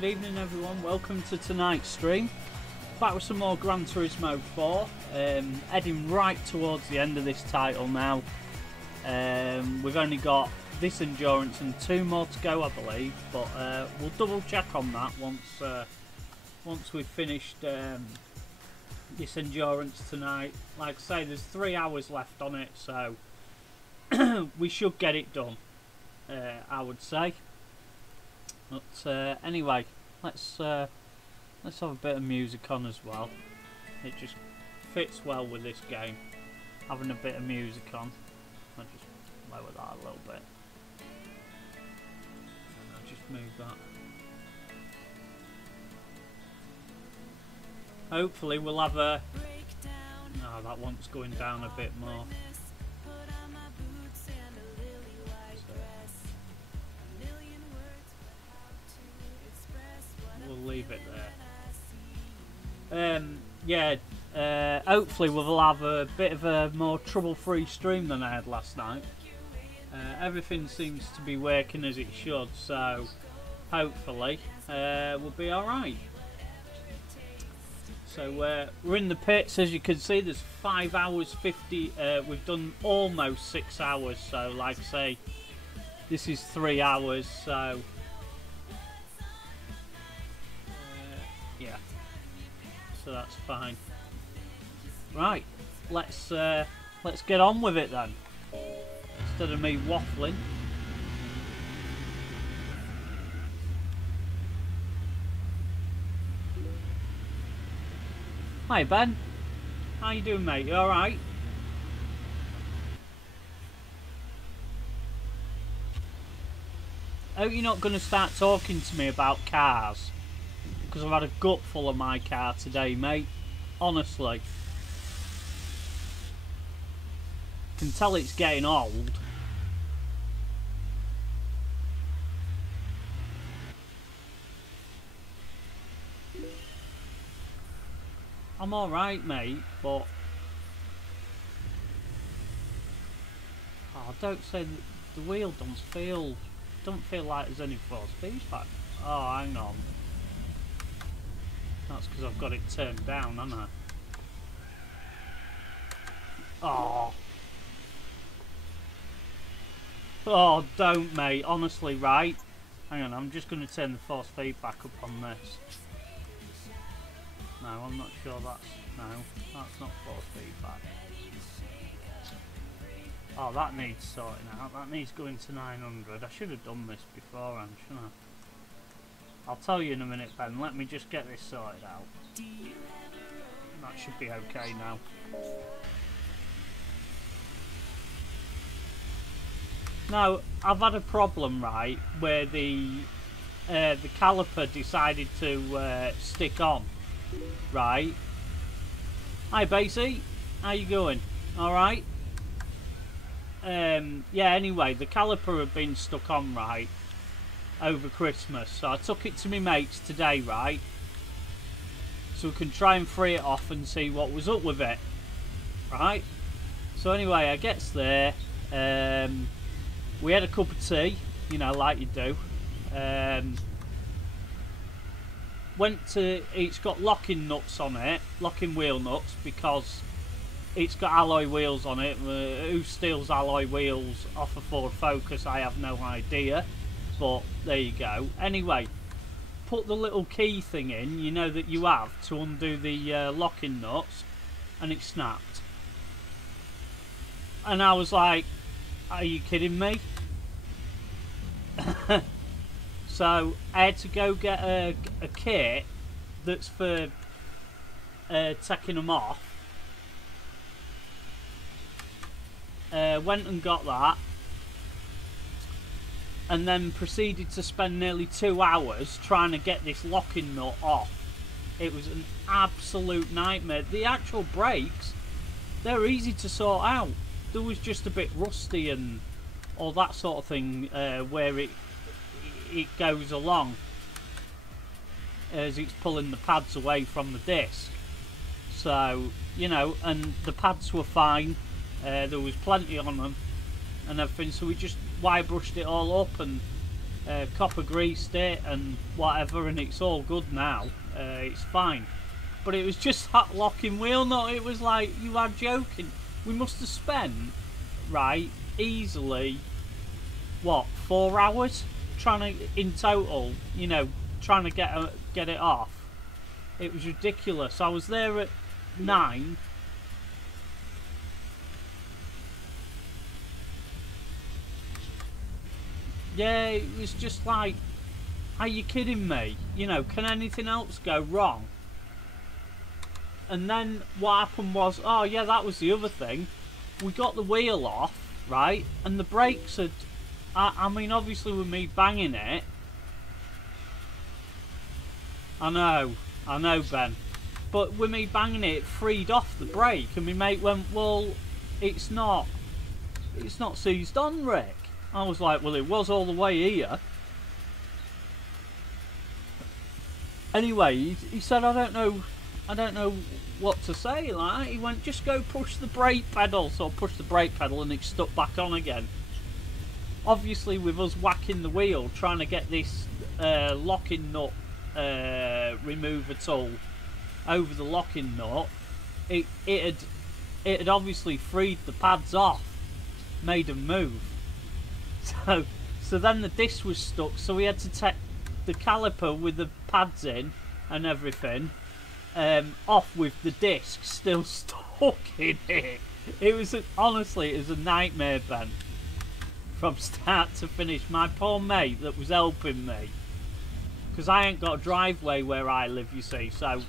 Good evening everyone, welcome to tonight's stream. Back with some more Gran Turismo 4. Heading right towards the end of this title now. We've only got this endurance and 2 more to go, I believe, but we'll double check on that once we've finished this endurance tonight. Like I say, there's 3 hours left on it, so we should get it done, I would say. But anyway, let's have a bit of music on as well. It just fits well with this game, having a bit of music on. I'll just lower that a little bit. And I'll just move that. Hopefully we'll have a... No, that one's going down a bit more. We'll leave it there. Yeah, hopefully we'll have a bit of a more trouble-free stream than I had last night. Everything seems to be working as it should, so hopefully we'll be alright. So we're in the pits, as you can see. There's 5 hours 50. We've done almost 6 hours, so like I say, this is 3 hours, so yeah, so that's fine. Right, let's get on with it then, instead of me waffling. Hi Ben, how you doing, mate? You alright? I hope you're not going to start talking to me about cars, because I've had a gut full of my car today, mate. Honestly. I can tell it's getting old. I'm alright, mate, but... Oh, don't say the wheel don't feel like there's any force feedback. Oh, hang on. That's because I've got it turned down, haven't I? Oh. Oh, don't, mate. Honestly, right? Hang on, I'm just going to turn the force feedback up on this. No, I'm not sure that's... No, that's not force feedback. Oh, that needs sorting out. That needs going to 900. I should have done this beforehand, shouldn't I? I'll tell you in a minute, Ben. Let me just get this sorted out. That should be okay now. Now, I've had a problem, right, where the caliper decided to stick on. Right. Hi, Basie. How you going? Alright? Yeah, anyway, the caliper had been stuck on, right, over Christmas. So I took it to my mates today, right? So we can try and free it off and see what was up with it. Right? So anyway, I gets there. We had a cup of tea, you know, like you do. It's got locking nuts on it, locking wheel nuts, because it's got alloy wheels on it. Who steals alloy wheels off a Ford Focus, I have no idea, but there you go. Anyway, put the little key thing in, you know, that you have to undo the locking nuts, and it snapped. And I was like, are you kidding me? So I had to go get a kit that's for taking them off. Went and got that, and then proceeded to spend nearly 2 hours trying to get this locking nut off. It was an absolute nightmare. The actual brakes, they're easy to sort out. There was just a bit rusty and all that sort of thing where it goes along as it's pulling the pads away from the disc. So, you know, and the pads were fine. There was plenty on them and everything, so we just wire brushed it all up and copper greased it and whatever, and it's all good now. It's fine. But it was just that locking wheel nut. It was like, you are joking. We must have spent, right, easily, what, 4 hours trying to, in total, you know, trying to get it off. It was ridiculous. I was there at 9. Yeah, it was just like, are you kidding me? You know, can anything else go wrong? And then what happened was, oh yeah, that was the other thing. We got the wheel off, right? And the brakes had, I mean, obviously with me banging it. I know, Ben. But with me banging it, it freed off the brake. And my mate went, well, it's not seized on, Rick. I was like, well, it was all the way here. Anyway, he said, I don't know what to say. Like, he went, just go push the brake pedal. So I pushed the brake pedal and it stuck back on again. Obviously, with us whacking the wheel, trying to get this locking nut remover tool over the locking nut, it had obviously freed the pads off, made them move. So then the disc was stuck, so we had to take the caliper with the pads in and everything off with the disc still stuck in it. It was honestly, it was a nightmare, Ben, from start to finish. My poor mate that was helping me, because I ain't got a driveway where I live, you see, so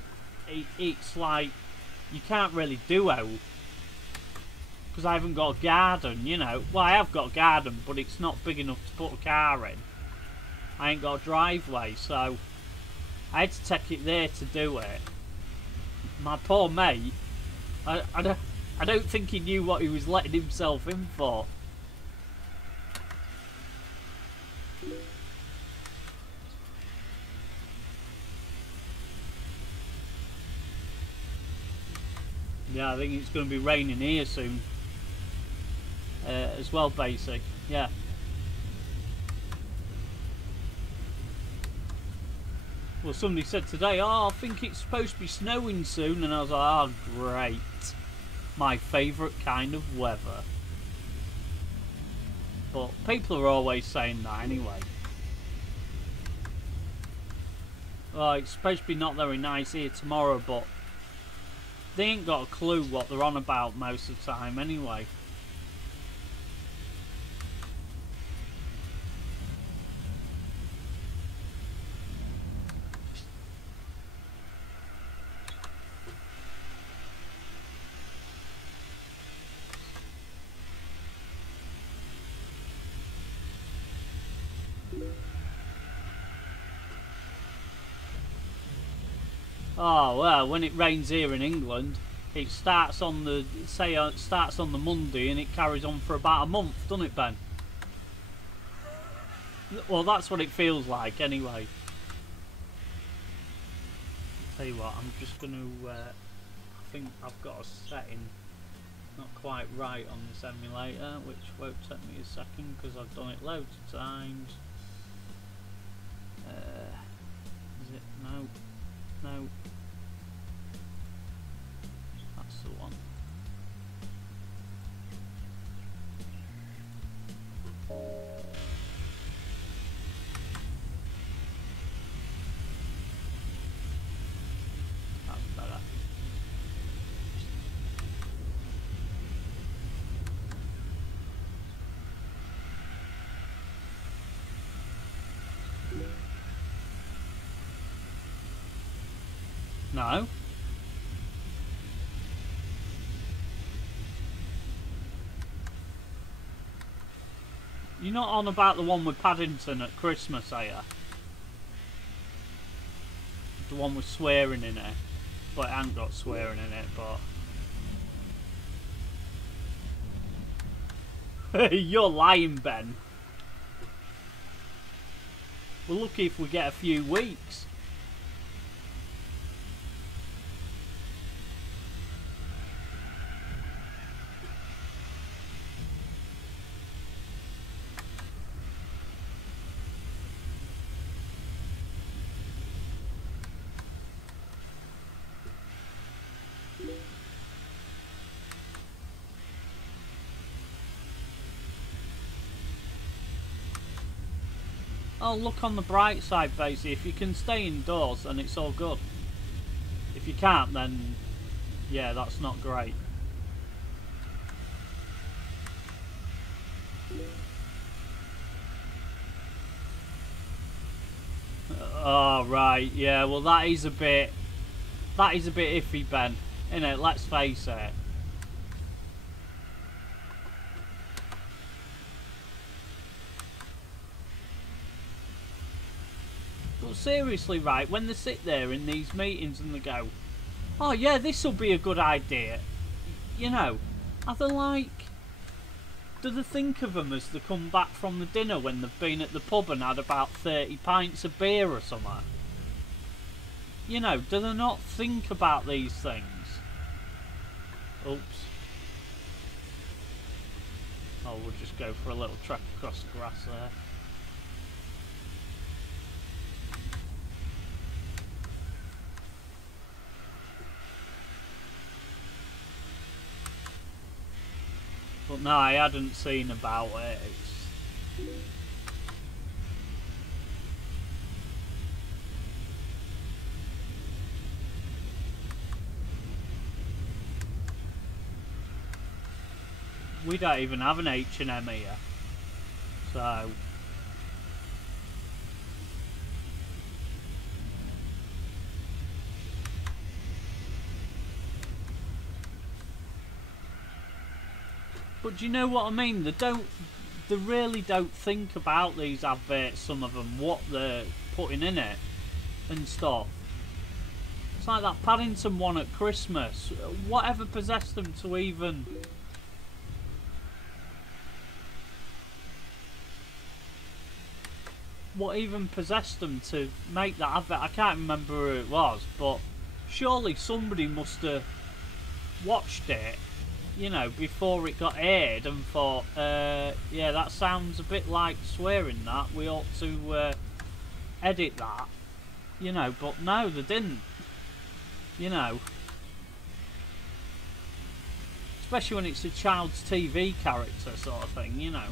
it's like you can't really do out. Because I haven't got a garden, you know. Well, I have got a garden, but it's not big enough to put a car in. I ain't got a driveway, so I had to take it there to do it. My poor mate, I don't think he knew what he was letting himself in for. Yeah, I think it's going to be raining here soon. As well, basic. Yeah. Well, somebody said today, oh, I think it's supposed to be snowing soon, and I was like, oh, great. My favourite kind of weather. But people are always saying that anyway. Oh, it's supposed to be not very nice here tomorrow, but they ain't got a clue what they're on about most of the time anyway. Oh well, when it rains here in England, it starts on the starts on the Monday and it carries on for about a month, doesn't it, Ben? Well, that's what it feels like, anyway. I'll tell you what, I'm just going to. I think I've got a setting not quite right on this emulator, which won't take me a second because I've done it loads of times. Is it? No. No. That's the one. That's better. No. You're not on about the one with Paddington at Christmas, are you? The one with swearing in it. Well, it ain't got swearing in it, but... You're lying, Ben. We're lucky if we get a few weeks. Oh, look on the bright side, basically. If you can stay indoors, then it's all good. If you can't, then yeah, that's not great. Oh, right, yeah, well that is a bit iffy, Ben, innit? Let's face it. But seriously, right, when they sit there in these meetings and they go, oh yeah, this'll be a good idea, you know, are they like, do they think of them as they come back from the dinner when they've been at the pub and had about 30 pints of beer or something? You know, do they not think about these things? Oops. Oh, we'll just go for a little trek across the grass there. But no, I hadn't seen about it. We don't even have an H&M here. So... But do you know what I mean? They really don't think about these adverts, some of them, what they're putting in it and stuff. It's like that Paddington one at Christmas. Whatever possessed them to even... What even possessed them to make that advert? I can't remember who it was, but surely somebody must have watched it, you know, before it got aired and thought, yeah, that sounds a bit like swearing, that we ought to edit that, you know. But no, they didn't, you know, especially when it's a child's TV character sort of thing, you know.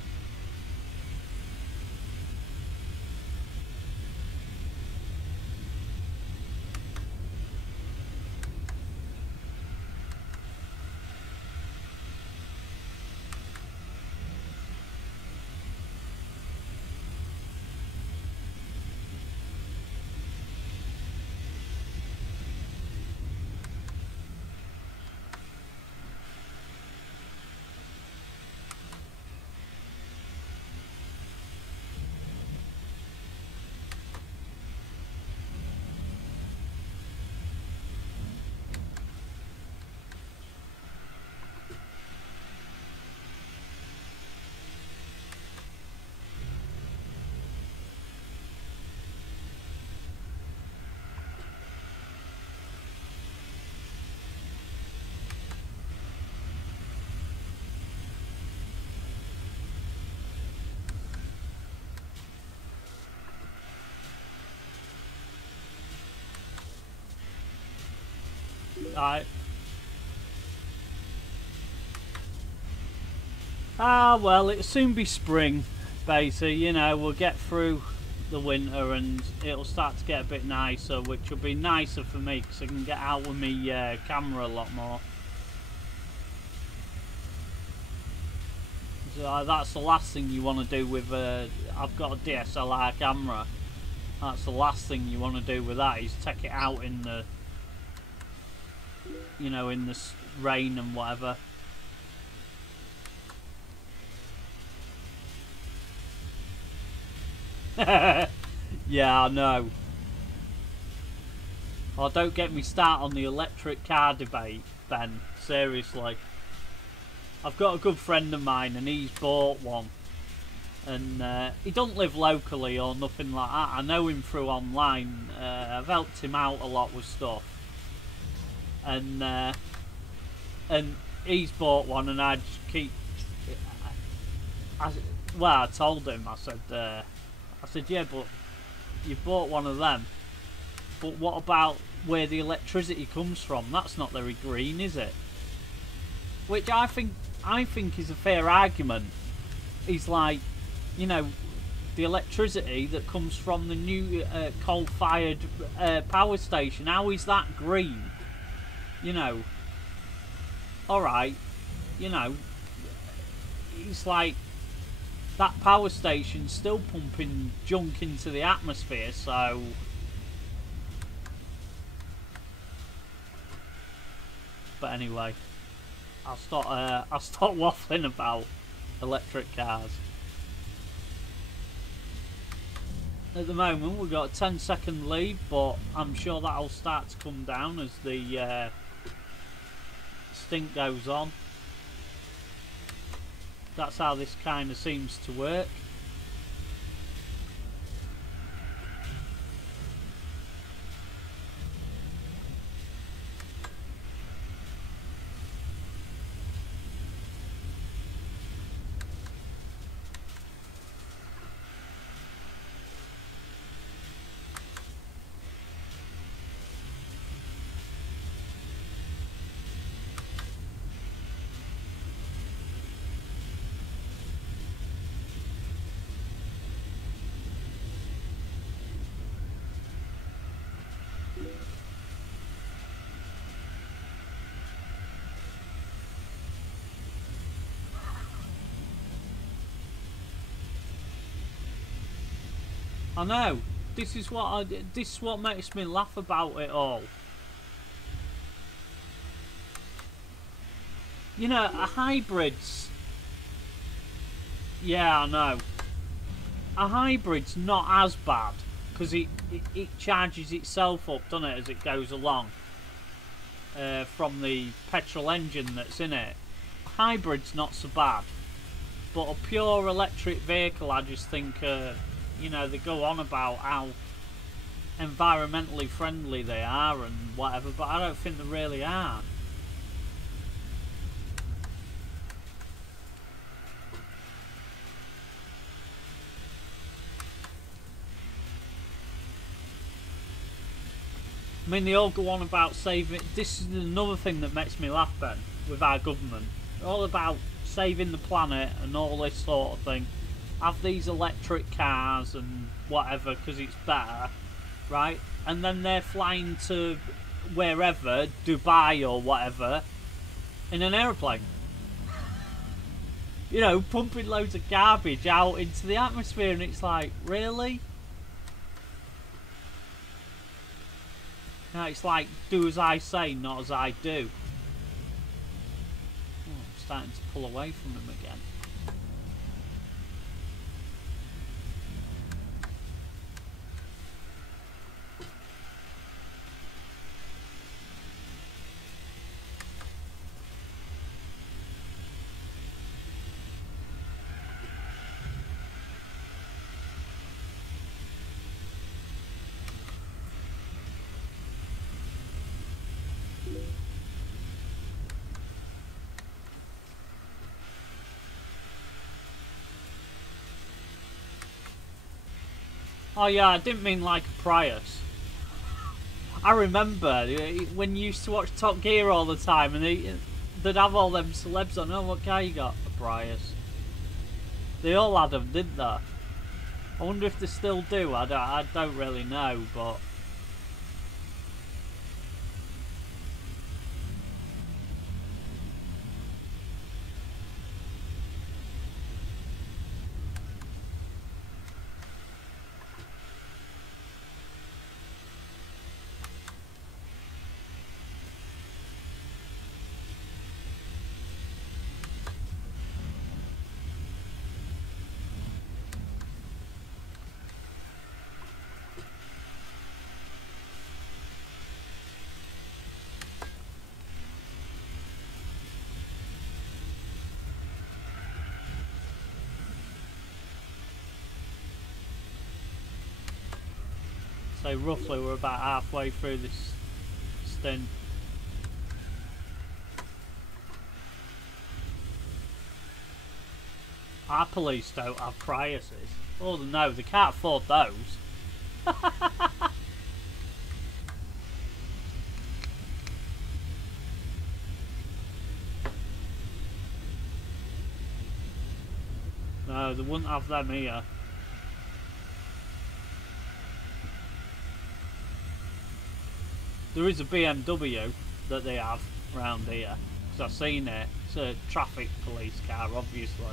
Well, it'll soon be spring, basically, you know, we'll get through the winter and it'll start to get a bit nicer, which will be nicer for me because I can get out with my camera a lot more. So that's the last thing you want to do with I've got a DSLR camera. That's the last thing you want to do with that, is take it out in the, you know, in the rain and whatever. Yeah, I know. Oh, don't get me started on the electric car debate, Ben. Seriously. I've got a good friend of mine and he's bought one. And he don't live locally or nothing like that. I know him through online. I've helped him out a lot with stuff. And he's bought one and I just keep... well, I told him, I said, yeah, but you've bought one of them. But what about where the electricity comes from? That's not very green, is it? Which I think is a fair argument. He's like, you know, the electricity that comes from the new coal-fired power station. How is that green? You know, alright, you know, it's like that power station's still pumping junk into the atmosphere, so... But anyway, I'll stop waffling about electric cars. At the moment we've got a 10-second lead, but I'm sure that'll start to come down as the stint goes on. That's how this kind of seems to work. I know. This is what makes me laugh about it all. You know, a hybrid's... Yeah, I know. A hybrid's not as bad because it charges itself up, doesn't it, as it goes along from the petrol engine that's in it. A hybrid's not so bad, but a pure electric vehicle, I just think, you know, they go on about how environmentally friendly they are and whatever, but I don't think they really are. I mean, they all go on about saving... This is another thing that makes me laugh, Ben, with our government. They're all about saving the planet and all this sort of thing. Have these electric cars and whatever because it's better, right? And then they're flying to wherever, Dubai or whatever, in an aeroplane. You know, pumping loads of garbage out into the atmosphere, and it's like, really? You know, it's like, do as I say, not as I do. Oh, I'm starting to pull away from him again. Oh yeah, I didn't mean like a Prius. I remember when you used to watch Top Gear all the time and they'd have all them celebs on. Oh, what car you got? A Prius. They all had them, didn't they? I wonder if they still do. I don't really know, but... So roughly we're about halfway through this stint. Our police don't have Priuses. Oh no, they can't afford those. No, they wouldn't have them here. There is a BMW that they have around here, because I've seen it. It's a traffic police car, obviously.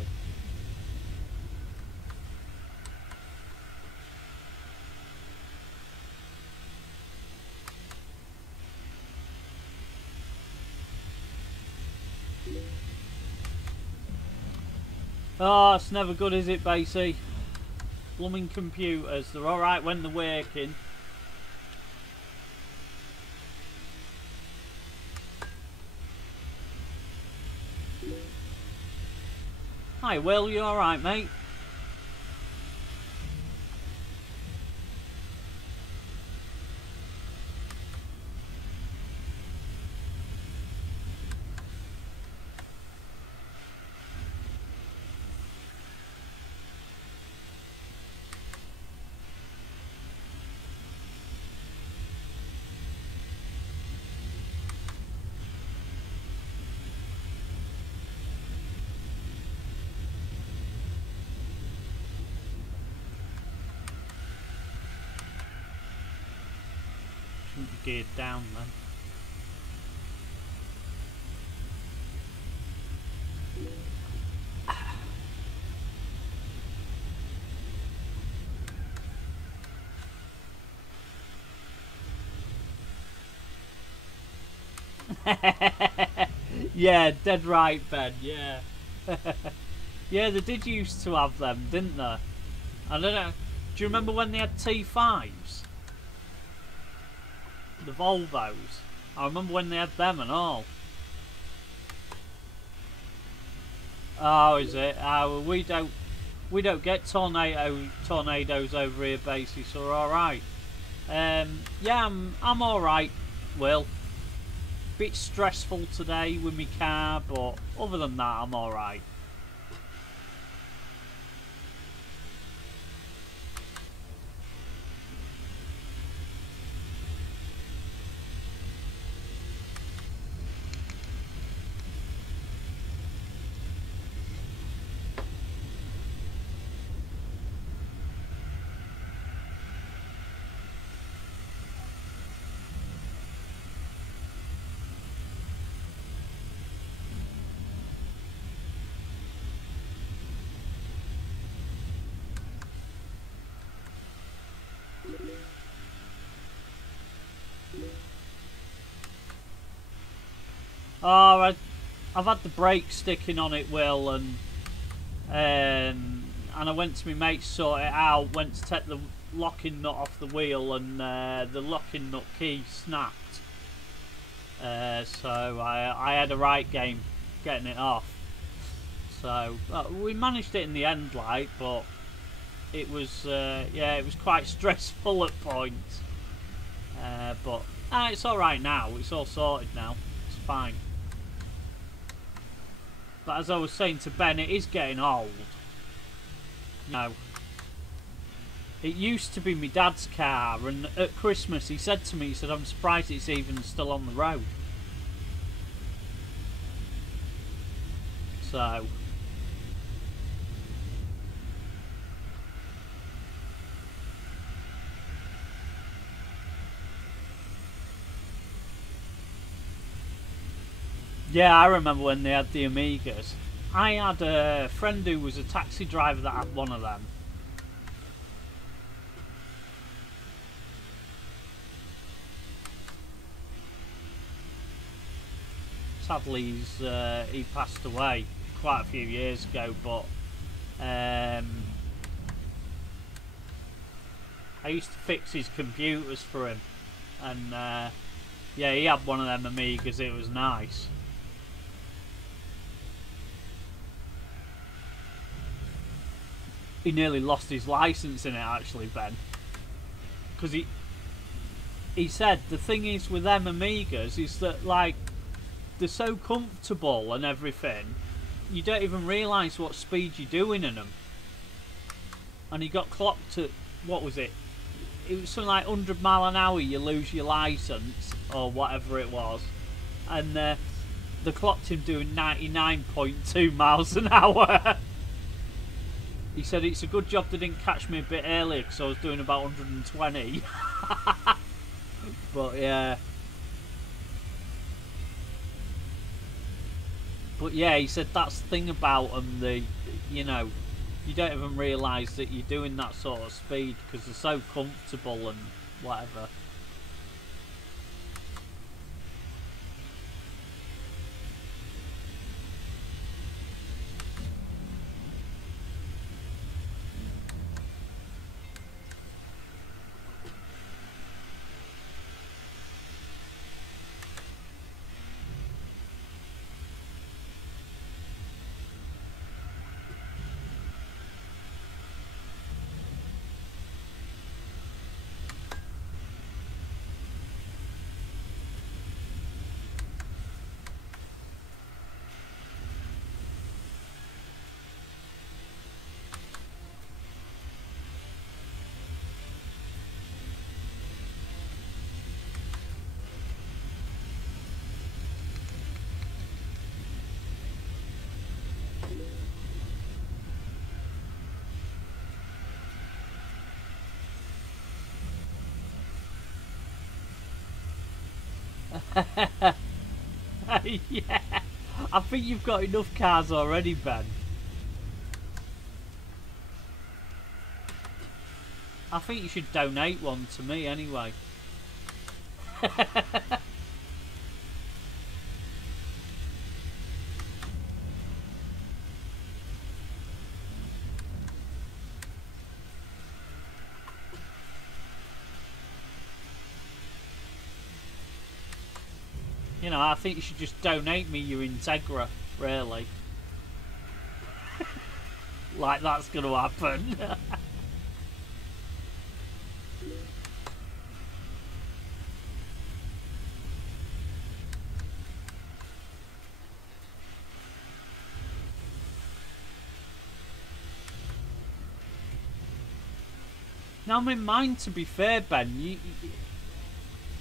Oh, it's never good, is it, Basie? Blooming computers, they're alright when they're working. Hi Will, you alright mate? Shouldn't be geared down then. Yeah, dead right, Ben, yeah. Yeah, they did used to have them, didn't they? I don't know. Do you remember when they had T5s? The Volvos. I remember when they had them and all. Oh, is it? Well, we don't get tornadoes over here, basically, so we're all right. Yeah, I'm all right. Will. Bit stressful today with my car, but other than that, I'm all right. Oh, I've had the brakes sticking on it, Will, and I went to my mate to sort it out. Went to take the locking nut off the wheel, and the locking nut key snapped. So I had a right game getting it off. So we managed it in the end, like, but it was yeah, it was quite stressful at points. But it's all right now. It's all sorted now. It's fine. But as I was saying to Ben, it is getting old. You know, it used to be my dad's car, and at Christmas he said to me, he said, I'm surprised it's even still on the road. So yeah, I remember when they had the Amigas. I had a friend who was a taxi driver that had one of them. Sadly, he passed away quite a few years ago, but I used to fix his computers for him, and yeah, he had one of them Amigas. It was nice. He nearly lost his license in it, actually, Ben, because he said the thing is with them Amigas is that, like, they're so comfortable and everything, you don't even realise what speed you're doing in them. And he got clocked at, what was it? It was something like 100 mile an hour, you lose your licence, or whatever it was. And they clocked him doing 99.2 miles an hour. He said, it's a good job they didn't catch me a bit earlier, because I was doing about 120. But yeah, But yeah, he said that's the thing about them. You know, you don't even realise that you're doing that sort of speed because they're so comfortable and whatever. Yeah, I think you've got enough cars already, Ben. I think you should donate one to me anyway. You know, I think you should just donate me your Integra, really. Like that's going to happen. Now, I'm in mind, to be fair, Ben.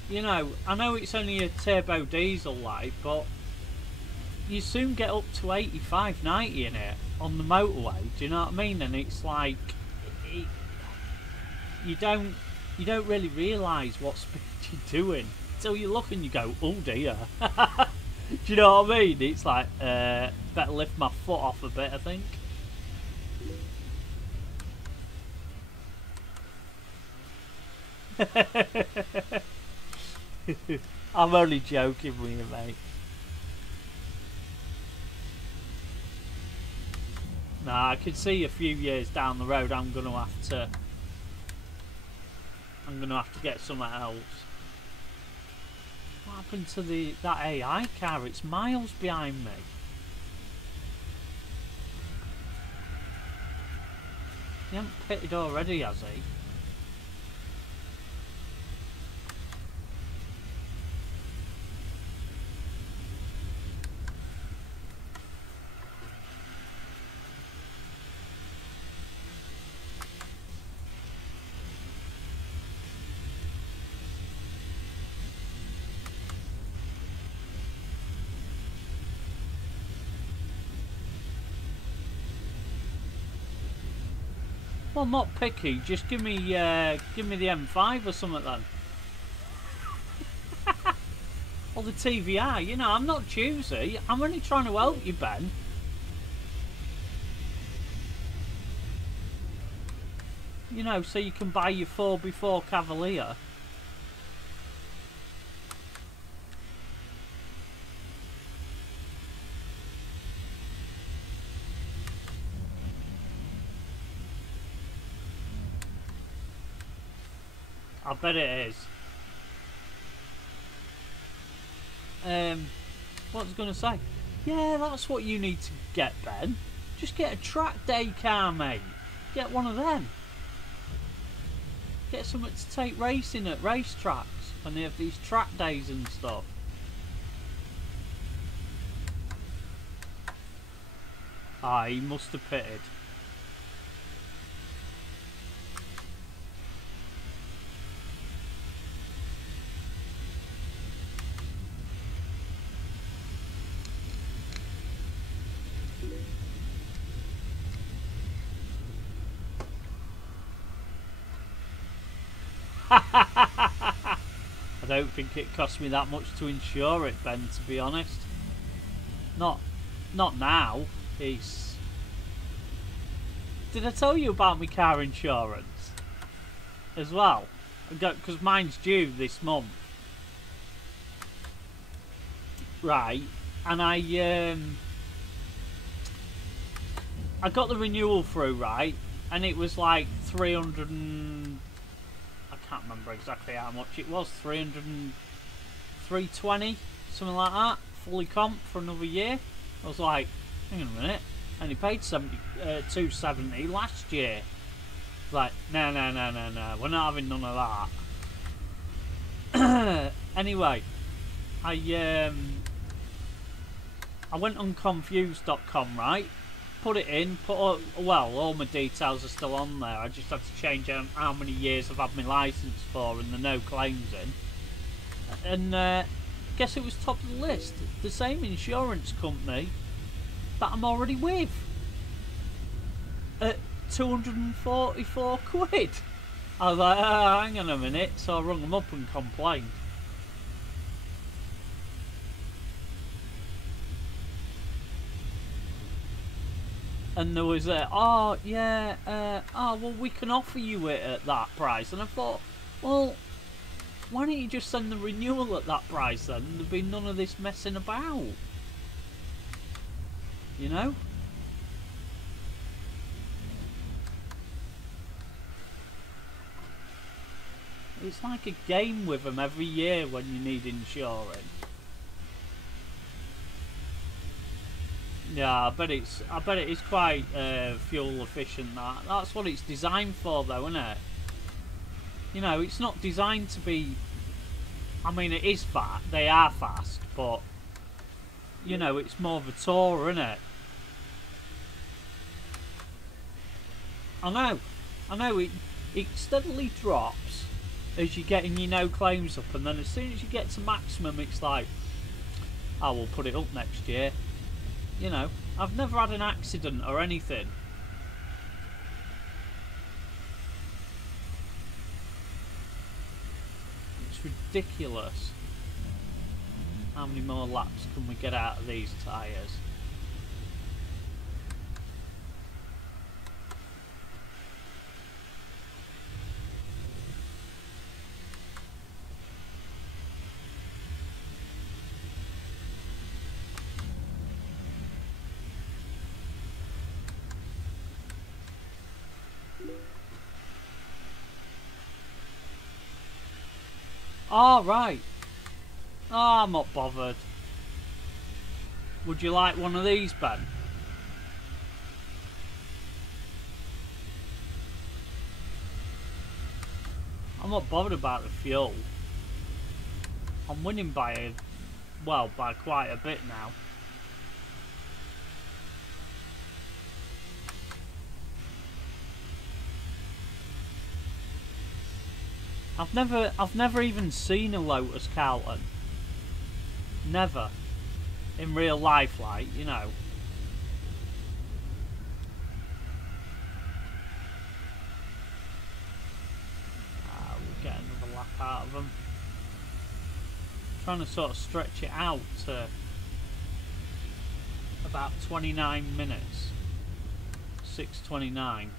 You know, I know it's only a turbo diesel like, but you soon get up to 85, 90 in it on the motorway. Do you know what I mean? And it's like you don't really realise what speed you're doing until you look and you go, oh dear. Do you know what I mean? It's like better lift my foot off a bit, I think. I'm only joking with you, mate. Nah, I could see a few years down the road I'm gonna have to get something else. What happened to that AI car? It's miles behind me. He hasn't pitted already, has he? Well, not picky. Just give me the M5 or something then, or the TVR. You know, I'm not choosy. I'm only trying to help you, Ben. You know, so you can buy your 4x4 Cavalier. I bet it is. What was I going to say? Yeah, that's what you need to get, Ben. Just get a track day car, mate. Get one of them. Get something to take racing at racetracks when they have these track days and stuff. Ah, he must have pitted. I don't think it cost me that much to insure it, Ben, to be honest. Not not now. It's... Did I tell you about my car insurance as well? Because mine's due this month. Right, and I got the renewal through, right, and it was like 300 and... I can't remember exactly how much it was, 320, something like that, fully comp for another year. I was like, hang on a minute, and he paid 270 last year. Like, no, we're not having none of that. Anyway, I went on confused.com, right? Put it in, well, all my details are still on there. I just had to change how many years I've had my licence for and the no claims in. And guess it was top of the list. The same insurance company that I'm already with. At 244 quid. I was like, oh, hang on a minute. So I rung them up and complained. And there was oh well, we can offer you it at that price. And I thought, well, why don't you just send the renewal at that price then? There'd be none of this messing about. You know? It's like a game with them every year when you need insurance. Yeah, I bet it is quite fuel efficient. That's what it's designed for, though, isn't it? You know, it's not designed to be. I mean, it is fast. They are fast, but you know, it's more of a tour, isn't it? I know. It steadily drops as you're getting your no claims up, and then as soon as you get to maximum, it's like, oh, we'll put it up next year. You know, I've never had an accident or anything. It's ridiculous. How many more laps can we get out of these tyres? Oh, right. Oh, I'm not bothered. Would you like one of these, Ben? I'm not bothered about the fuel. I'm winning by by quite a bit now. I've never even seen a Lotus Carlton. Never. In real life, like, you know. We'll get another lap out of them. Trying to sort of stretch it out to about 29 minutes. 6:29.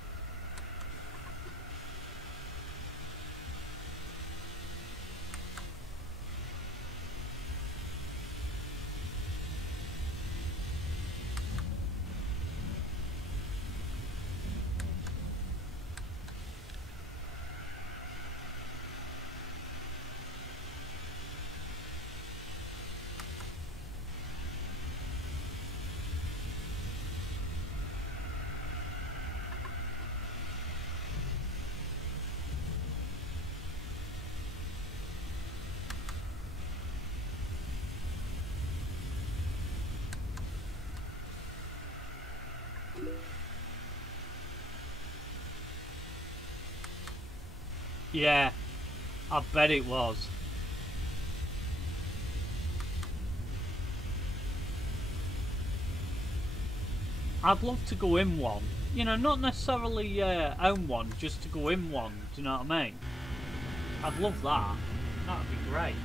Yeah, I bet it was. I'd love to go in one. You know, not necessarily own one, just to go in one. Do you know what I mean? I'd love that. That'd be great.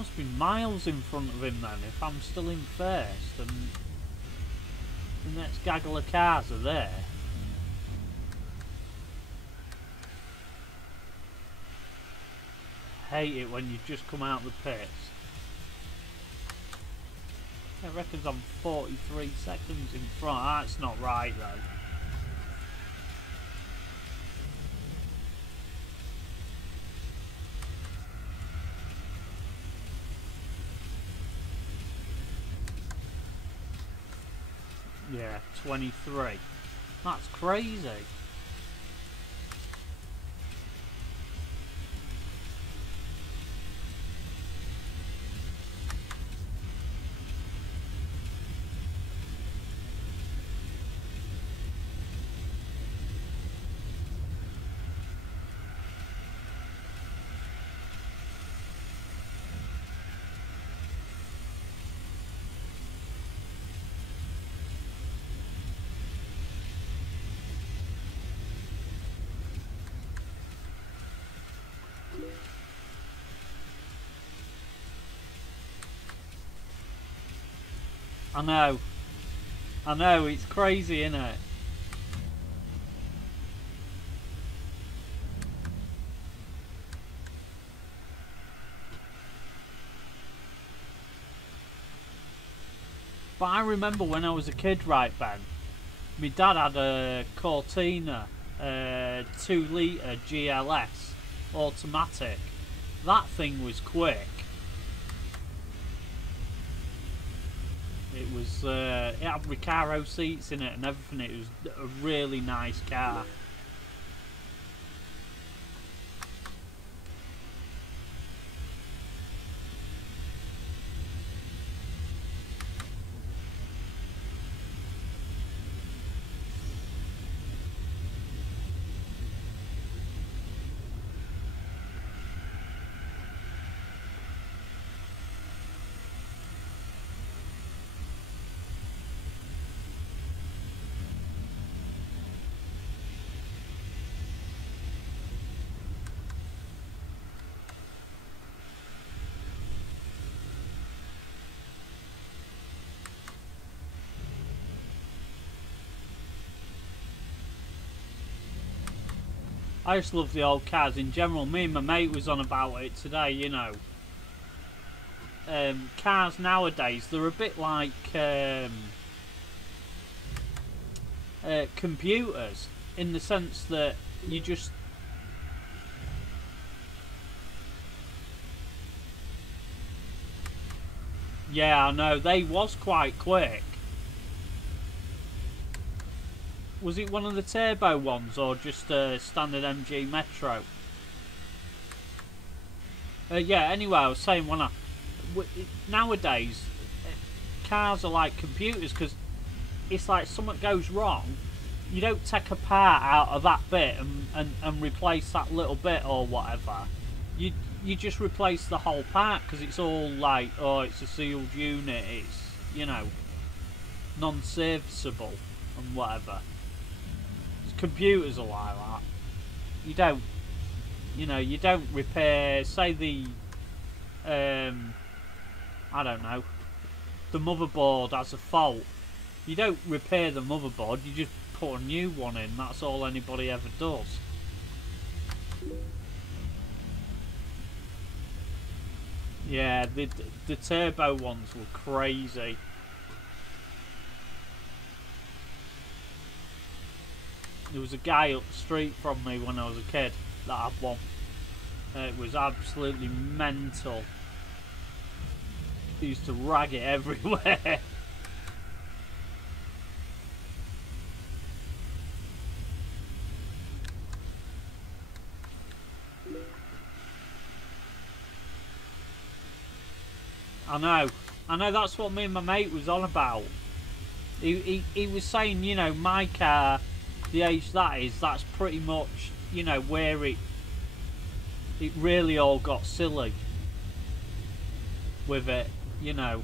must be miles in front of him then, if I'm still in first and the next gaggle of cars are there. Hate it when you just come out of the pits. I reckon I'm 43 seconds in front. That's not right though. Yeah, 23. That's crazy. I know, it's crazy, isn't it? But I remember when I was a kid, right, Ben, my dad had a Cortina 2 litre GLS automatic. That thing was quick. It was, it had Recaro seats in it and everything. It was a really nice car. I just love the old cars in general. Me and my mate was on about it today, you know. Cars nowadays, they're a bit like computers, in the sense that you just... Yeah, I know, they was quite quick. Was it one of the turbo ones or just a standard MG Metro? Yeah, anyway, I was saying nowadays, cars are like computers, because it's like something goes wrong, you don't take a part out of that bit and replace that little bit or whatever. You just replace the whole part, because it's all like, oh, it's a sealed unit, it's, you know, non-serviceable and whatever. Computers are like that. You don't, you know, you don't repair, say the, I don't know, the motherboard has a fault. You don't repair the motherboard, you just put a new one in. That's all anybody ever does. Yeah, the turbo ones were crazy. There was a guy up the street from me when I was a kid that had one. It was absolutely mental. He used to rag it everywhere. I know, that's what me and my mate was on about. He was saying, you know, my car, the age that is, that's pretty much, you know, where it really all got silly with it, you know.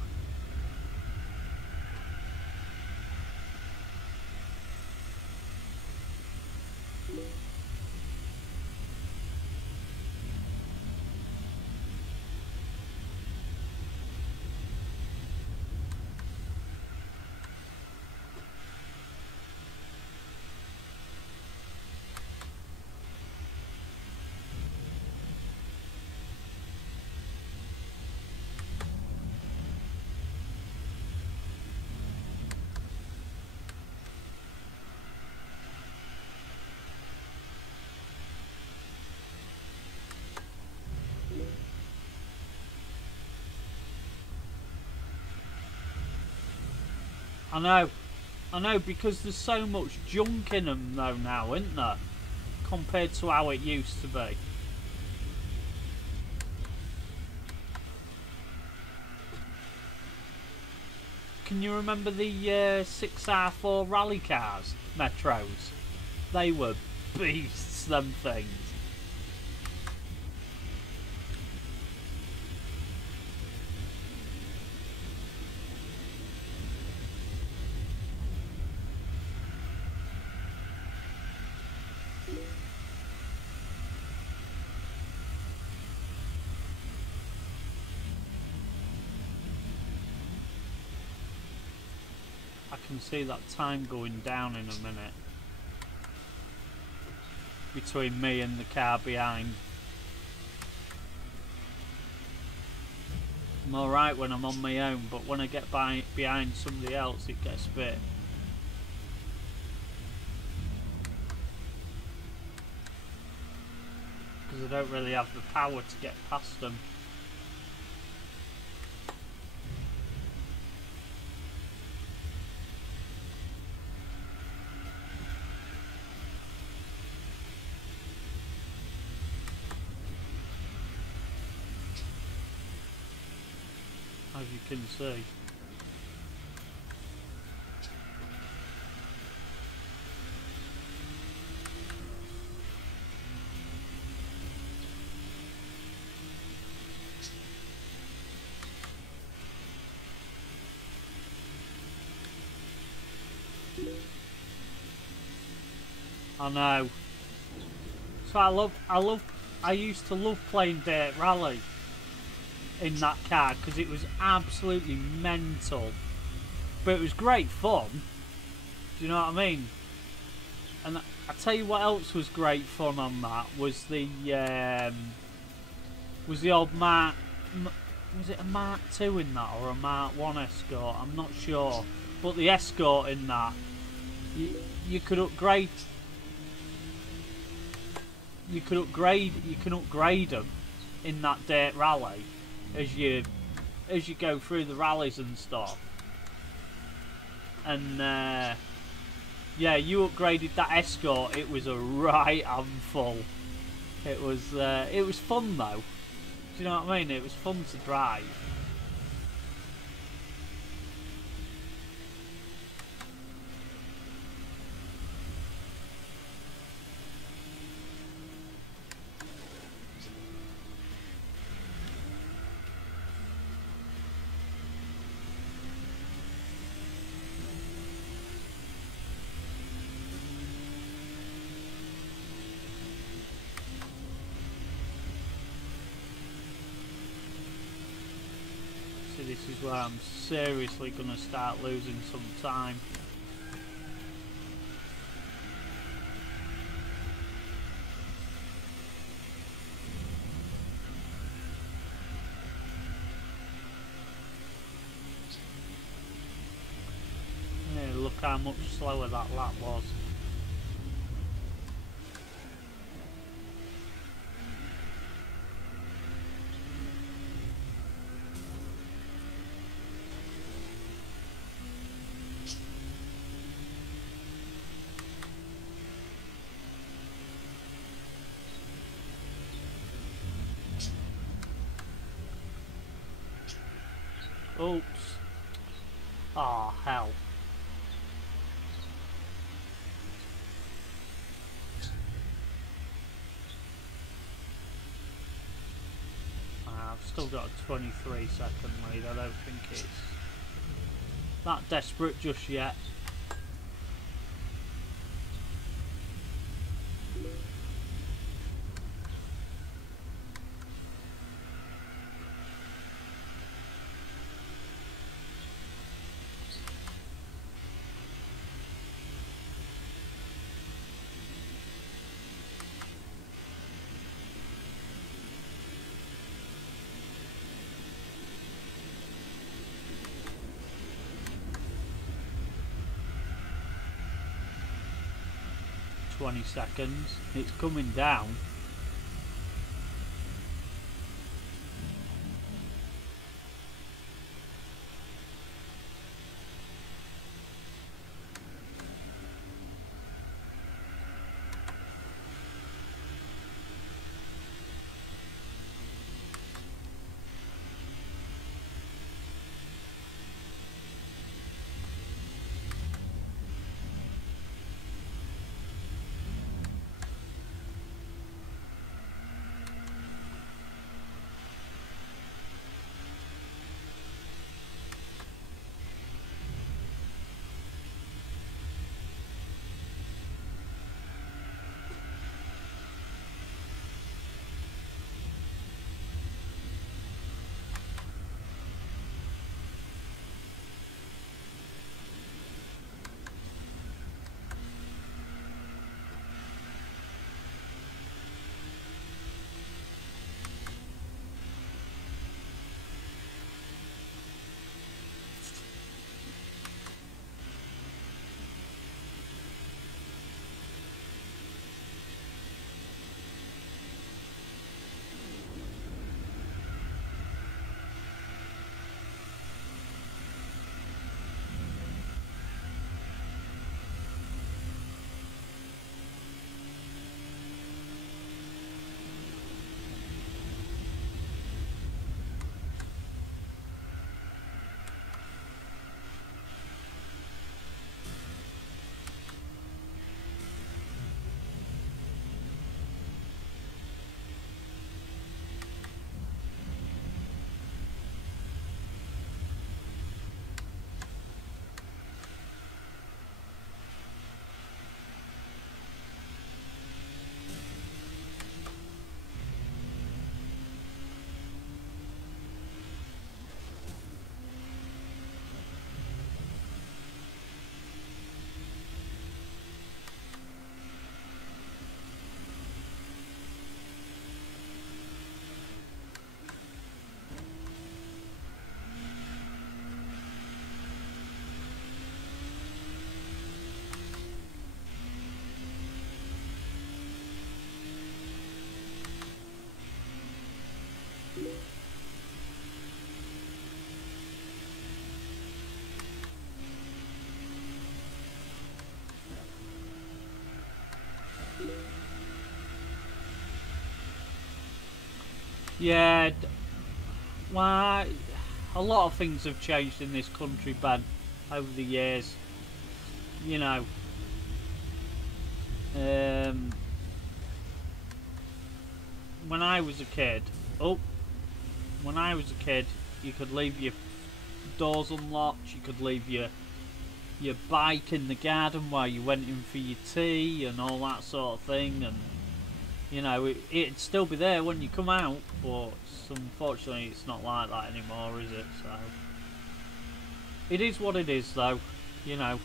I know, because there's so much junk in them though now, isn't there? Compared to how it used to be. Can you remember the 6R4 rally cars, Metros? They were beasts, them things. I can see that time going down in a minute between me and the car behind. I'm alright when I'm on my own, but when I get behind somebody else it gets a bit... because I don't really have the power to get past them. As you can see. I know. So I used to love playing Dirt Rally in that car because it was absolutely mental, but it was great fun. Do you know what I mean? And I tell you what else was great fun on that was the old Mark. Was it a Mark II in that or a Mark I Escort? I'm not sure, but the Escort in that you could upgrade. You can upgrade them in that Dirt Rally as you go through the rallies and stuff. And yeah, you upgraded that Escort. It was a right handful. It was fun though. Do you know what I mean? It was fun to drive. This is where I'm seriously going to start losing some time. Yeah, look how much slower that lap was. Oops. Ah, oh, hell. I've still got a 23-second lead. I don't think it's that desperate just yet. Seconds. It's coming down. Yeah, well, a lot of things have changed in this country, Ben, over the years. You know, when I was a kid, when I was a kid, you could leave your doors unlocked, you could leave your bike in the garden while you went in for your tea and all that sort of thing, and you know, it'd still be there when you come out, but unfortunately it's not like that anymore, is it? So it is what it is, though, you know.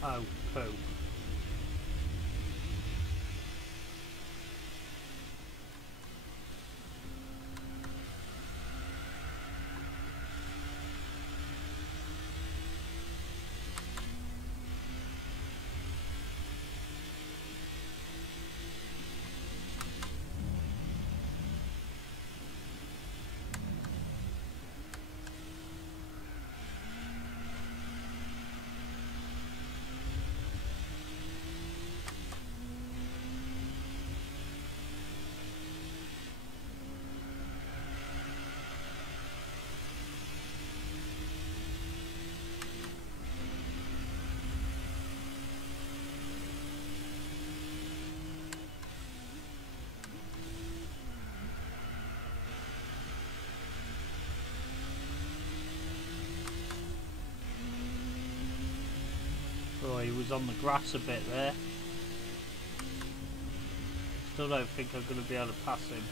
Oh, poo. Oh, he was on the grass a bit there. Still don't think I'm going to be able to pass him.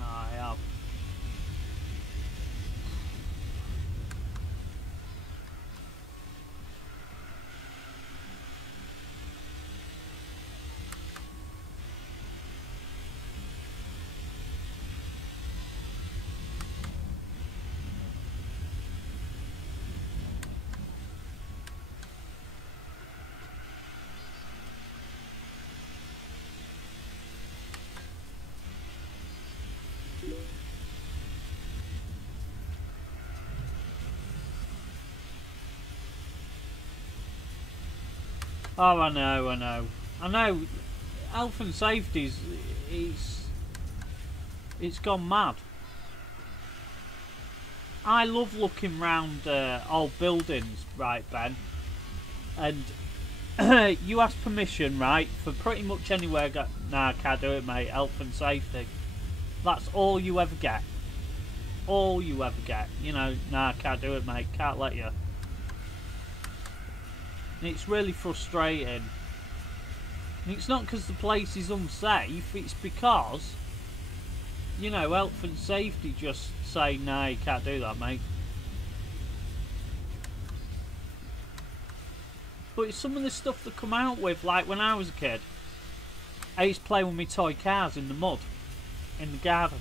I have. Oh, I know, I know. I know, health and safety's, it's gone mad. I love looking round old buildings, right, Ben? And you ask permission, right, for pretty much anywhere. Nah, I can't do it, mate. Health and safety. That's all you ever get. All you ever get. You know, nah, I can't do it, mate. Can't let you. And it's really frustrating. And it's not because the place is unsafe. It's because, you know, health and safety just say, nah, you can't do that, mate. But it's some of the stuff they come out with, like when I was a kid. I used to play with my toy cars in the mud, in the garden.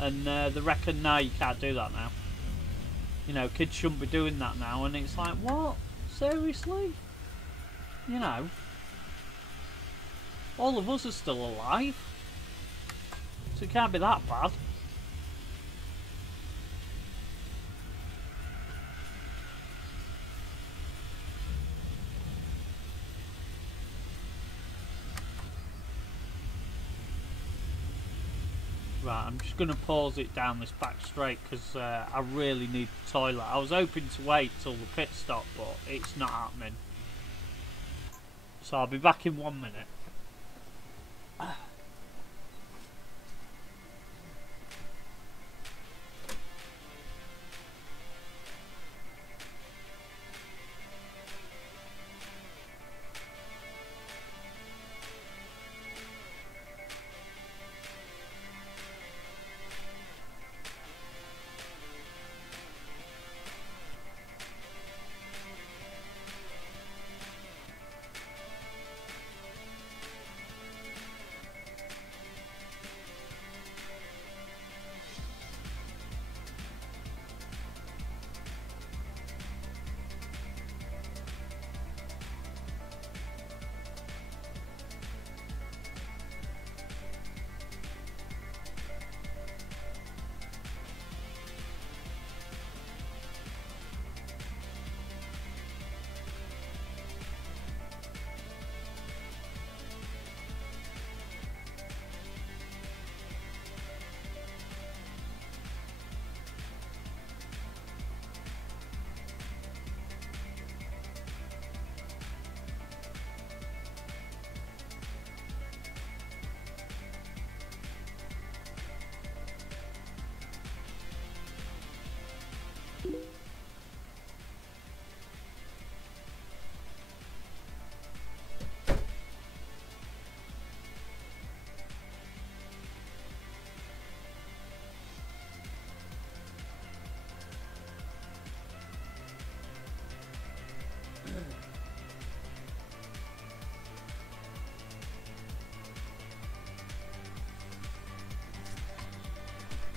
And they reckon, nah, you can't do that now. You know, kids shouldn't be doing that now. And it's like, what? Seriously? You know, all of us are still alive. So it can't be that bad. Right, I'm just going to pause it down this back straight because I really need the toilet. I was hoping to wait till the pit stop, but it's not happening. So I'll be back in 1 minute.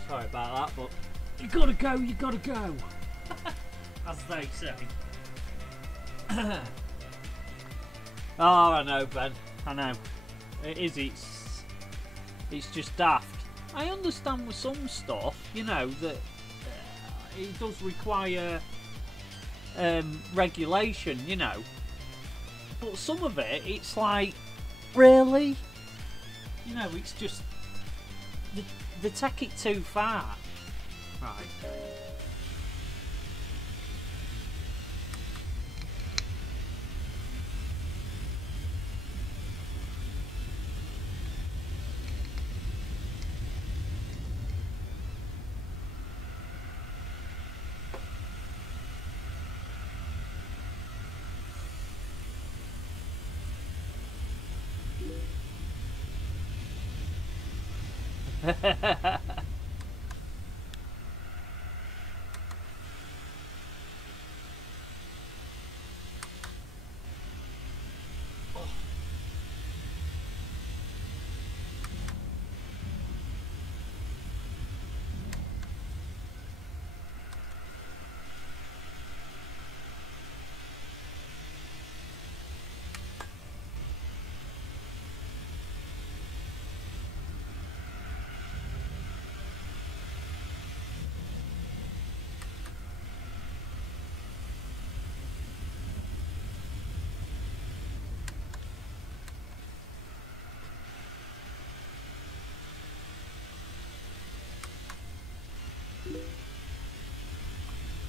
Sorry about that, but you gotta go, you gotta go. As they say. Oh, I know, Ben. I know. It is. It's just daft. I understand with some stuff, you know, that it does require regulation, you know. But some of it, it's like, really? You know, it's just they take it too far. Right.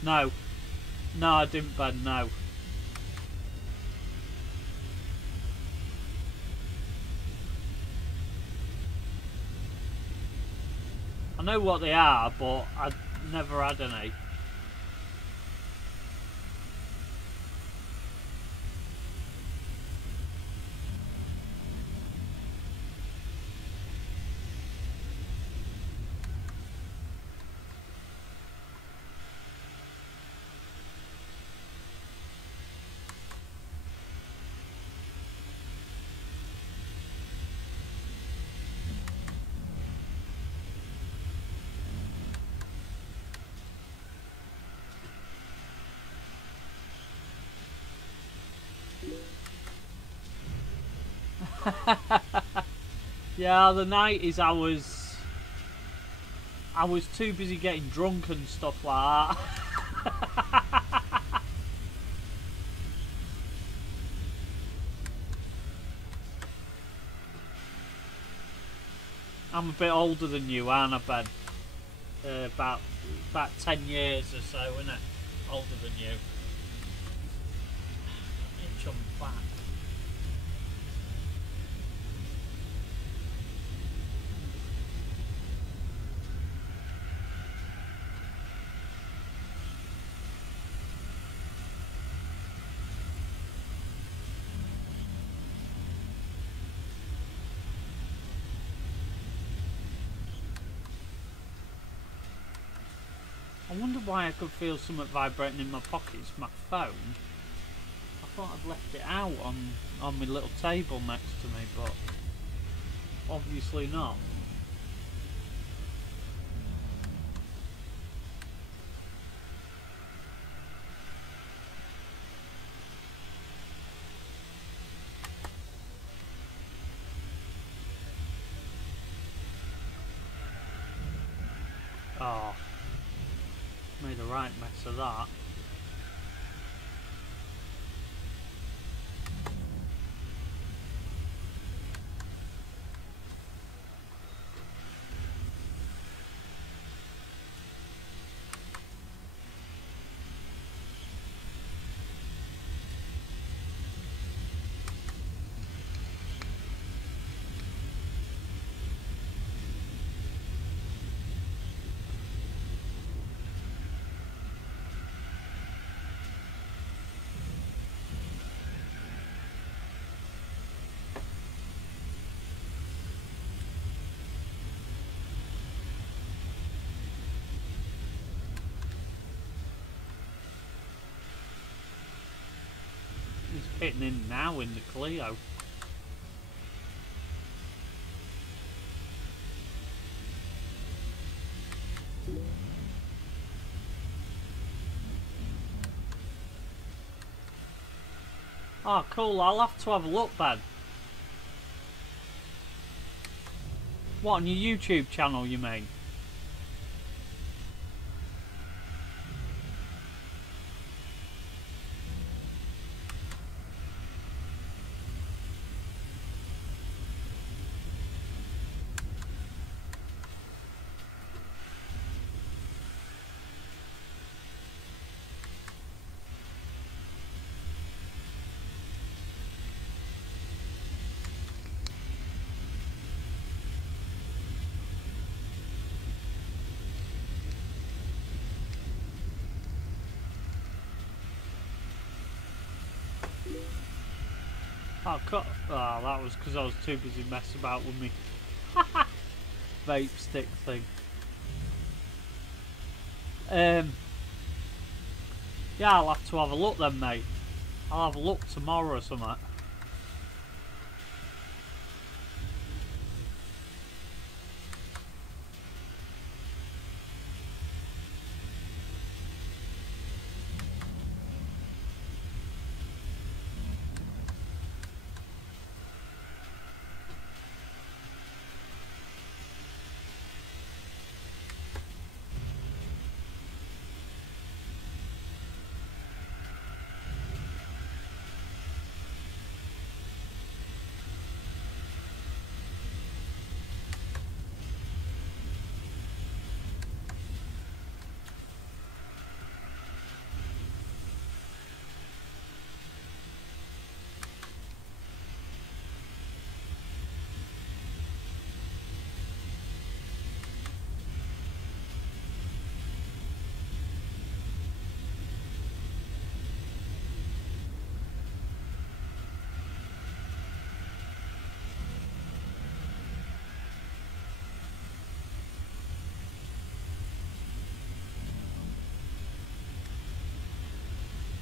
No. No, I didn't, Ben, no. I know what they are, but I've never had any. Yeah, the night is I was too busy getting drunk and stuff like that. I'm a bit older than you, aren't I, Ben? About 10 years or so, isn't it? Older than you. Inch on back. wonder why I could feel something vibrating in my pocket. It's my phone. I thought I'd left it out on my little table next to me, but obviously not. Oh, made a right mess of that. He's pitting in now in the Clio. Oh, cool. I'll have to have a look then. What, on your YouTube channel, you mean? Oh, that was because I was too busy messing about with me vape stick thing. Yeah, I'll have to have a look then, mate. I'll have a look tomorrow or something.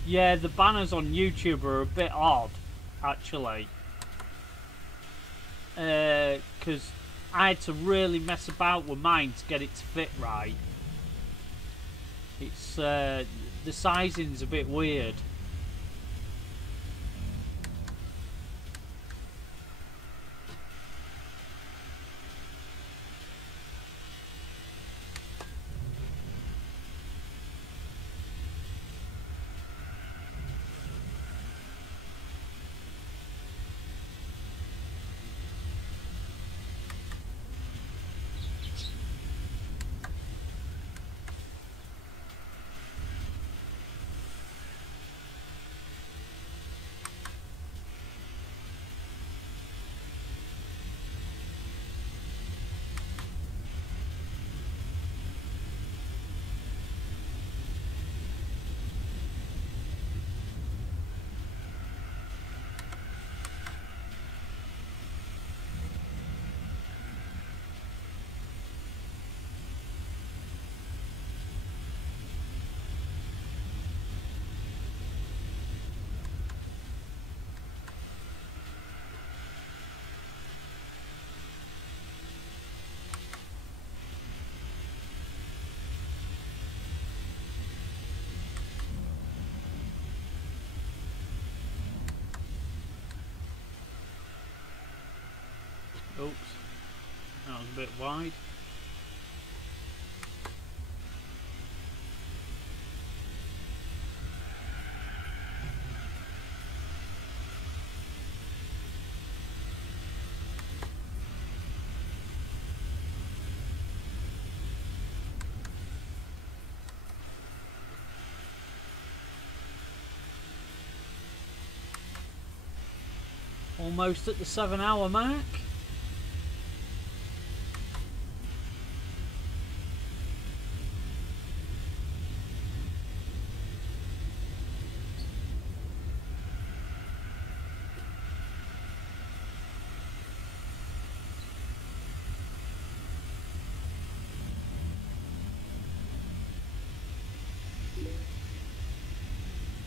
Yeah, the banners on YouTube are a bit odd, actually. Because I had to really mess about with mine to get it to fit right. It's the sizing's a bit weird. Oops, that was a bit wide. Almost at the 7-hour mark.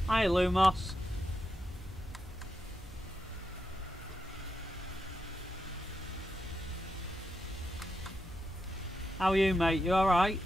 Hi, Lumos. How are you, mate? You alright?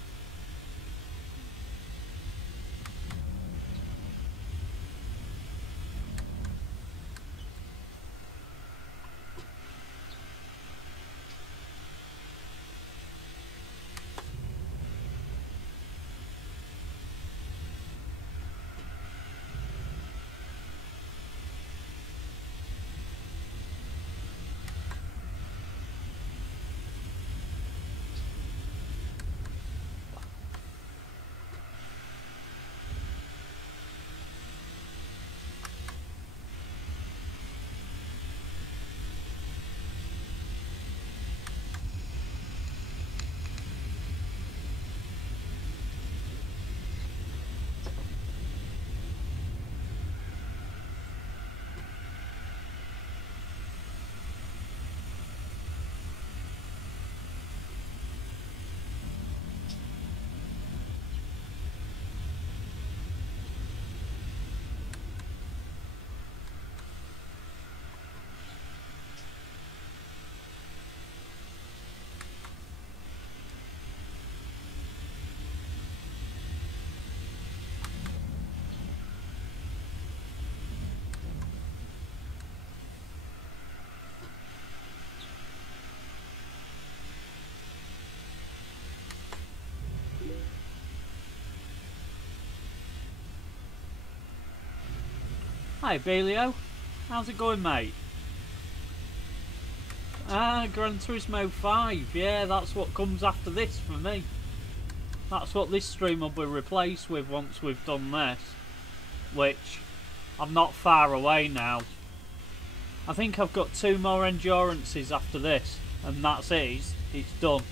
Hi, Bailio. How's it going, mate? Ah, Gran Turismo 5. Yeah, that's what comes after this for me. That's what this stream will be replaced with once we've done this. Which, I'm not far away now. I think I've got 2 more endurances after this. And that's it. It's done.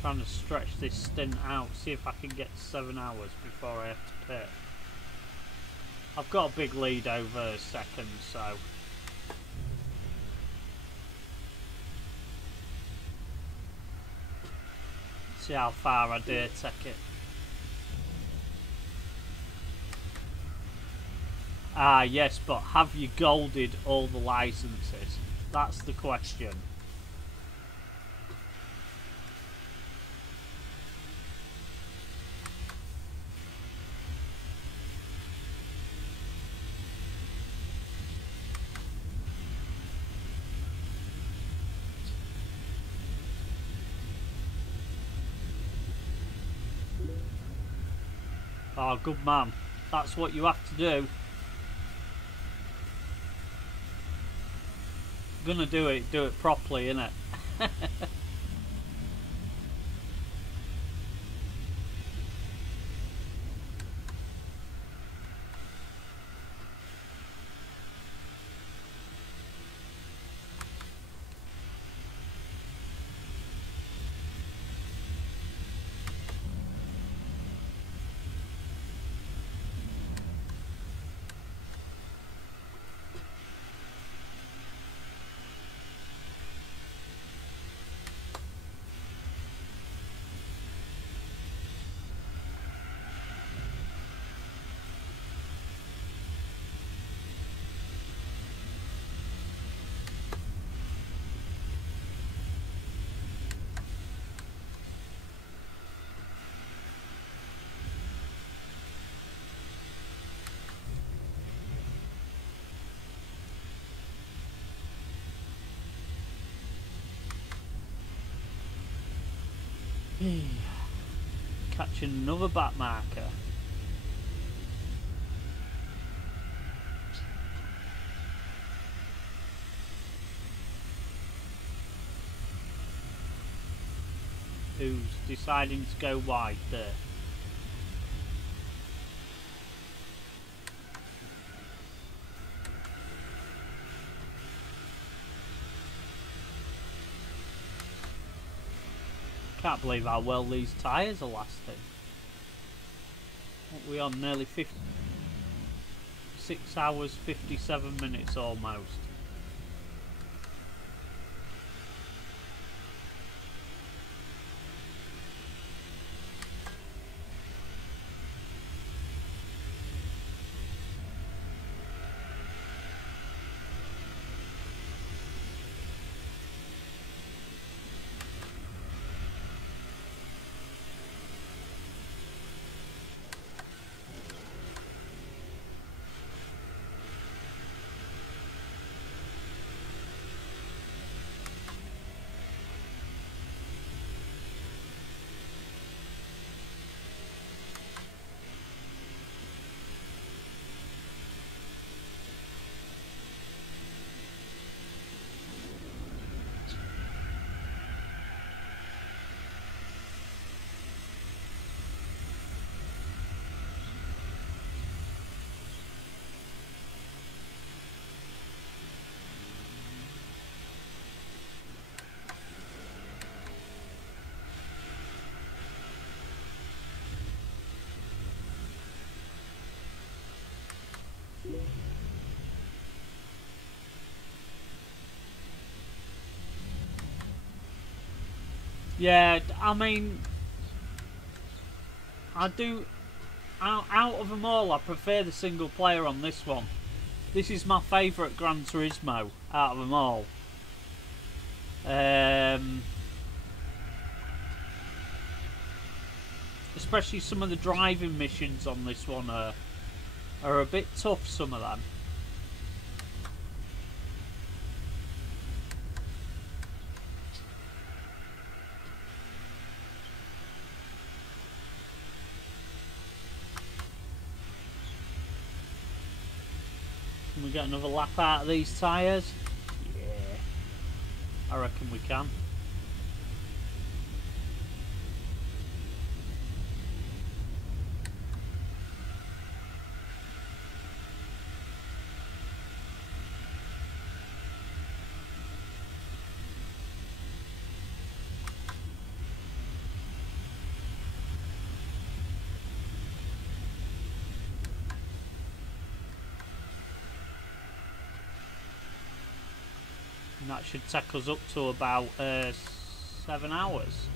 Trying to stretch this stint out, see if I can get 7 hours before I have to pit. I've got a big lead over second, so see how far I dare take it. Ah yes, but have you golded all the licenses? That's the question. Oh, good man. That's what you have to do. Gonna do it properly, innit? Catching another back marker. Who's deciding to go wide there? Can't believe how well these tyres are lasting. What are we on? Nearly 6 hours 57 minutes almost. Yeah, I mean, I do. Out of them all, I prefer the single player on this one. This is my favourite Gran Turismo out of them all. Especially some of the driving missions on this one are a bit tough, some of them. Can we get another lap out of these tyres? Yeah, I reckon we can. And that should take us up to about 7 hours.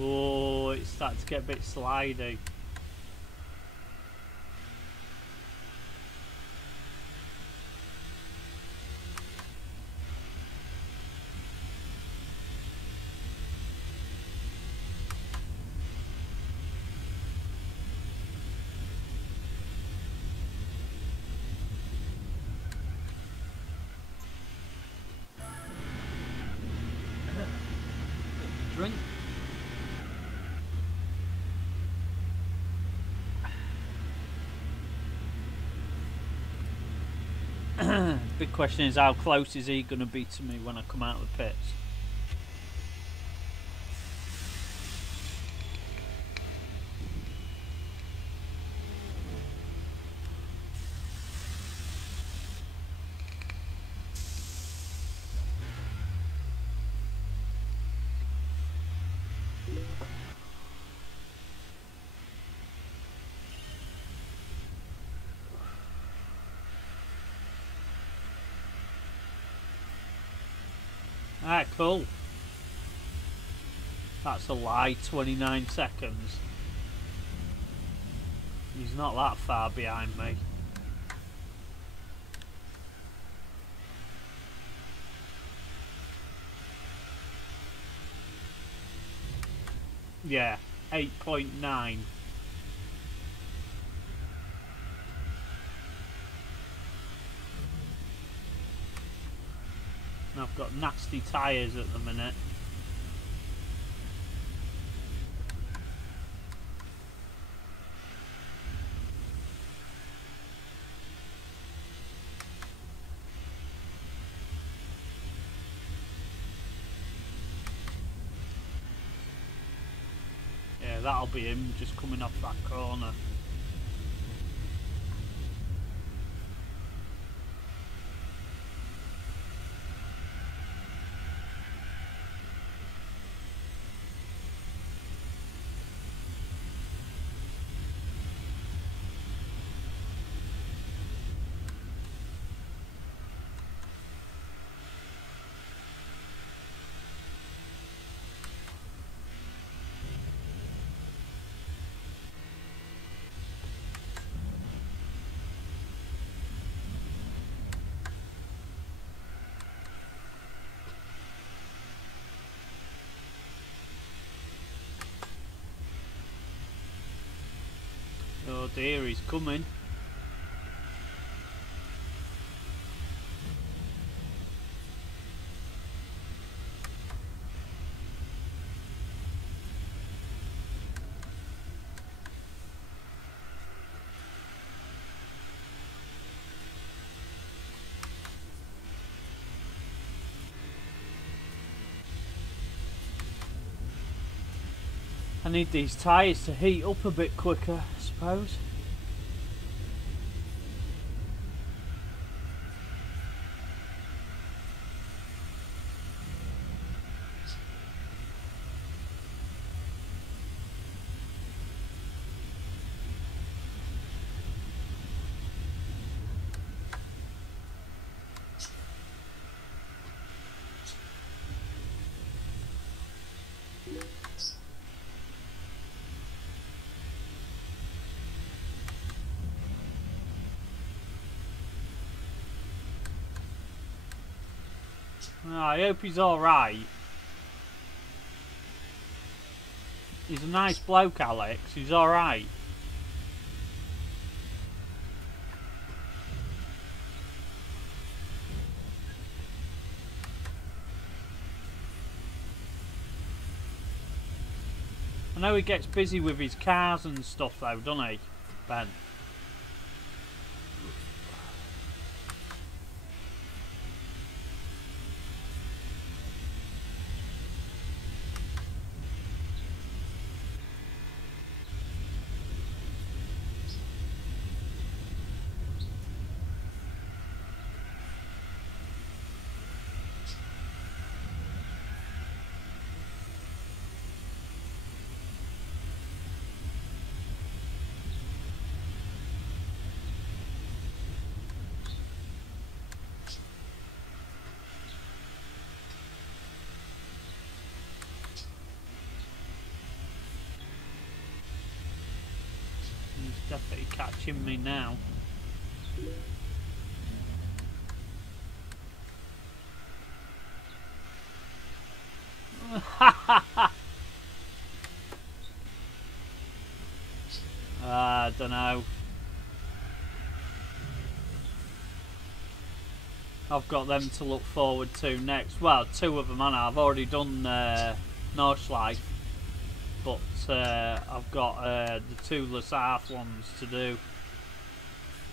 Oh, it's starting to get a bit slidey. Drink. Big question is, how close is he going to be to me when I come out of the pits? Ah, cool. That's a lie, 29 seconds. He's not that far behind me. Yeah, 8.9. I've got nasty tyres at the minute. Yeah, that'll be him just coming off that corner. Oh dear, he's coming. I need these tyres to heat up a bit quicker, I suppose. Oh, I hope he's alright. He's a nice bloke, Alex. He's alright. I know he gets busy with his cars and stuff though, doesn't he, Ben? He's definitely catching me now. I don't know. I've got them to look forward to next. Well, two of them, and I've already done Nordschleife, but I've got the two Lasarth ones to do.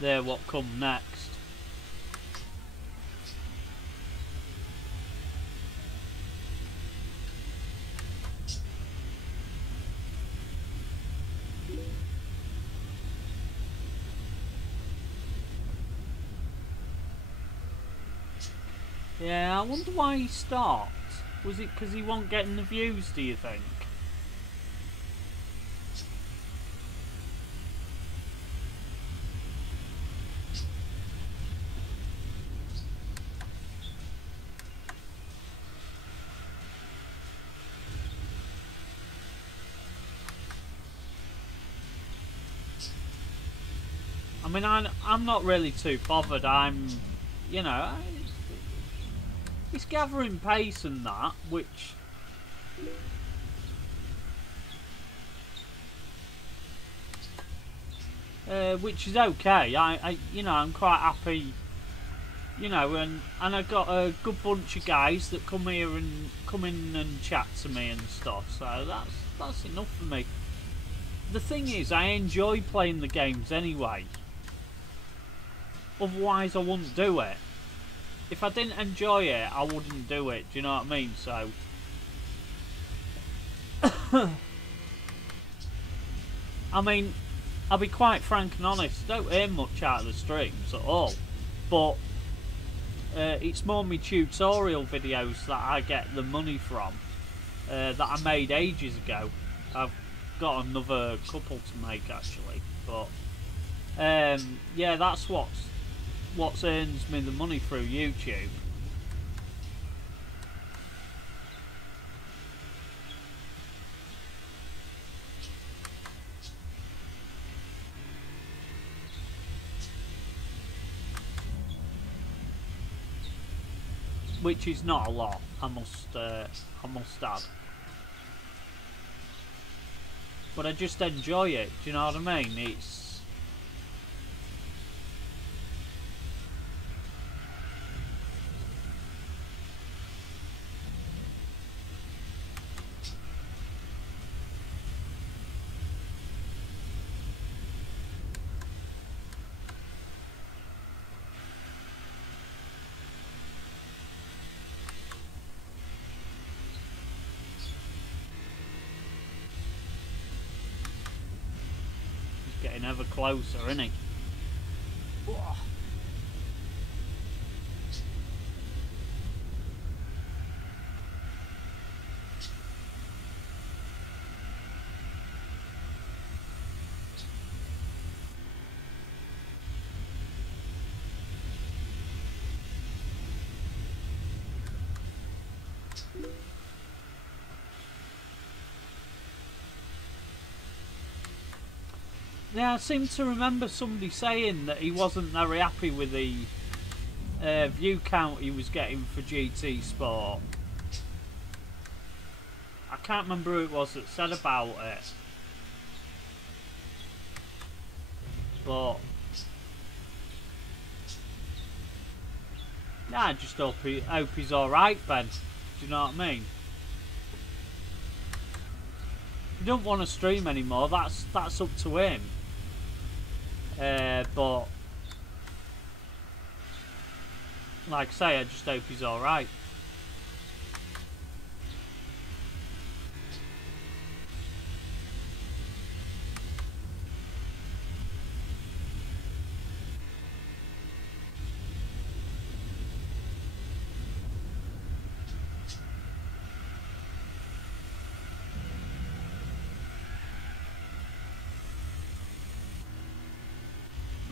They're what come next. Yeah, I wonder why he stopped. Was it because he wasn't getting the views, do you think? I mean, I'm not really too bothered. You know, it's gathering pace and that, which is okay. You know, I'm quite happy. You know, and I got a good bunch of guys that come here and come in and chat to me and stuff. So that's enough for me. The thing is, I enjoy playing the games anyway. Otherwise, I wouldn't do it. If I didn't enjoy it, I wouldn't do it. Do you know what I mean? So, I mean, I'll be quite frank and honest. I don't earn much out of the streams at all, but it's more my tutorial videos that I get the money from. That I made ages ago. I've got another couple to make actually, but yeah, that's what earns me the money through YouTube. Which is not a lot, I must add. But I just enjoy it, do you know what I mean? It's... getting ever closer, isn't he? Yeah, I seem to remember somebody saying that he wasn't very happy with the view count he was getting for GT Sport. I can't remember who it was that said about it. But yeah, I just hope he's alright, Ben. Do you know what I mean? If he don't want to stream anymore, that's up to him. But like I say, I just hope he's alright.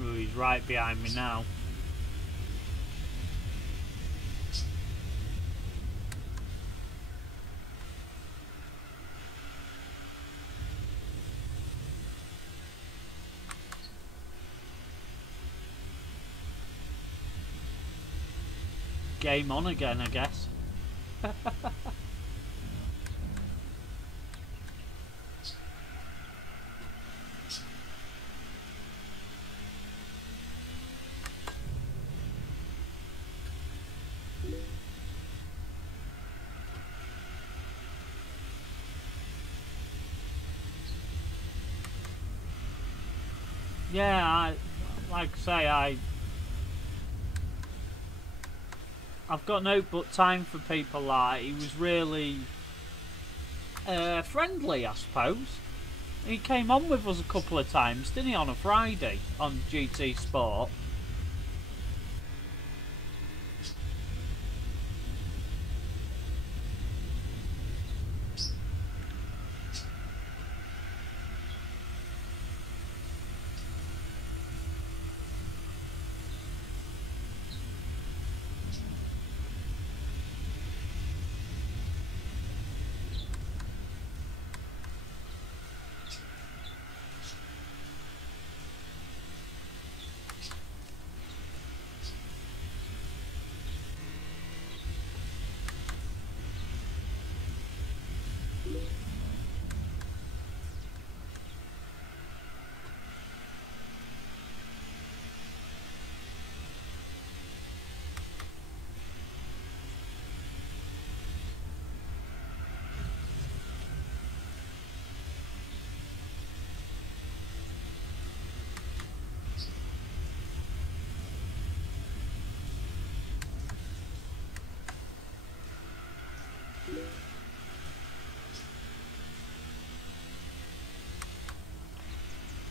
Ooh, he's right behind me now. Game on again, I guess. Yeah, like I say, I've got no but time for people like he was really friendly, I suppose. He came on with us a couple of times, didn't he, on a Friday on GT Sport.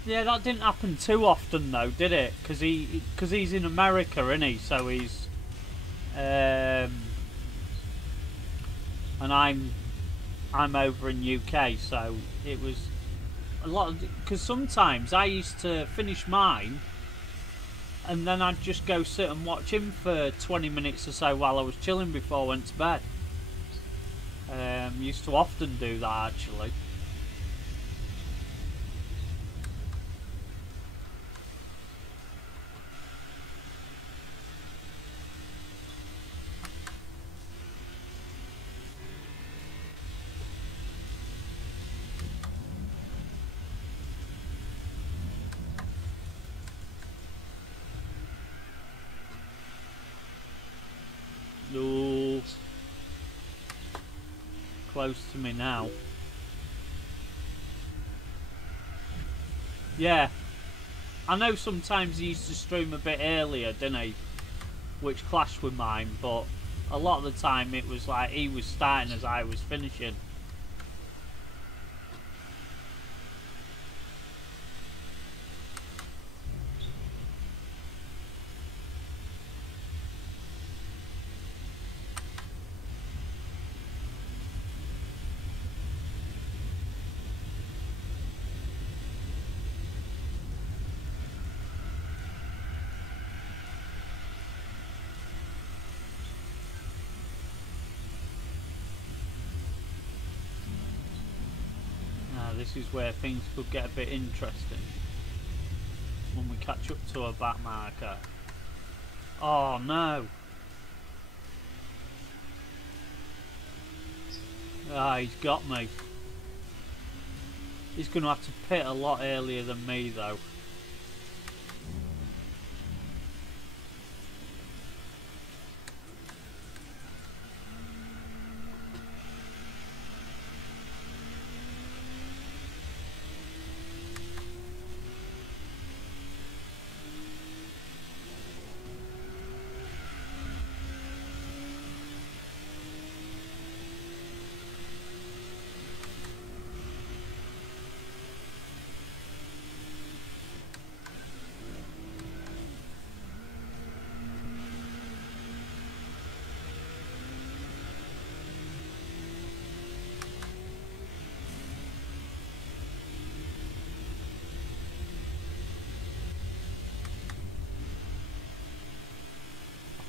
Yeah, that didn't happen too often though, did it? Because he's in America, isn't he? So he's and I'm over in UK, so it was a lot of, because sometimes I used to finish mine and then I'd just go sit and watch him for 20 minutes or so while I was chilling before I went to bed. Used to often do that actually. Ooh. Close to me now. Yeah. I know sometimes he used to stream a bit earlier, didn't he? Which clashed with mine, but a lot of the time it was like he was starting as I was finishing. This is where things could get a bit interesting when we catch up to a back marker. Oh no! Ah, he's got me. He's going to have to pit a lot earlier than me though.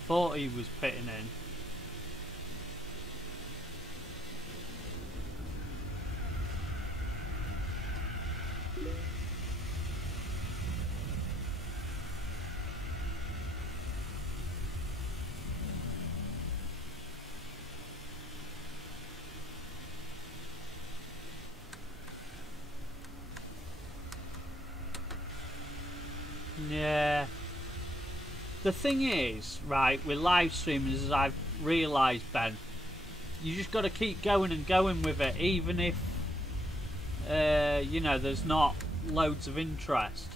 Thought he was pitting in. Yeah. The thing is, right, with live streaming, as I've realised, Ben, you just got to keep going and going with it, even if, you know, there's not loads of interest.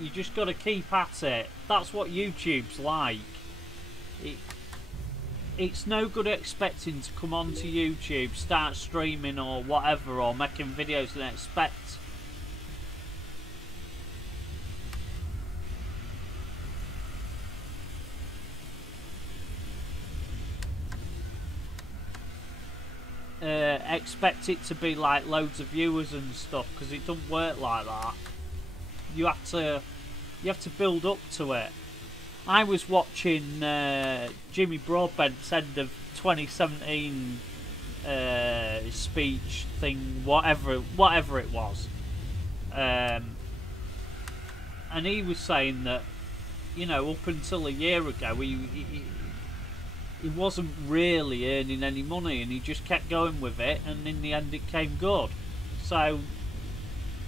You just got to keep at it. That's what YouTube's like. It's no good expecting to come onto YouTube, start streaming or whatever, or making videos and expect it to be like loads of viewers and stuff, because it doesn't work like that. You have to build up to it. I was watching Jimmy Broadbent's end of 2017 speech thing, whatever it was, and he was saying that, you know, up until a year ago he wasn't really earning any money, and he just kept going with it, and in the end it came good. So,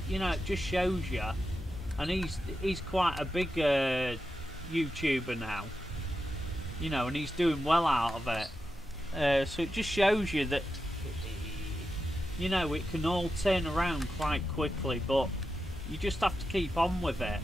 you know, it just shows you. And he's quite a big YouTuber now, you know, and he's doing well out of it. So it just shows you that, you know, it can all turn around quite quickly, but you just have to keep on with it.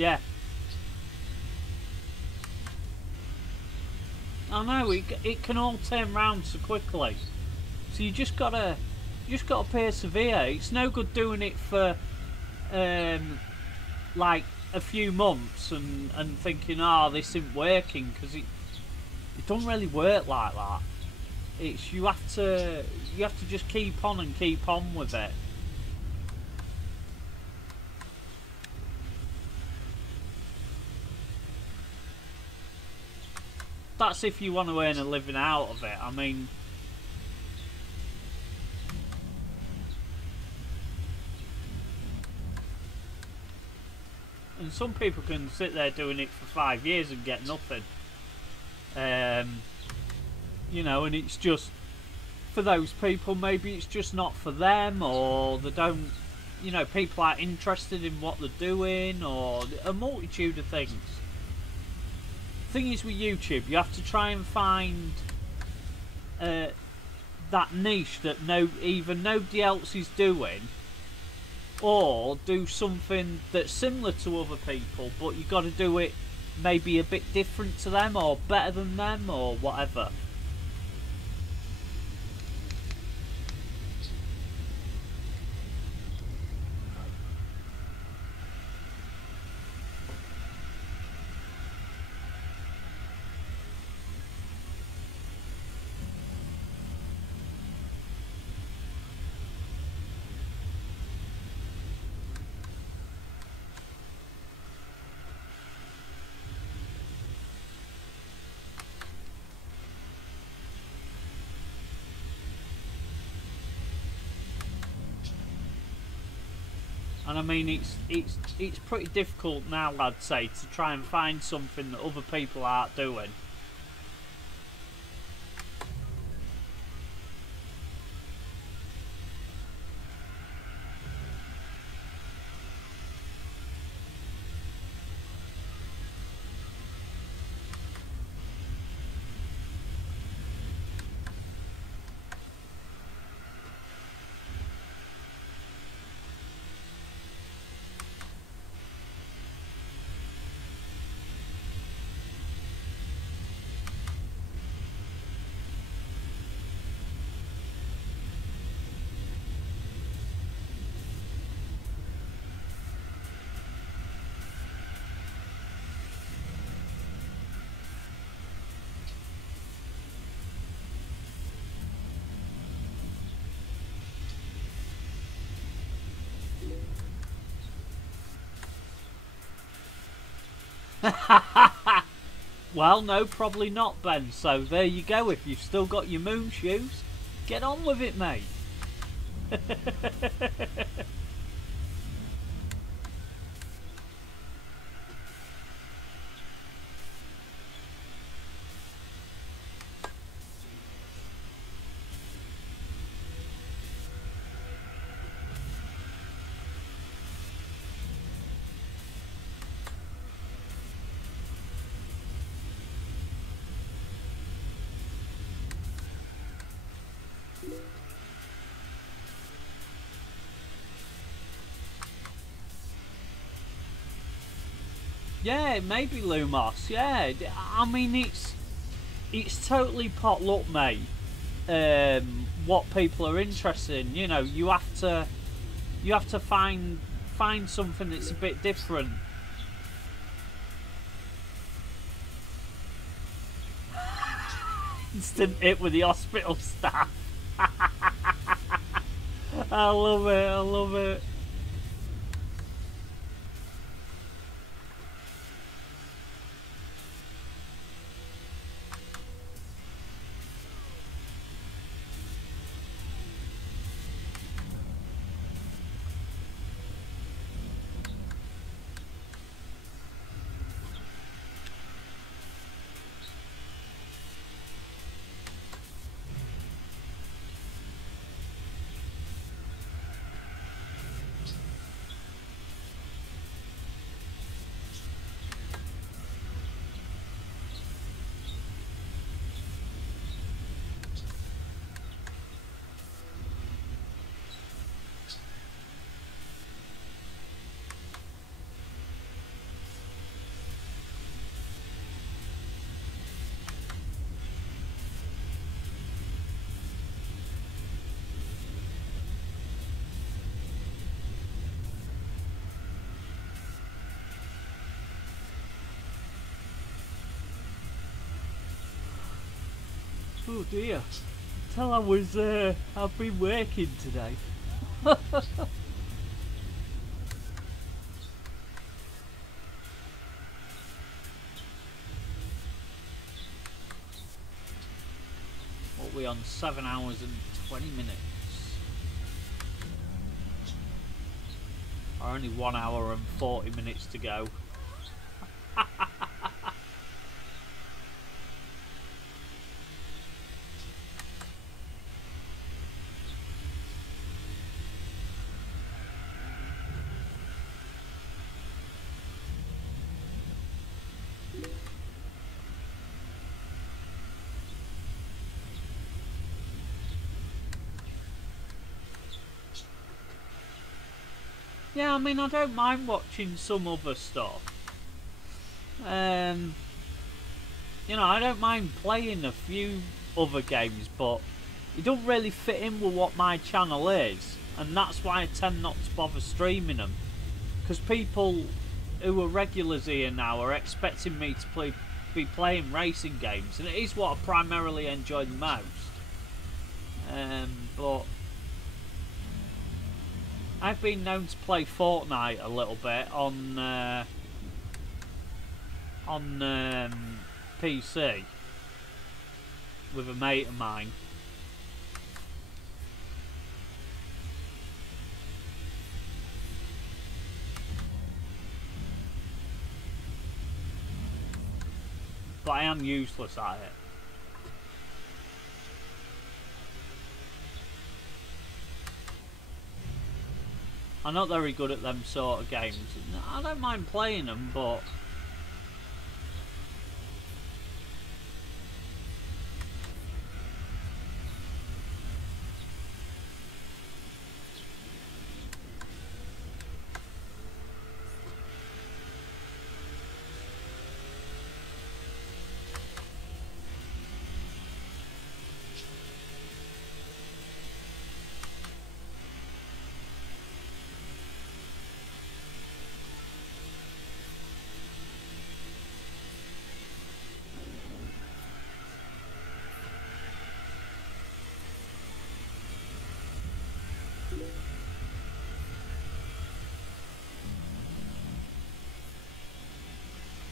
Yeah. I know, it can all turn round so quickly. So you just gotta persevere. It's no good doing it for like a few months and thinking, oh, this isn't working, because it doesn't really work like that. It's you have to just keep on and keep on with it. That's if you want to earn a living out of it. I mean, and some people can sit there doing it for 5 years and get nothing. You know, and it's just, for those people, maybe it's just not for them, or they don't, you know, people aren't interested in what they're doing, or a multitude of things. The thing is with YouTube, you have to try and find that niche that even nobody else is doing, or do something that's similar to other people, but you've got to do it maybe a bit different to them, or better than them, or whatever. And I mean, it's pretty difficult now, I'd say, to try and find something that other people aren't doing. Well, no, probably not, Ben. So there you go. If you've still got your moon shoes, get on with it, mate. Yeah, maybe Lumos. Yeah, I mean it's totally pot luck, mate. What people are interested in, you know, you have to find something that's a bit different. Instant hit with the hospital staff. I love it. I love it. Oh dear. Tell I've been working today. What are we on? 7 hours and 20 minutes. Or only 1 hour and 40 minutes to go. Yeah, I mean, I don't mind watching some other stuff. You know, I don't mind playing a few other games, but it don't really fit in with what my channel is, and that's why I tend not to bother streaming them. Because people who are regulars here now are expecting me to be playing racing games, and it is what I primarily enjoy the most. But I've been known to play Fortnite a little bit on PC with a mate of mine. But I am useless at it. I'm not very good at them sort of games. I don't mind playing them, but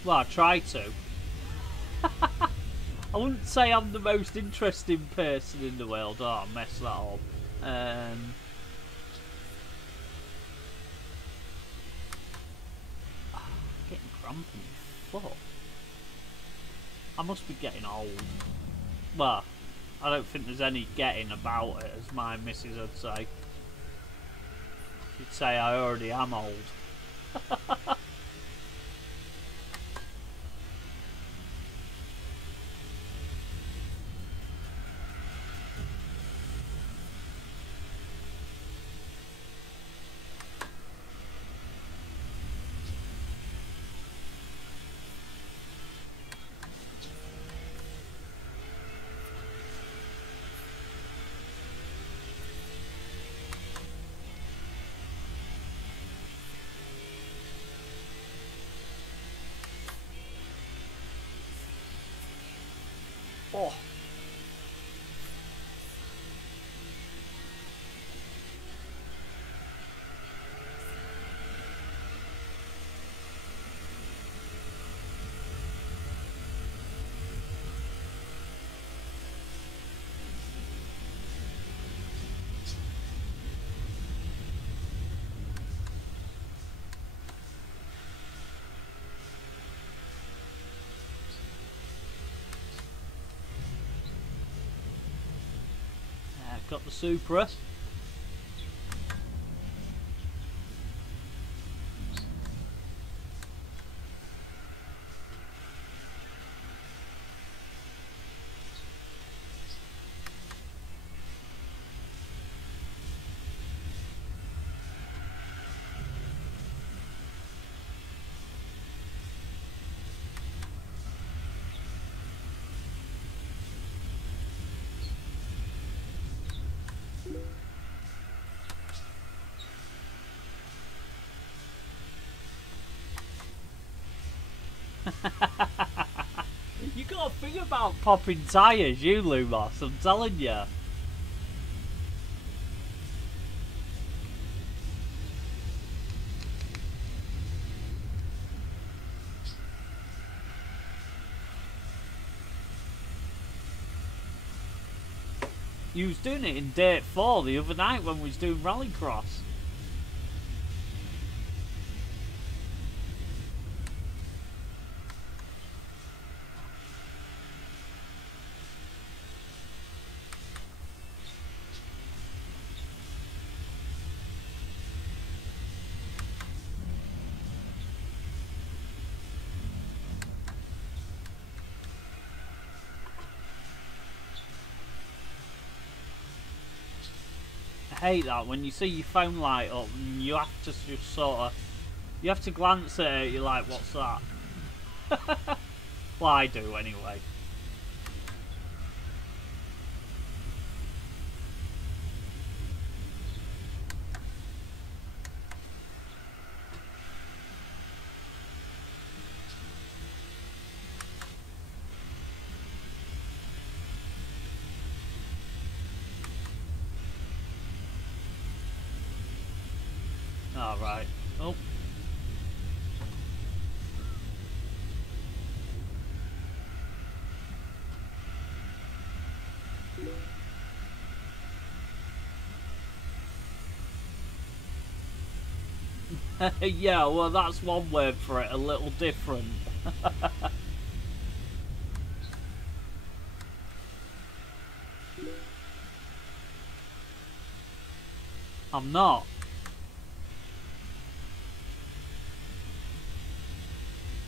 well, I try to. I wouldn't say I'm the most interesting person in the world. Oh, I messed that up. Getting cramp in my foot. I must be getting old. Well, I don't think there's any getting about it, as my missus would say. She'd say I already am old. Oh. Got the Supra. You got a thing about popping tyres, you Lumos, I'm telling you. You was doing it in Date 4 the other night when we was doing Rallycross. I hate that when you see your phone light up and you have to just sort of, you have to glance at it, you're like, what's that? Well, I do anyway. Alright. Oh. Yeah, well that's one word for it, a little different. I'm not.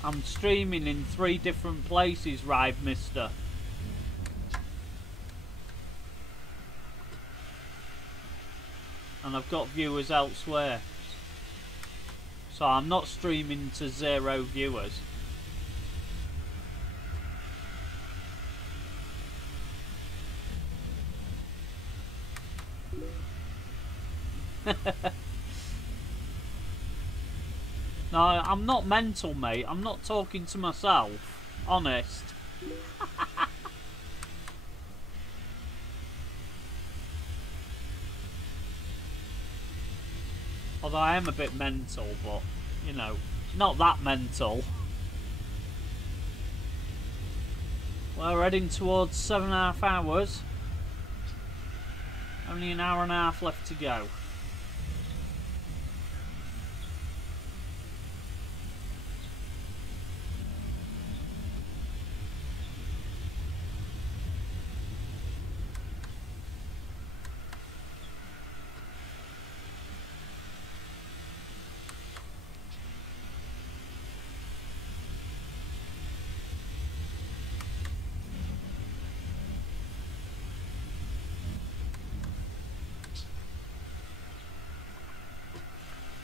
I'm streaming in 3 different places, Ride Mister. And I've got viewers elsewhere. So I'm not streaming to 0 viewers. No, I'm not mental, mate. I'm not talking to myself. Honest. Although I am a bit mental, but, you know, not that mental. We're heading towards 7.5 hours. Only an hour and a half left to go.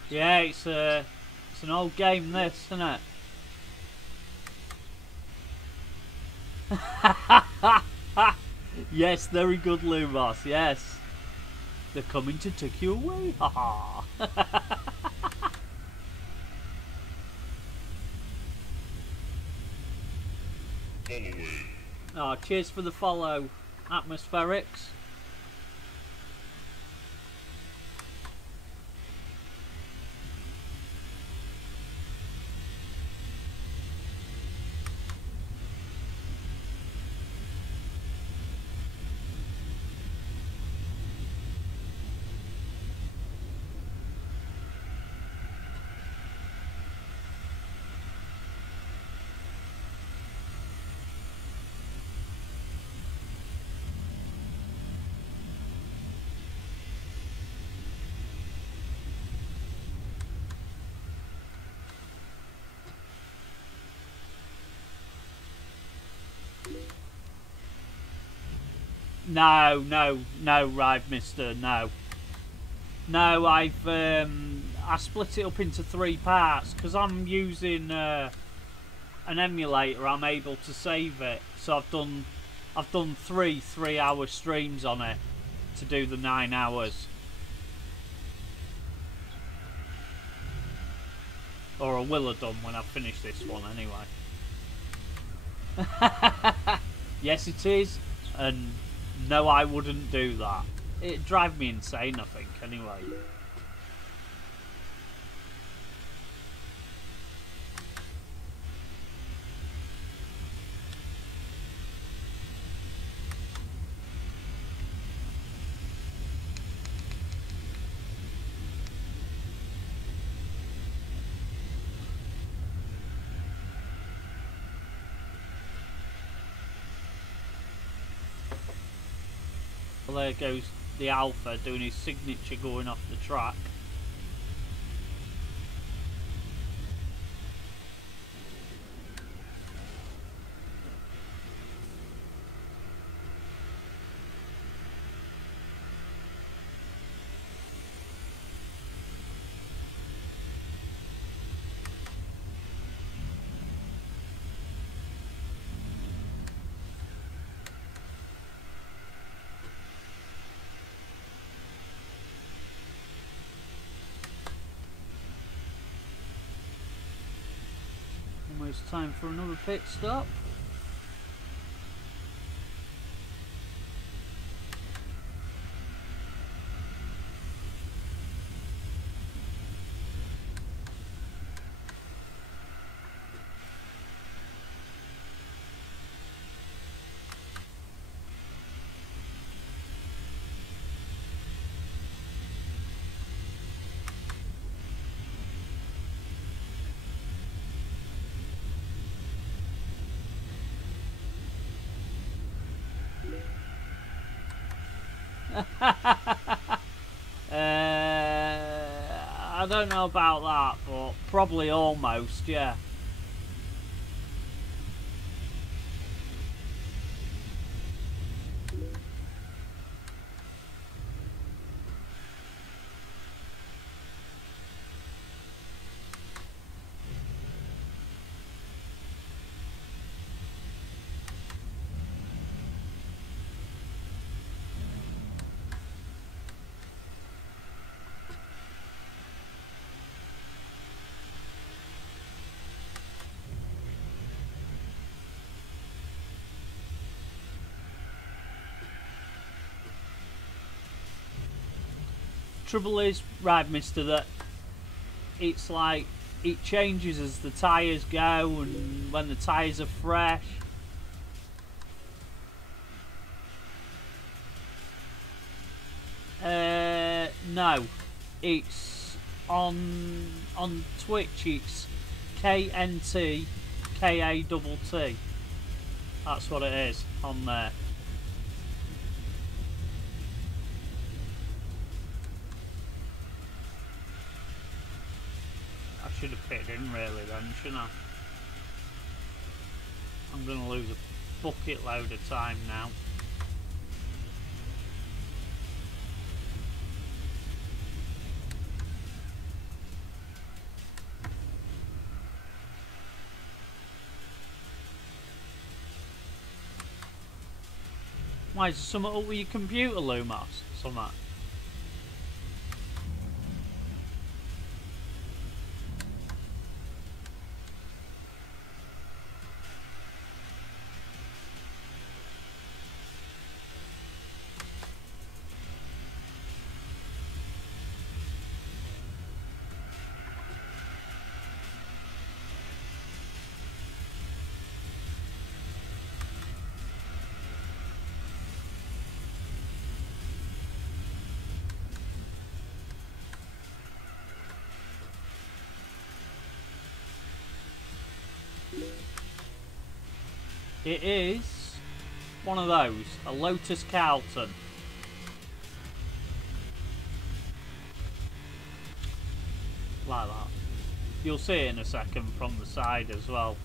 Yeah, it's an old game, this, isn't it? Yes, very good, Lumos. Yes, they're coming to take you away. Haha. Oh, cheers for the follow, Atmospherics. No, Ride Mister, no. No, I split it up into 3 parts because I'm using an emulator. I'm able to save it, so I've done 3 3-hour streams on it to do the 9 hours. Or I will have done when I finish this one anyway. Yes, it is, and no, I wouldn't do that. It'd drive me insane, I think, anyway. Well, there goes the Alpha doing his signature going off the track. Almost time for another pit stop. I don't know about that, but probably almost, yeah. Trouble is, right, mister, that it's like it changes as the tyres go and when the tyres are fresh. No, it's on Twitch. It's KNT KATT. That's what it is on there. I should have pitted in really then, shouldn't I? I'm going to lose a bucket load of time now. Why, is there something up with your computer, Lumos? Something? It is one of those, a Lotus Carlton. Like that. You'll see it in a second from the side as well.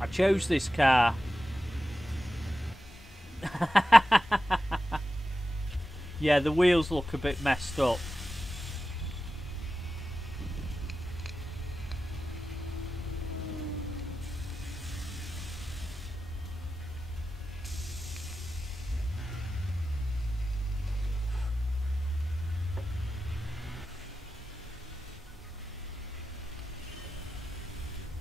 I chose this car. Yeah, the wheels look a bit messed up.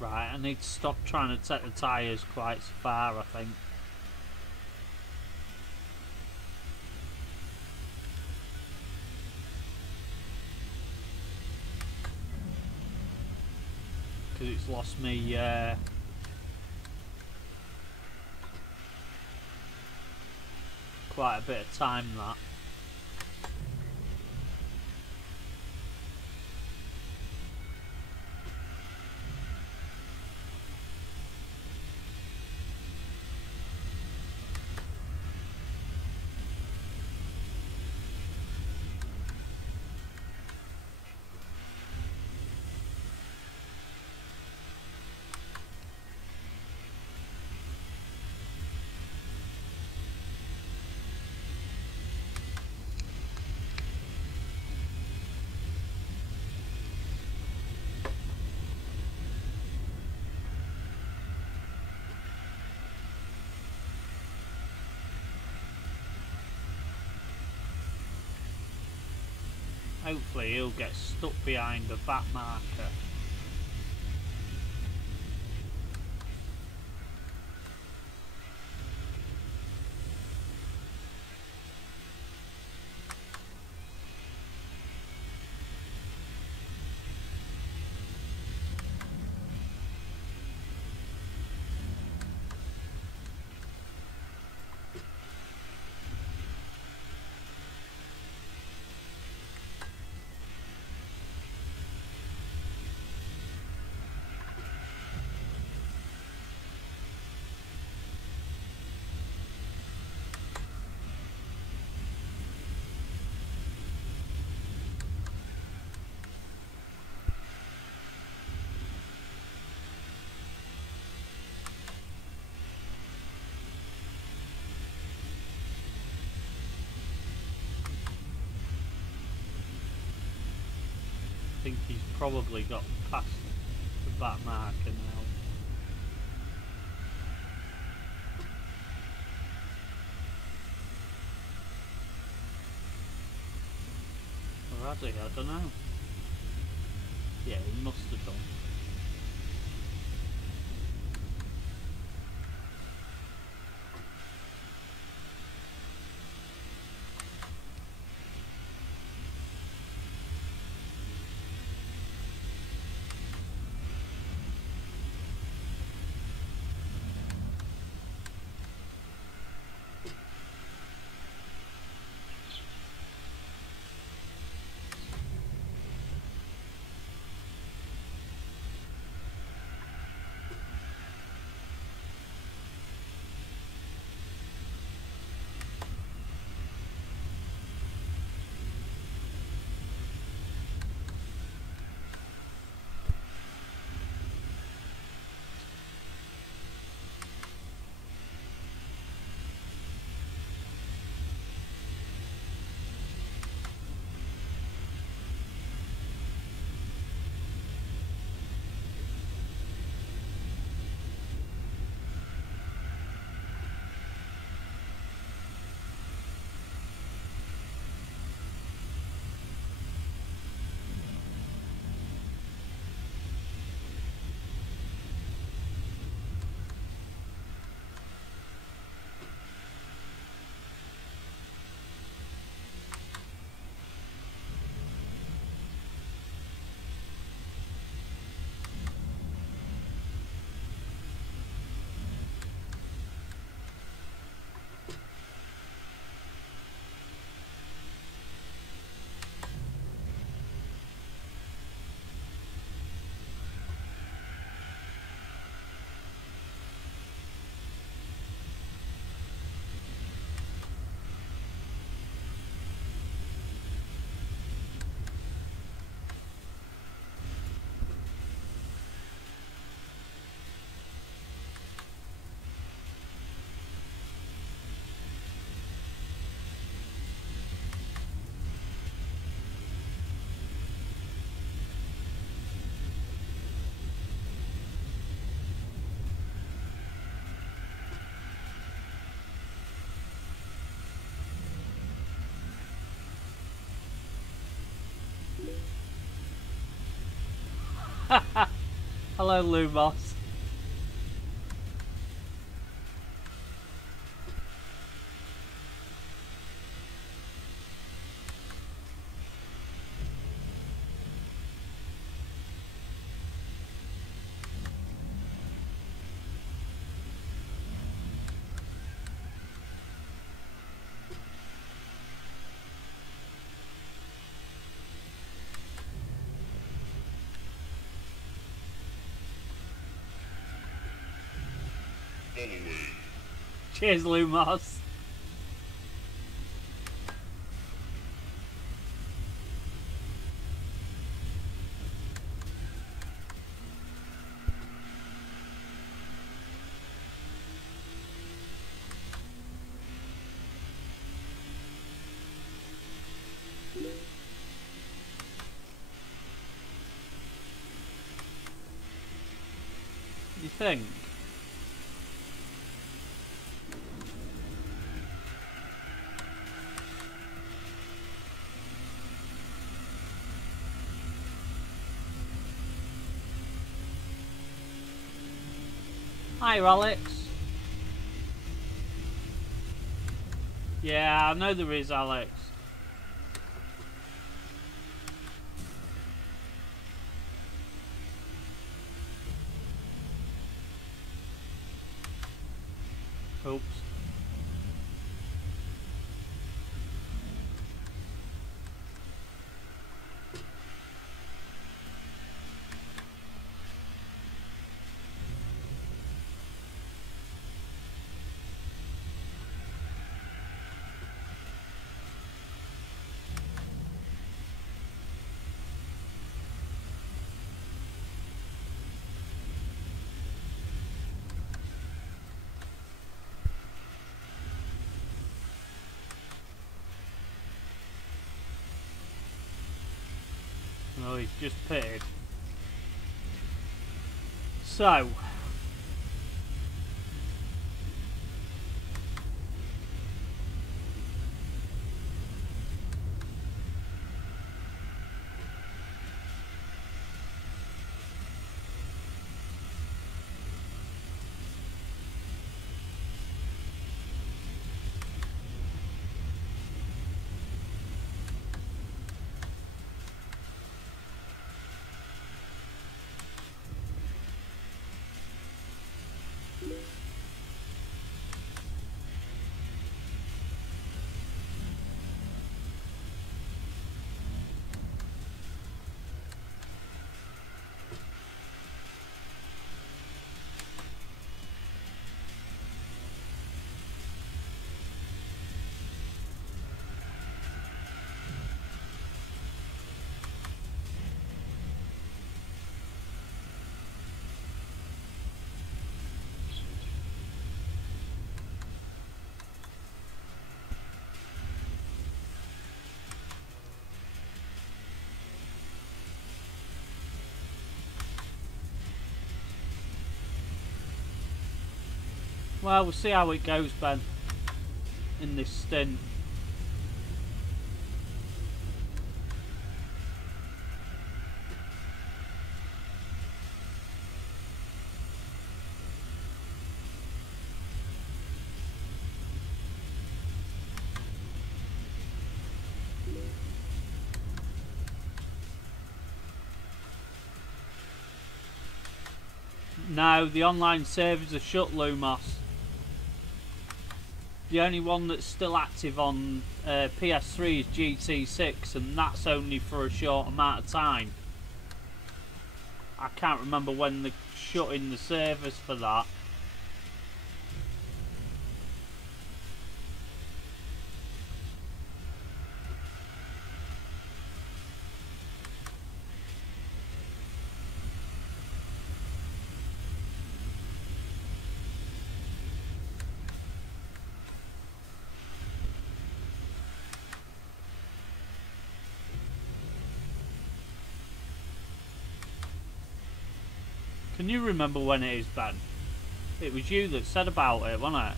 Right, I need to stop trying to take the tyres quite so far, I think. Because it's lost me quite a bit of time, that. Hopefully he'll get stuck behind the back marker. I think he's probably got past the back marker now. Or has he? I don't know. Yeah, he must have done. Hello, Lumos. Cheers, Lumos. You think? Hi, Alex. Yeah, I know there is, Alex. Oops. Oh, he's just pitted. So. Well, we'll see how it goes, Ben, in this stint. No, the online servers are shut, Lumos. The only one that's still active on PS3 is GT6, and that's only for a short amount of time. I can't remember when they're shutting the servers for that. Can you remember when it is, Ben? It was you that said about it, wasn't it?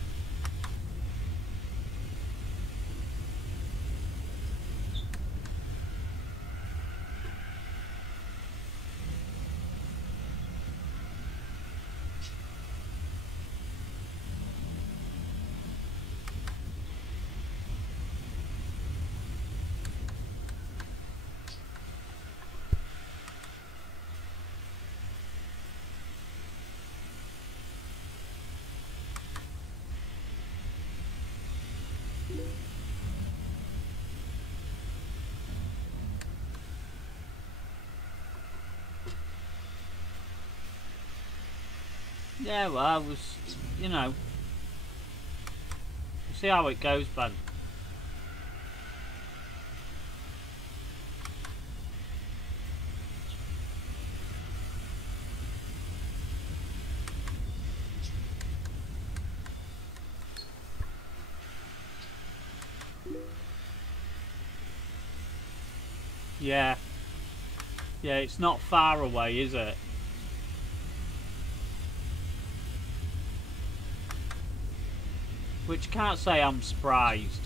Yeah, well, I was, you know, we'll see how it goes, Ben. Yeah. Yeah, it's not far away, is it? Which can't say I'm surprised.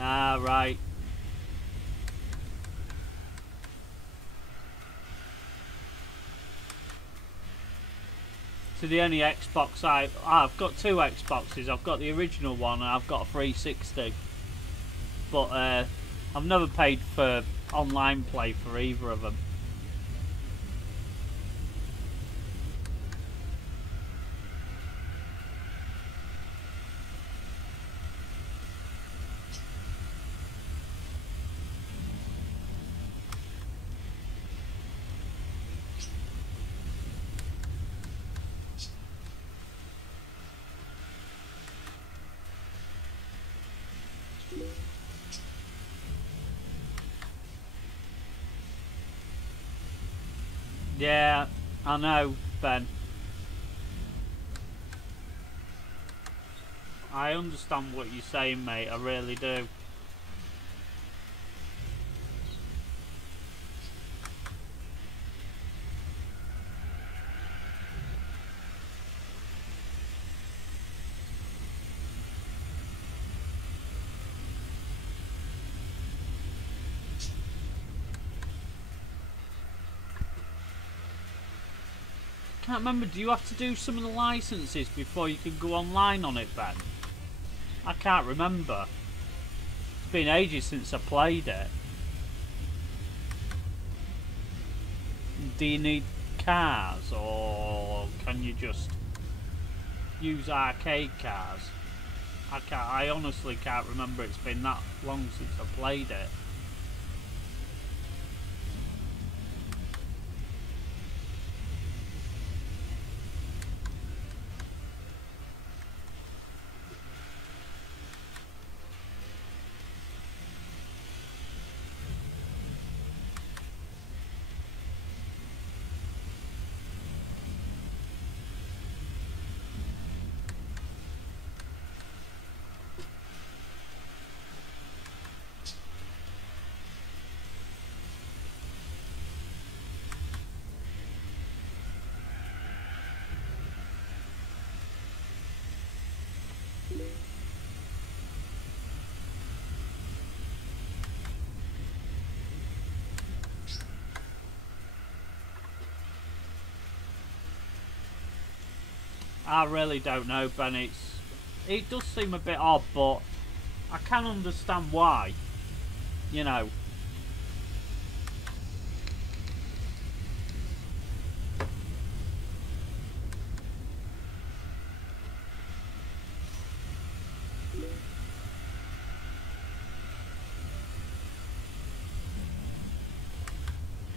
Ah, right. So the only Xbox I've got two Xboxes. I've got the original one and I've got a 360. But I've never paid for online play for either of them. Yeah, I know, Ben. I understand what you're saying, mate. I really do. Can't remember, do you have to do some of the licenses before you can go online on it, Ben? I can't remember. It's been ages since I played it. Do you need cars, or can you just use arcade cars? I honestly can't remember. It's been that long since I played it. I really don't know, Ben. It does seem a bit odd, but I can understand why. You know.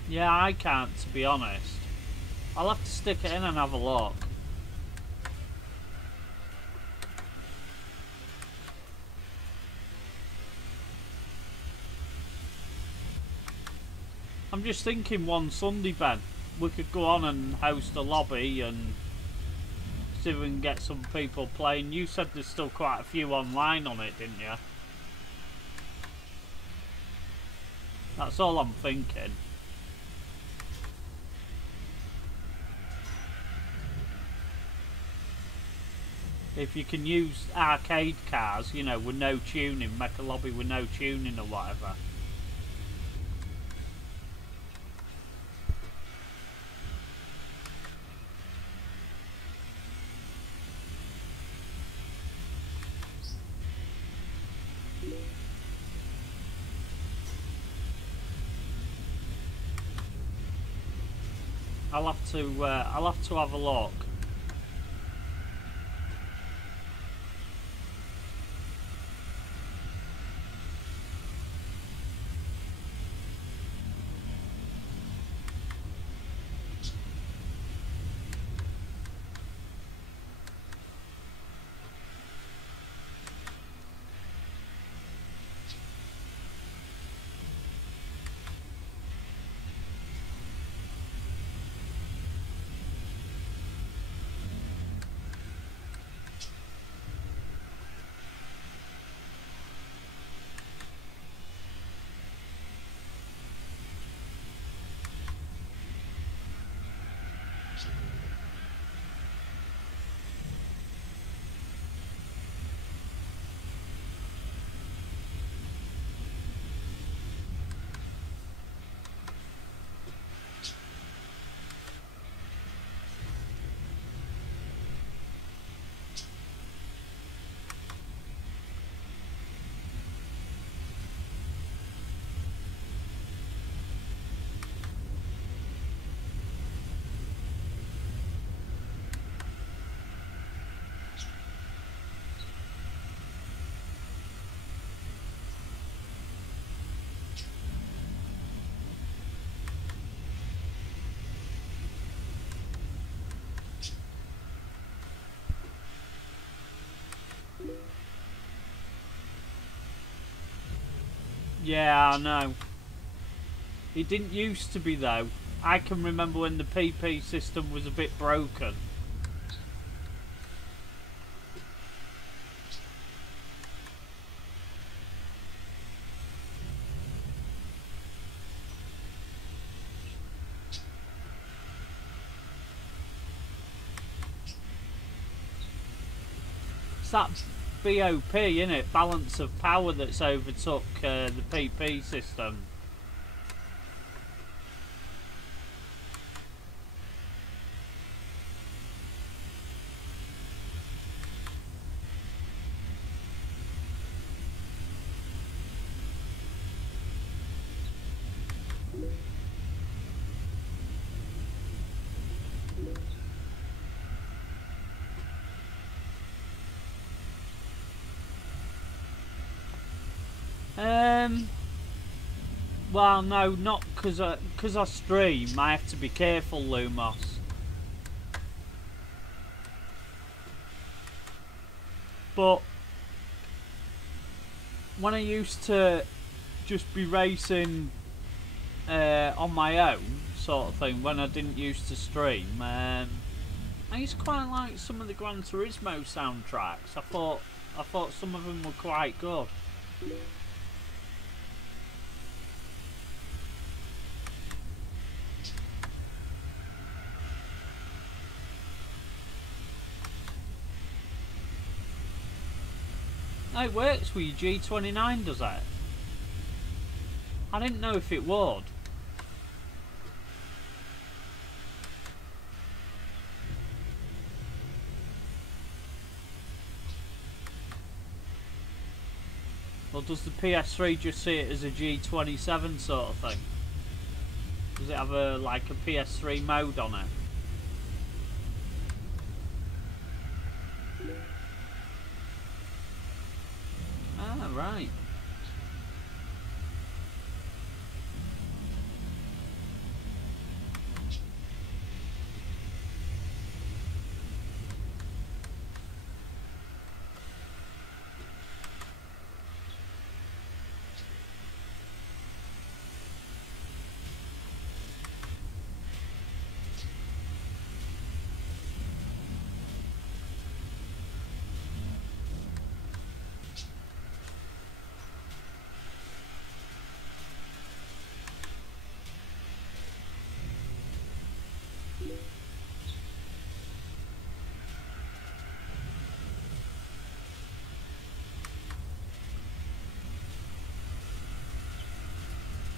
Yeah, I can't, to be honest. I'll have to stick it in and have a look. I'm just thinking one Sunday, Ben. we could go on and host a lobby and see if we can get some people playing. You said there's still quite a few online on it, didn't you? That's all I'm thinking. If you can use arcade cars, you know, with no tuning, make a lobby with no tuning or whatever. I'll have to have a look. Yeah, I know. It didn't used to be though. I can remember when the PP system was a bit broken. It's that BOP, innit? Balance of power that's overtook the PP system. Well, no, not because I stream. I have to be careful, Lumos. But when I used to just be racing on my own, sort of thing, when I didn't used to stream, I used to quite like some of the Gran Turismo soundtracks. I thought some of them were quite good. Oh, it works with your G29, does it? I didn't know if it would. Or does the PS3 just see it as a G27 sort of thing? Does it have a like a PS3 mode on it? Ah, right.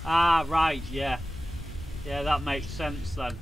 Ah, right, yeah. Yeah, that makes sense then.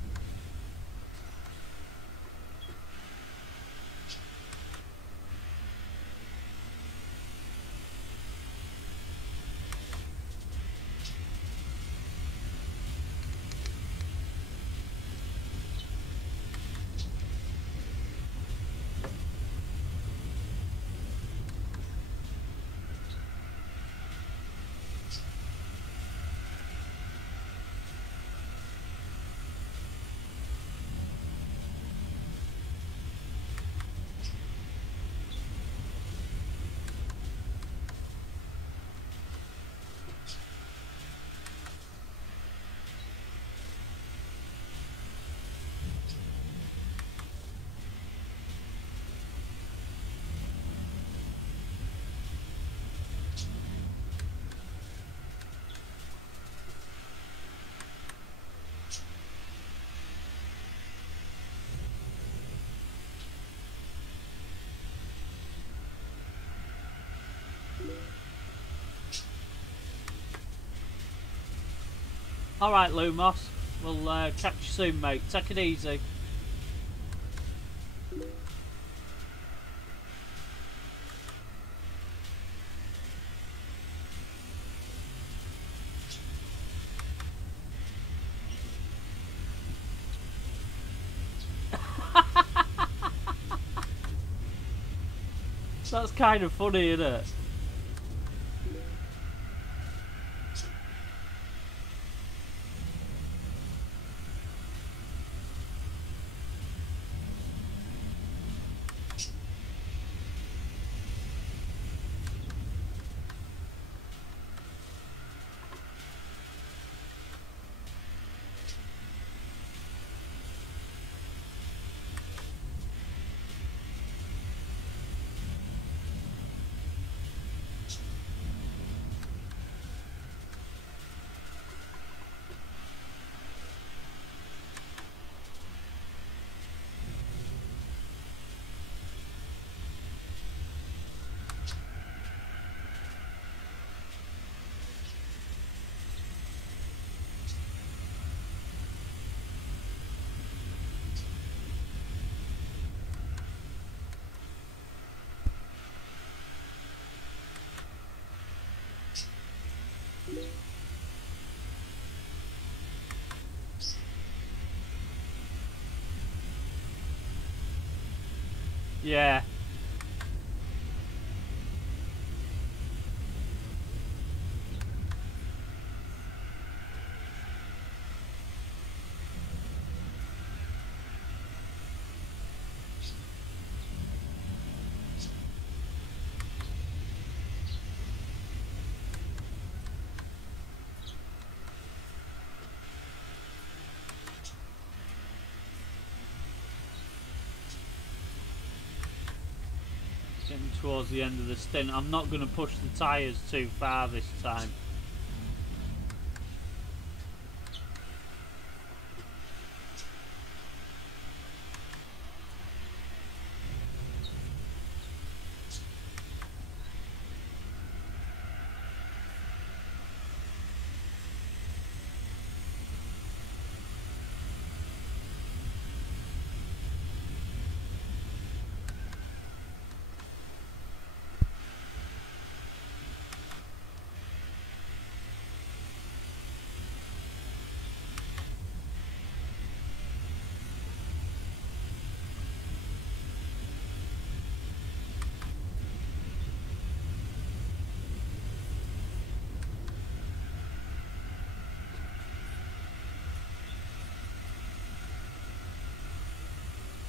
Alright, Lumos. We'll catch you soon, mate. Take it easy. That's kind of funny, isn't it? Yeah. Getting towards the end of the stint. I'm not going to push the tyres too far this time.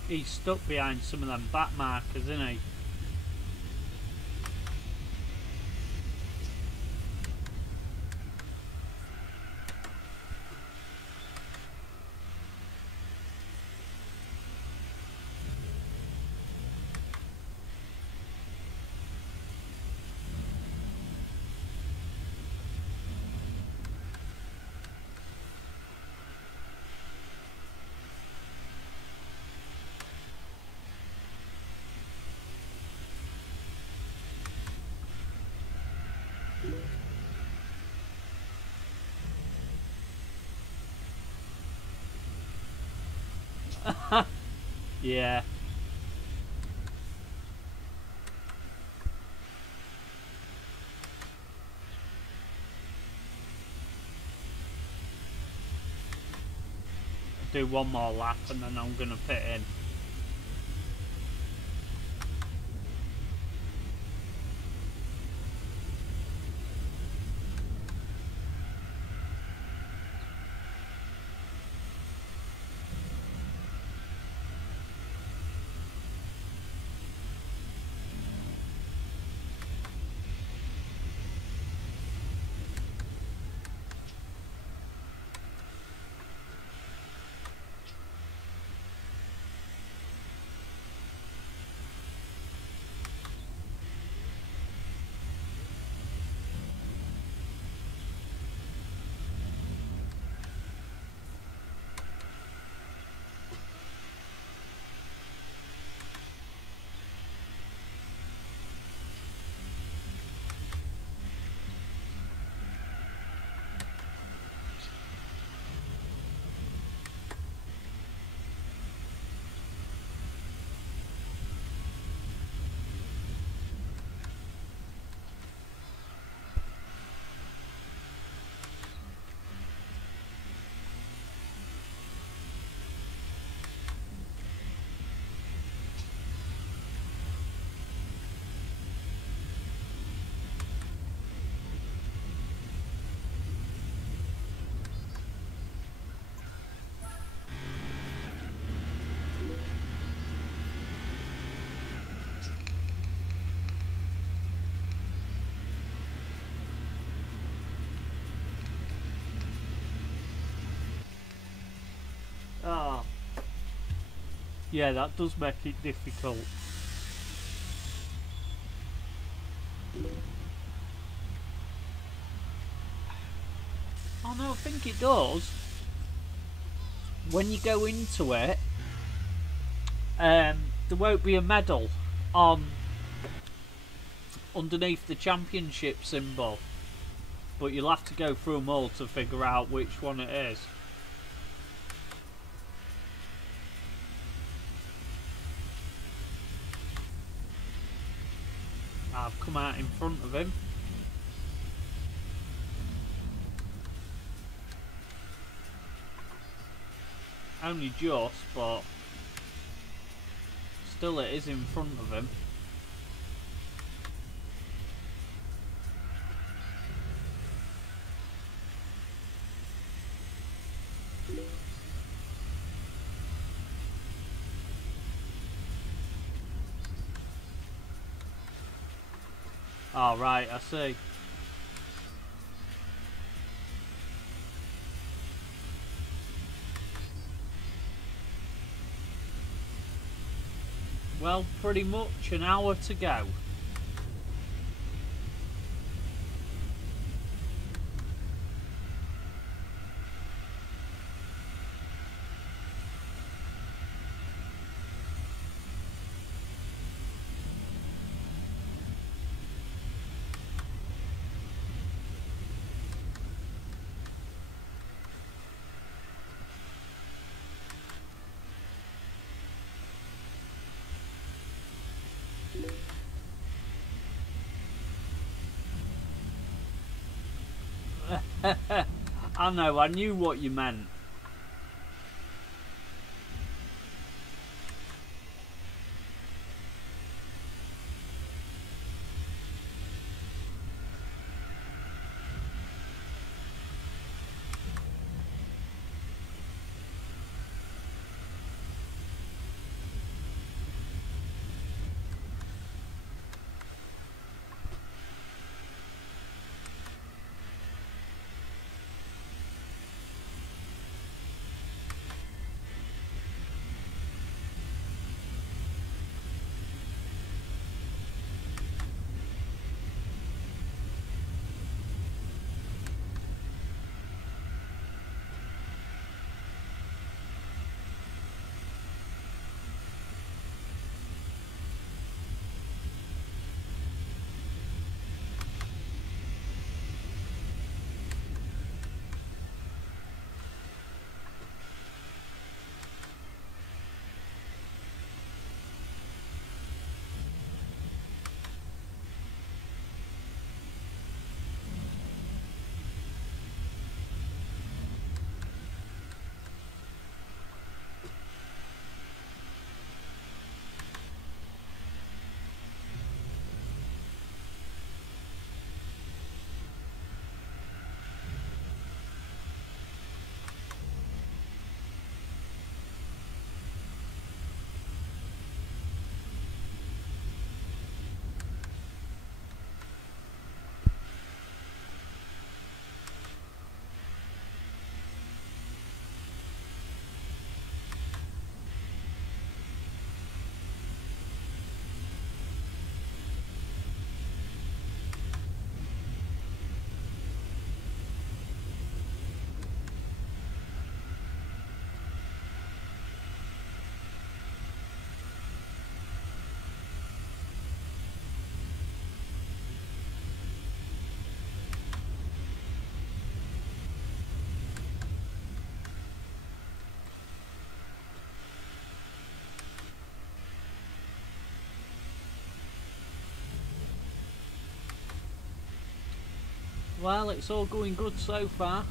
He's stuck behind some of them back markers, isn't he? Yeah. Do one more lap and then I'm gonna pit in. Oh. Yeah, that does make it difficult. Oh no, I think it does. When you go into it, there won't be a medal on underneath the championship symbol, but you'll have to go through them all to figure out which one it is. I've come out in front of him. Only just, but still it is in front of him. Oh, right, I see. Well, pretty much an hour to go. I know, I knew what you meant. Well, it's all going good so far.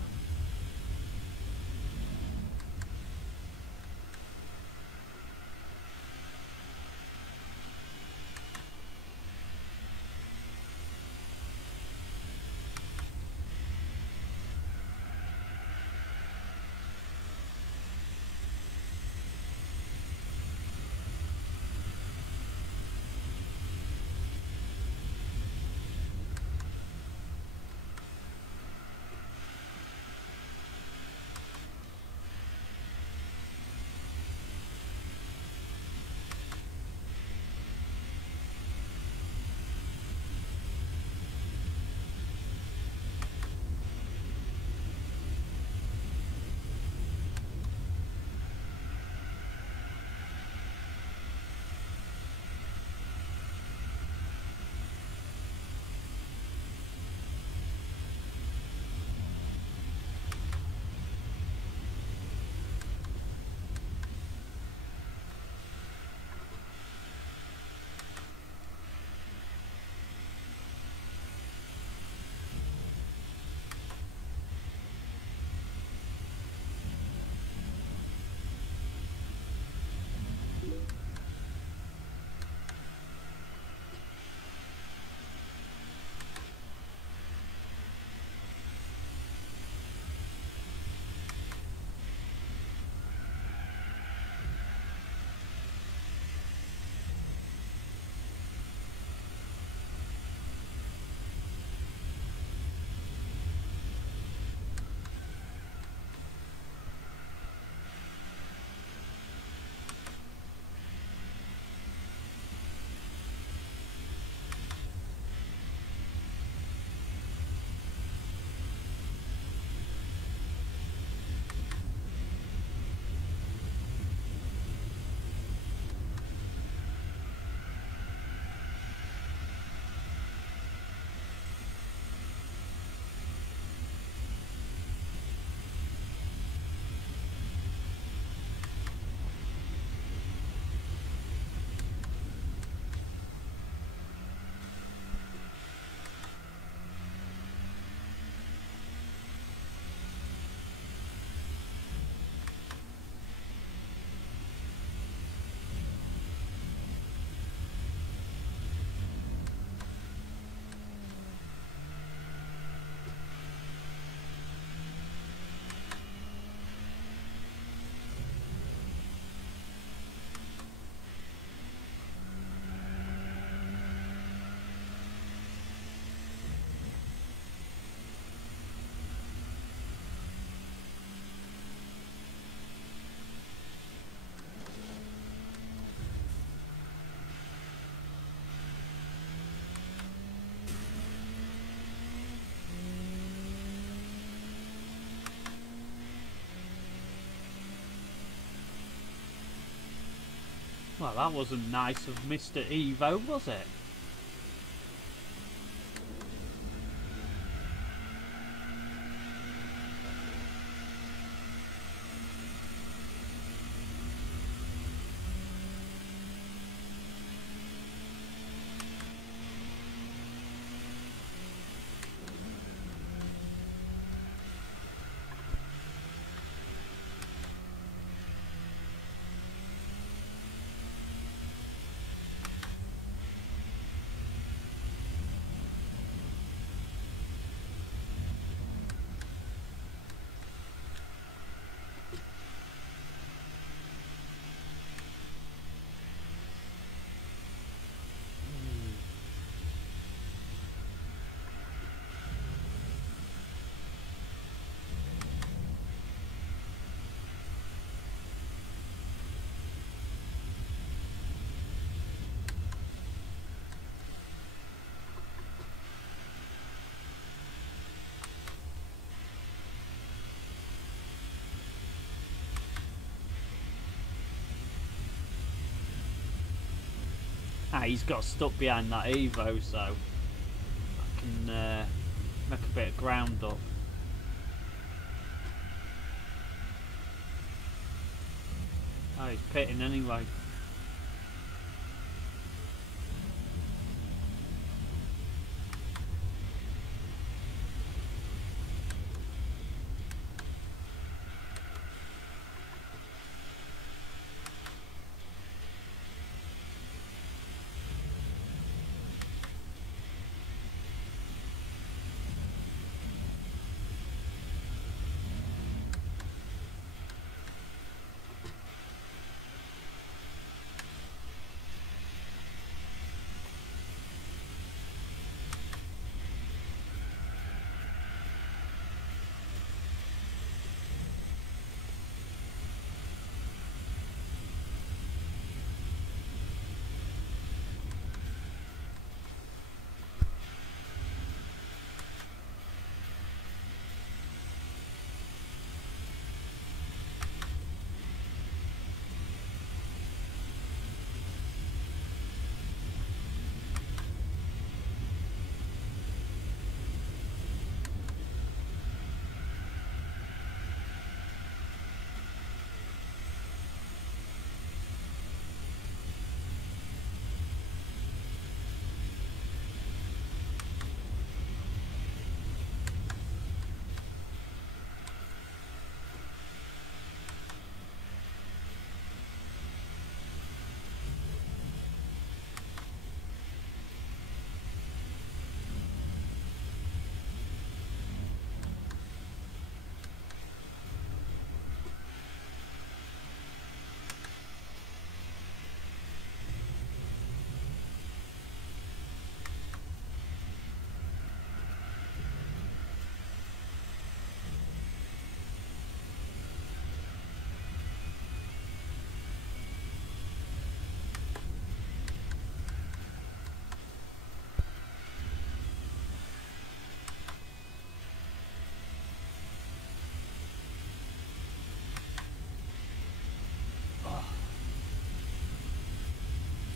Well, that wasn't nice of Mr. Evo, was it? Ah, he's got stuck behind that Evo, so I can make a bit of ground up. Oh, he's pitting anyway.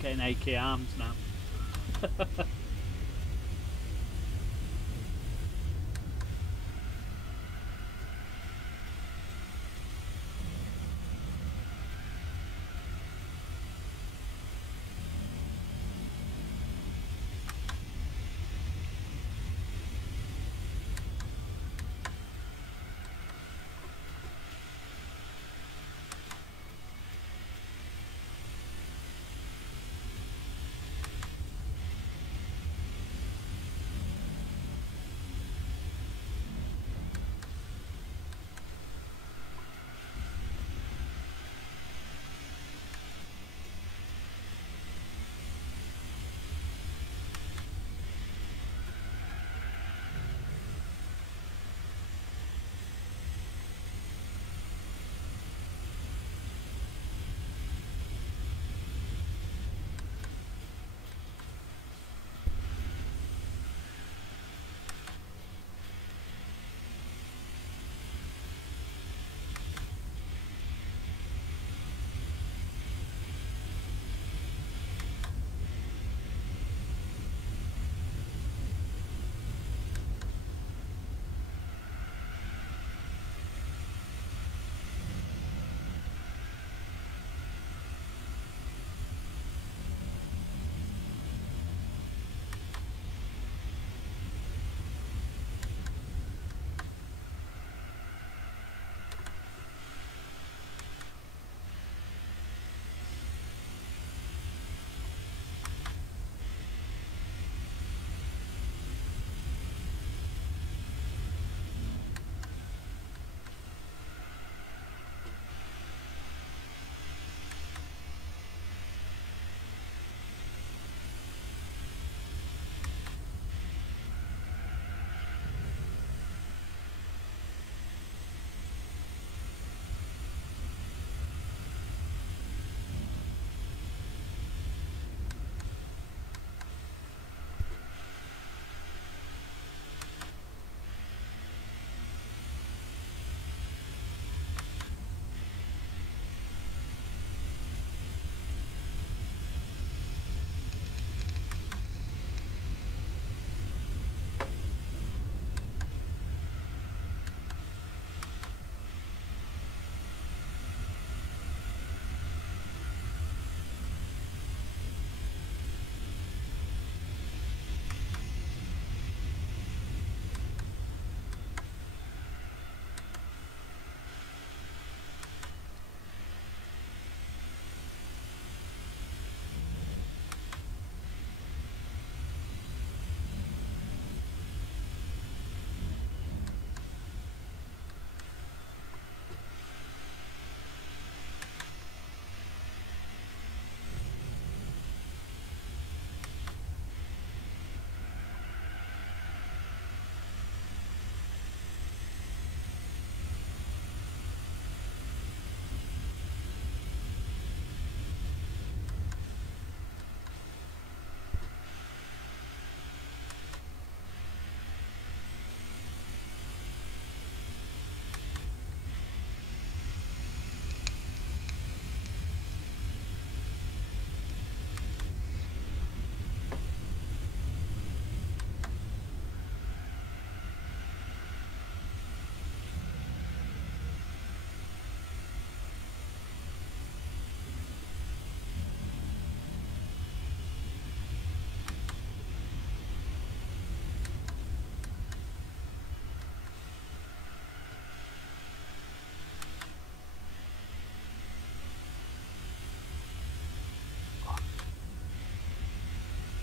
Getting achy arms now.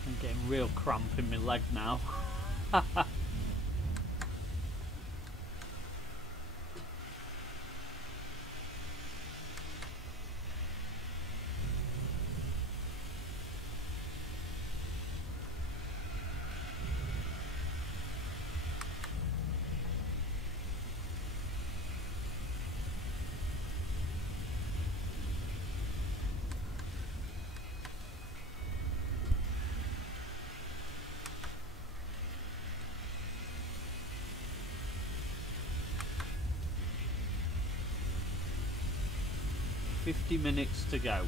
I'm getting real cramp in my leg now. 50 minutes to go.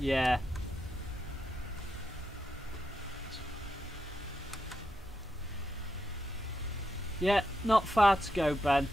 Yeah. Yeah, not far to go, Ben.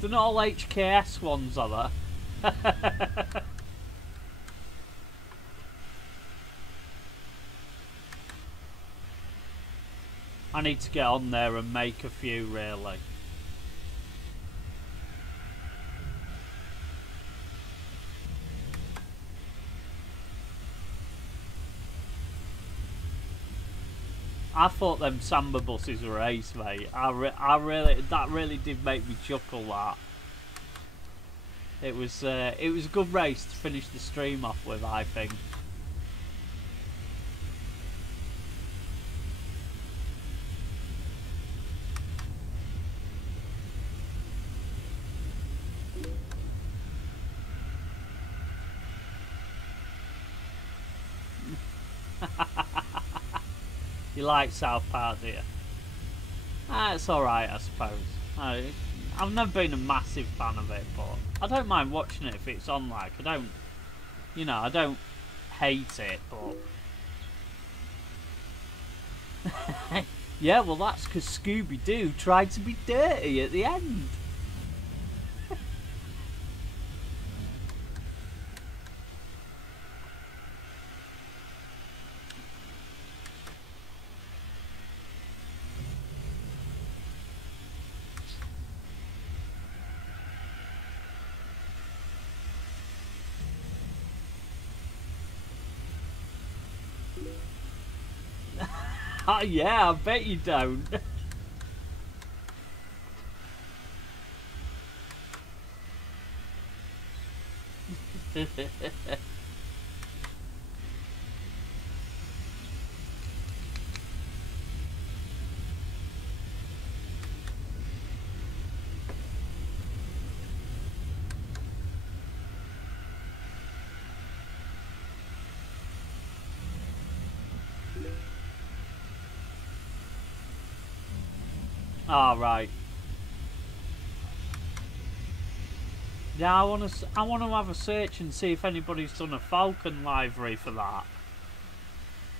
They're not all HKS ones, are they? I need to get on there and make a few, really. I thought them Samba buses were ace, mate. That really did make me chuckle. That it was a good race to finish the stream off with, I think. You like South Park, do you? It's alright, I suppose. I've never been a massive fan of it, but I don't mind watching it if it's on. Like, I don't hate it, but yeah, well, that's because Scooby-Doo tried to be dirty at the end. Oh yeah, I bet you don't. All right. Yeah, I want to have a search and see if anybody's done a Falcon livery for that.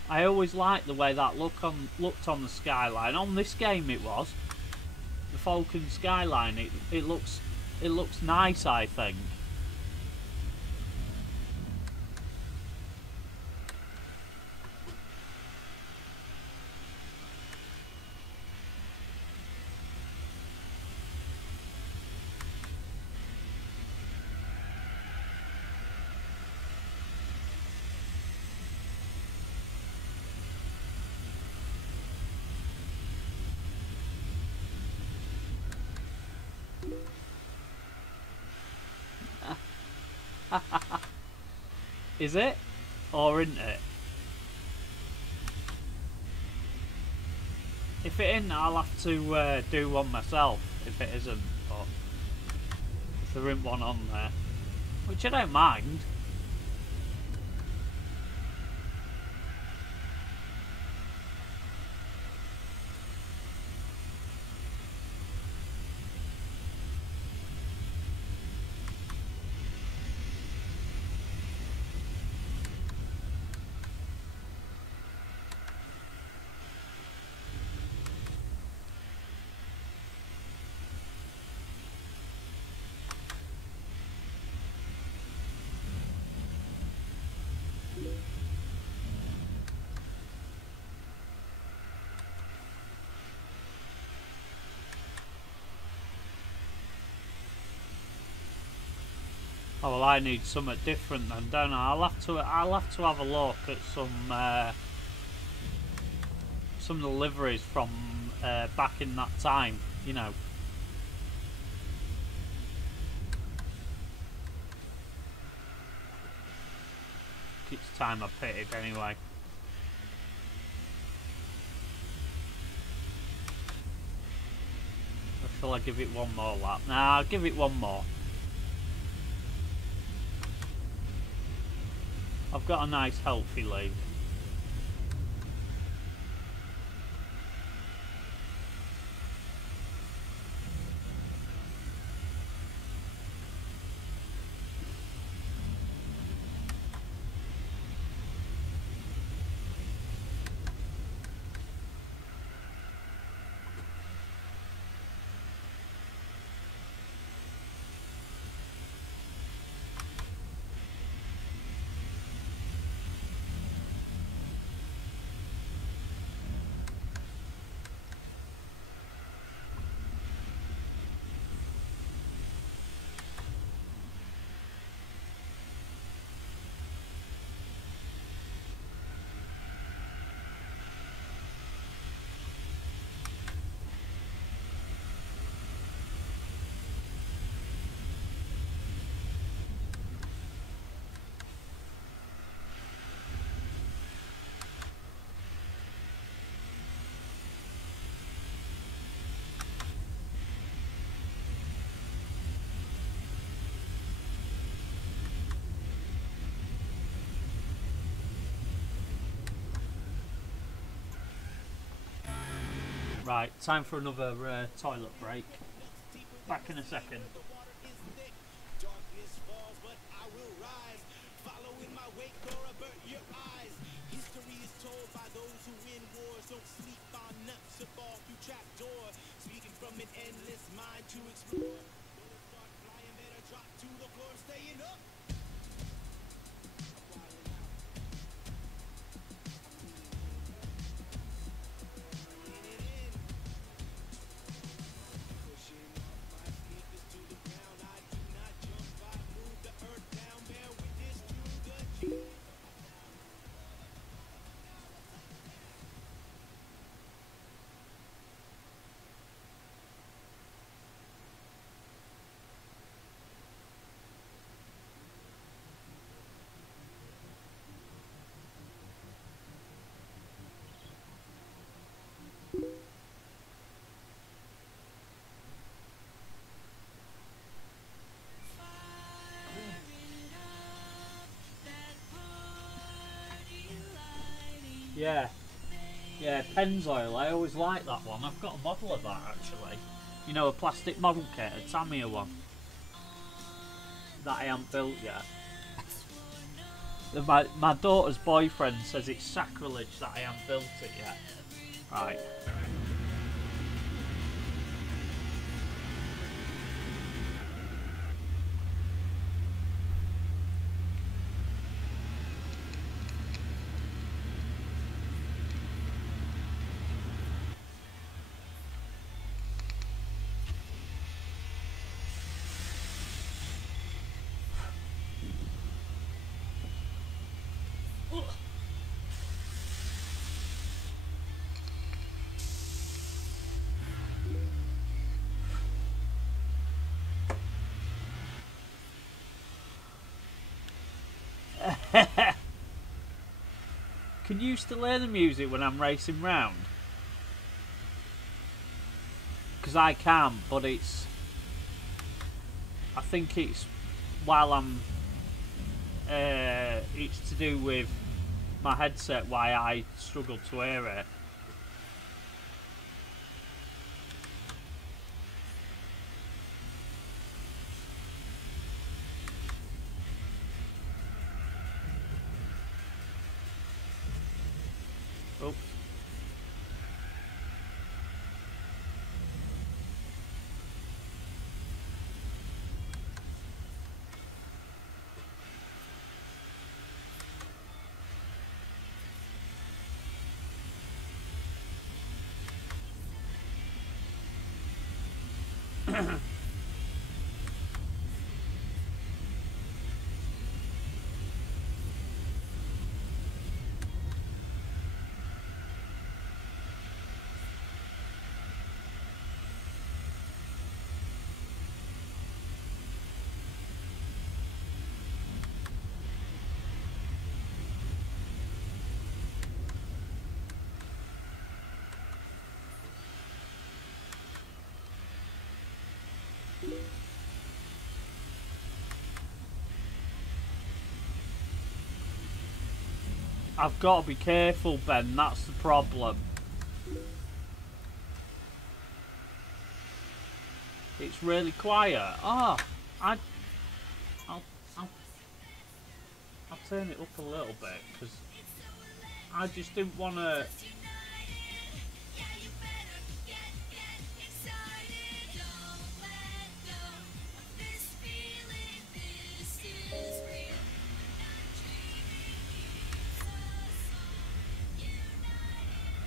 I always liked the way that looked on the skyline. On this game, it was the Falcon skyline. It looks nice, I think. Is it? Or isn't it? If it isn't, I'll have to do one myself, if it isn't. But if there isn't one on there, which I don't mind. Oh well, I need something different then, don't I? I'll have to have a look at some deliveries from back in that time, you know. It's time I pitted anyway. Or shall I give it one more lap? Nah, I'll give it one more. I've got a nice healthy lead. Right, time for another toilet break. Back in a second. Yeah, Pennzoil. I always like that one. I've got a model of that actually. You know, a plastic model kit, a Tamiya one that I haven't built yet. My daughter's boyfriend says it's sacrilege that I haven't built it yet. Right. Can you still hear the music when I'm racing round? Because I can, but it's... I think it's while I'm... it's to do with my headset why I struggle to hear it. Oops. I've got to be careful, Ben. That's the problem. It's really quiet. Oh, I'll turn it up a little bit because I just didn't want to.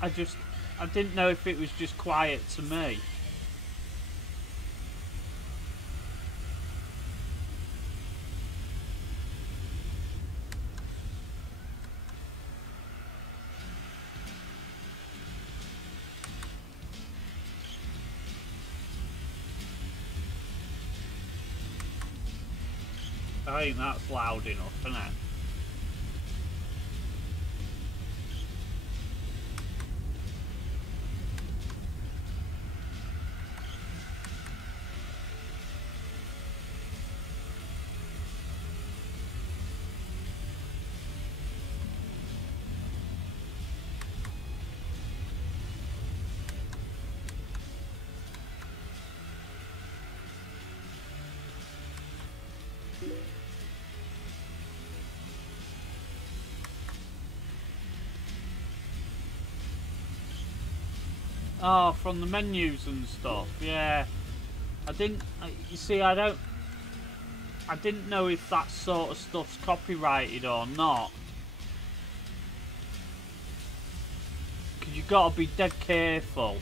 I didn't know if it was just quiet to me. I think that's loud enough, isn't it? Oh, from the menus and stuff, yeah. You see, I didn't know if that sort of stuff's copyrighted or not. Because you got to be dead careful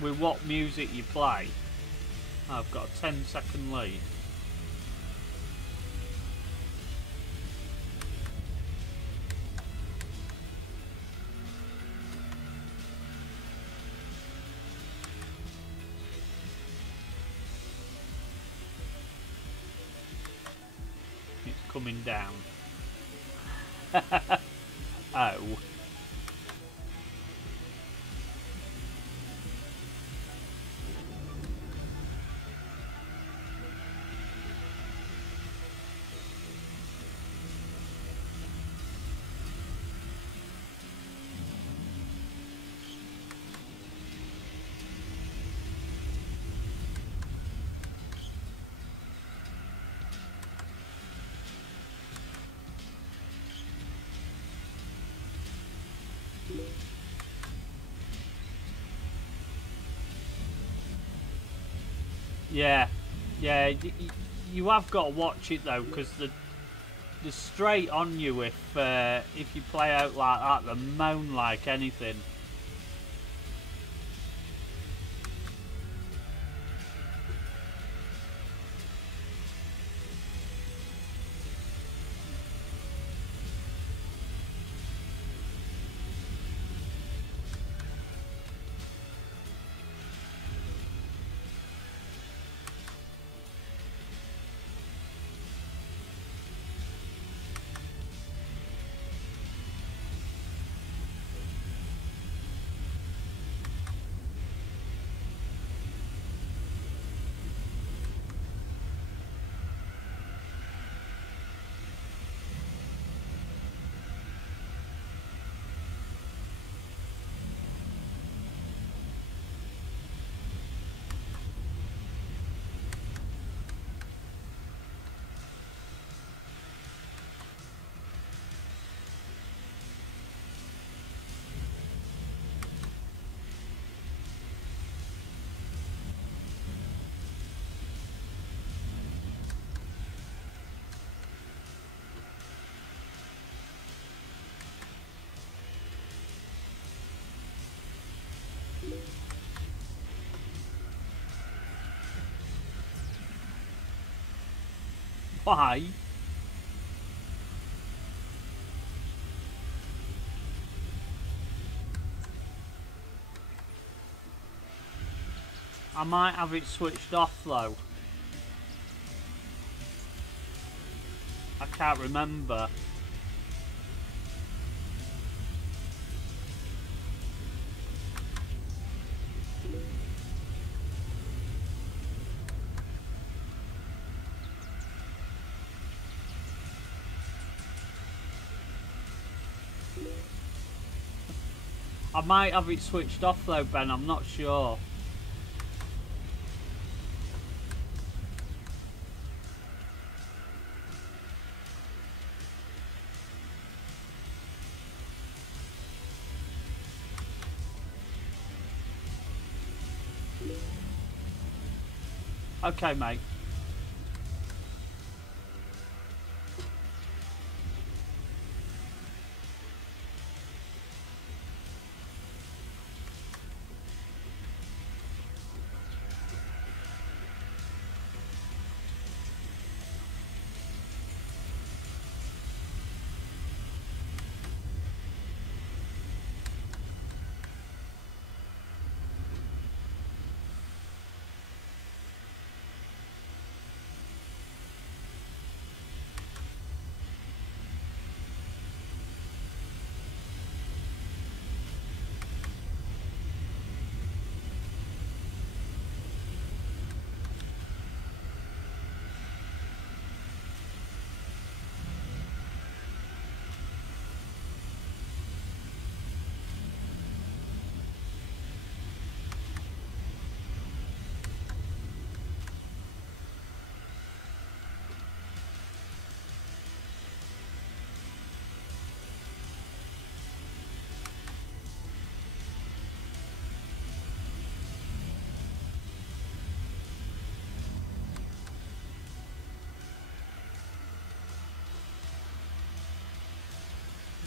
with what music you play. I've got a 10-second lead. Coming down. Oh. Yeah, yeah. You have got to watch it though, because they're straight on you if you play out like that. They moan like anything. Why? I might have it switched off though. I can't remember. I might have it switched off though, Ben, I'm not sure. Okay, mate.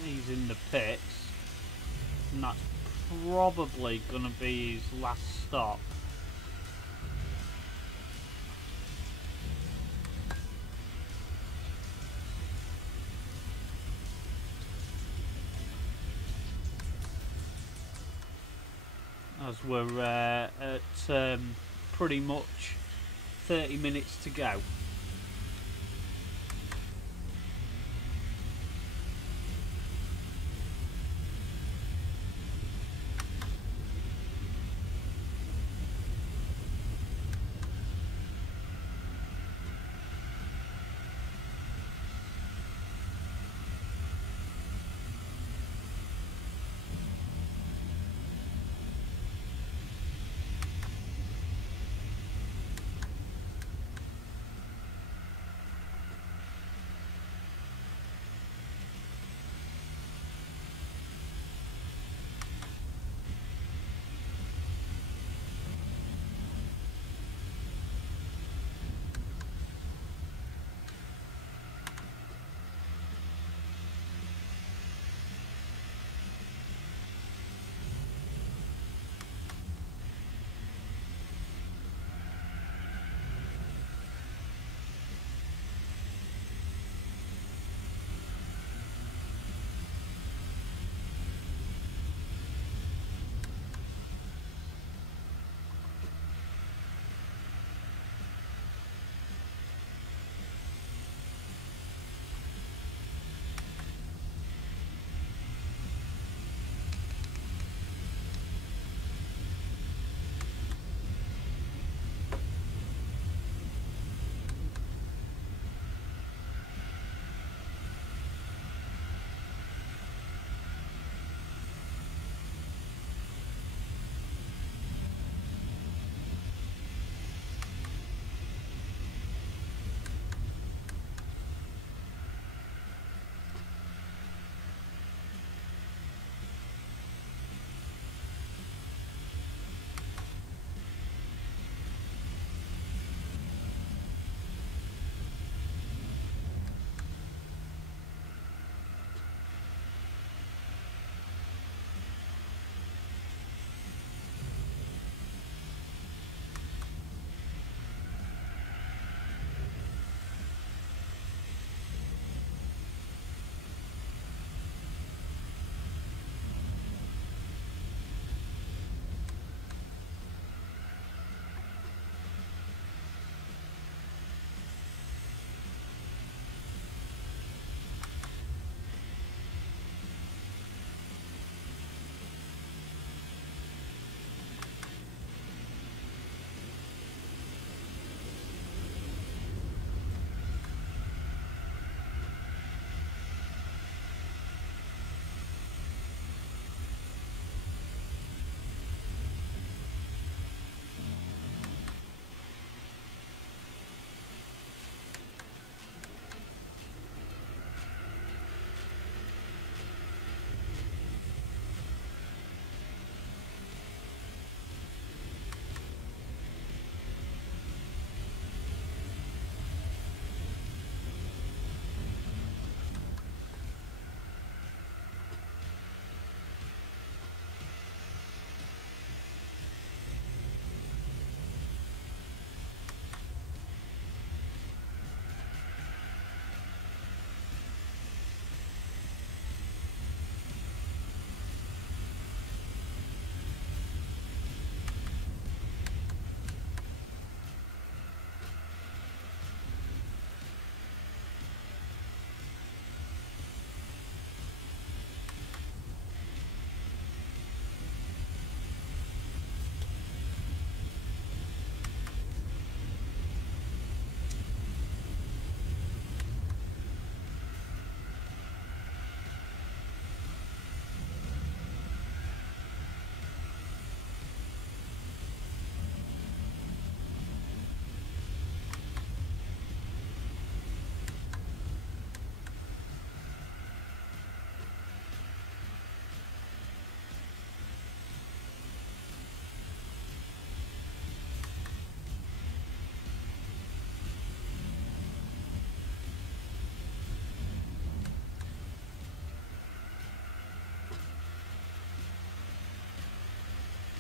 He's in the pits, and that's probably going to be his last stop. As we're at pretty much 30 minutes to go.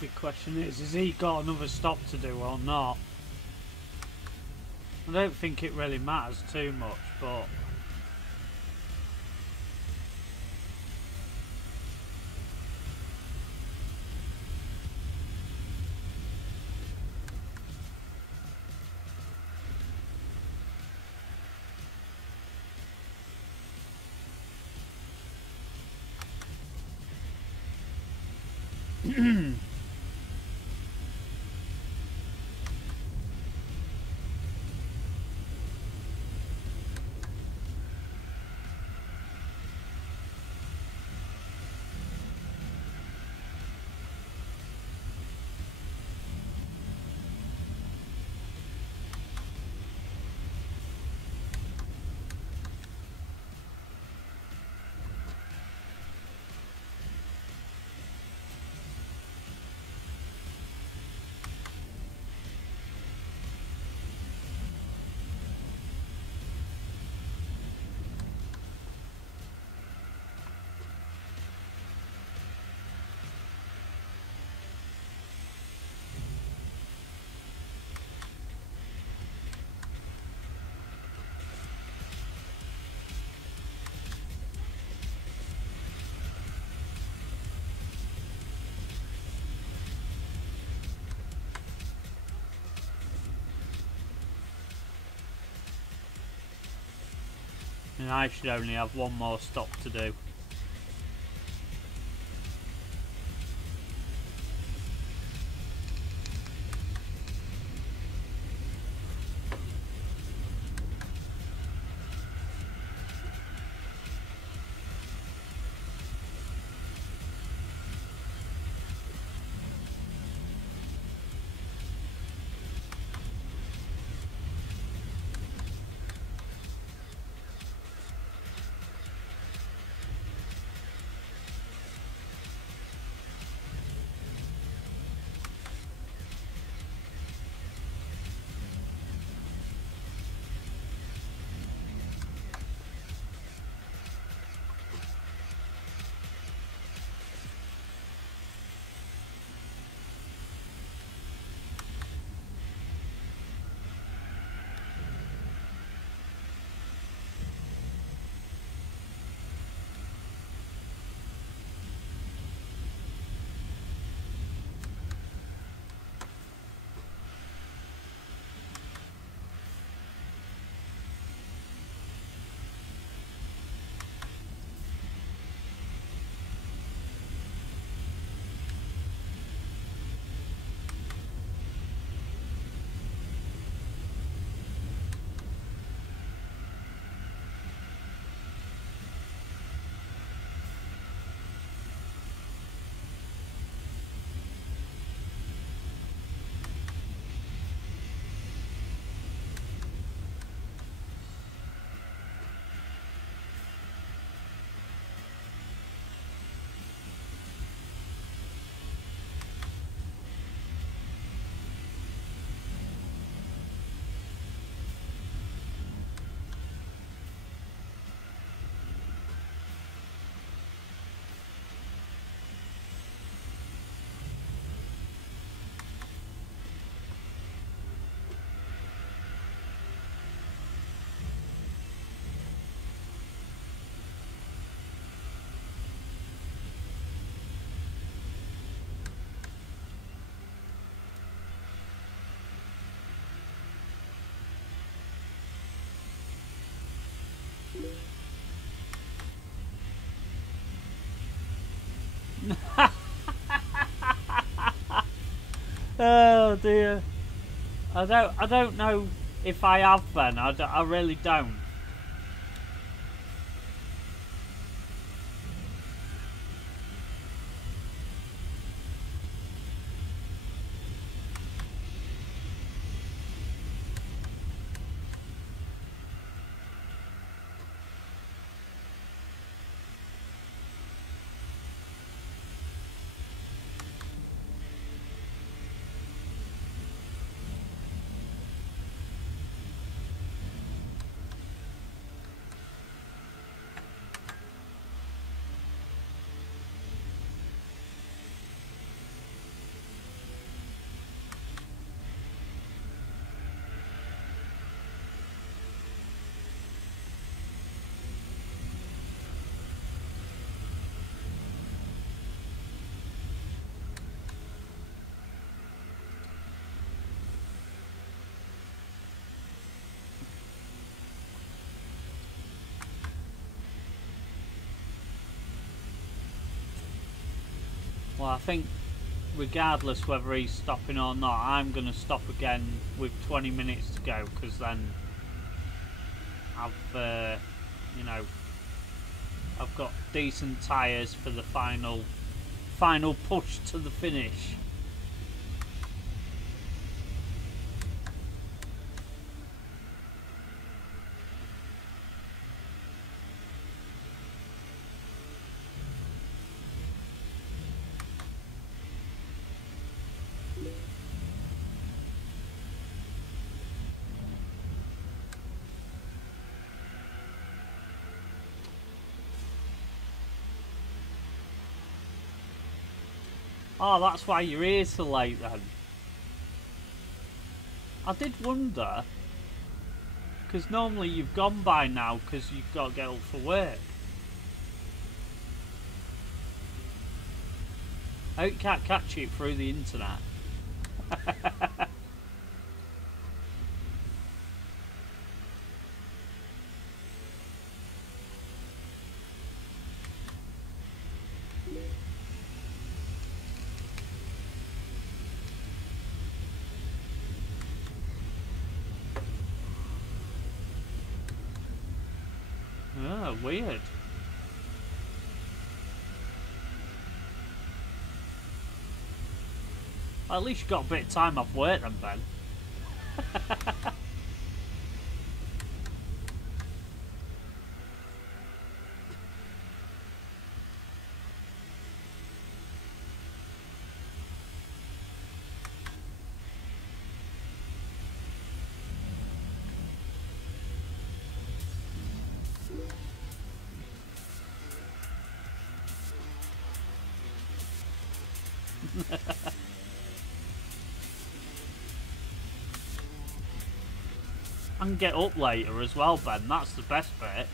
big question is he got another stop to do or not? I don't think it really matters too much, but... And I should only have one more stop to do. Oh dear. I don't know if I have then. I really don't. Well, I think regardless whether he's stopping or not, I'm going to stop again with 20 minutes to go, because then I've, you know, I've got decent tyres for the final push to the finish. Oh, that's why you're here so late then. I did wonder, because normally you've gone by now because you've got to get up for work. I hope you can't catch it through the internet. Oh, weird. Well, at least you got a bit of time off work then, Ben. I can get up later as well, Ben. That's the best bit.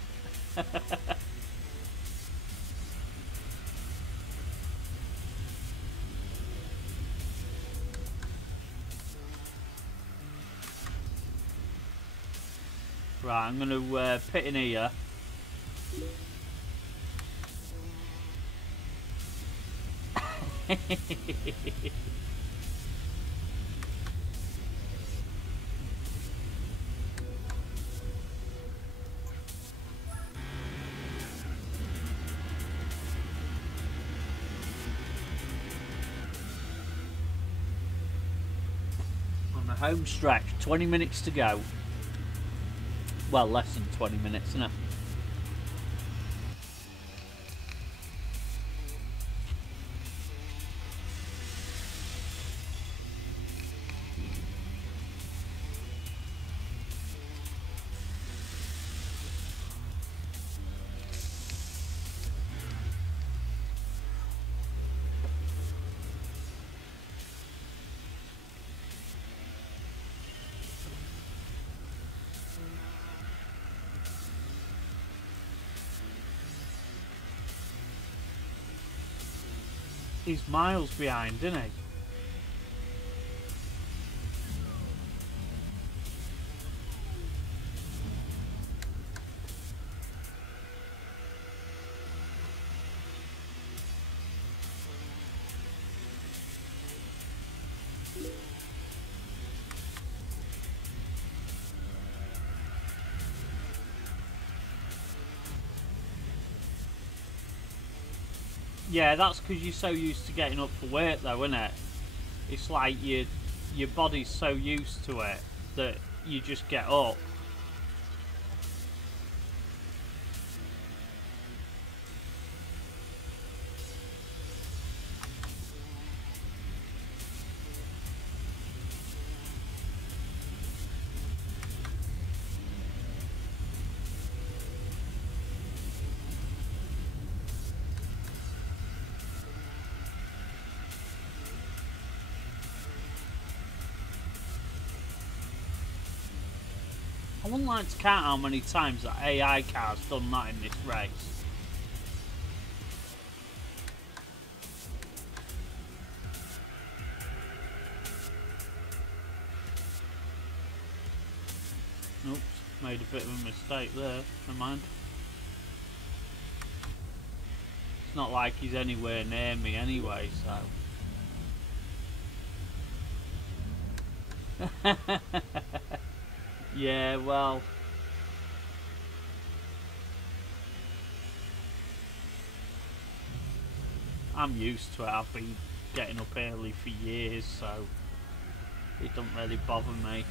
Right, I'm going to pit in here. On the home stretch, 20 minutes to go. Well, less than 20 minutes, isn't it? He's miles behind, isn't he? Yeah, that's because you're so used to getting up for work though, isn't it? It's like your body's so used to it that you just get up. I wouldn't like to count how many times that AI car's done that in this race. Oops, made a bit of a mistake there. Never mind. It's not like he's anywhere near me anyway, so. Yeah, well. I'm used to it. I've been getting up early for years, so it doesn't really bother me.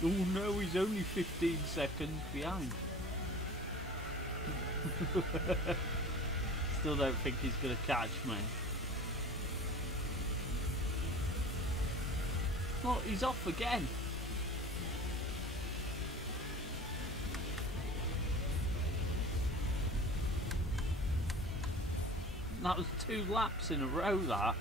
Oh no, he's only 15 seconds behind. Still don't think he's going to catch me. Oh, he's off again. That was 2 laps in a row, that.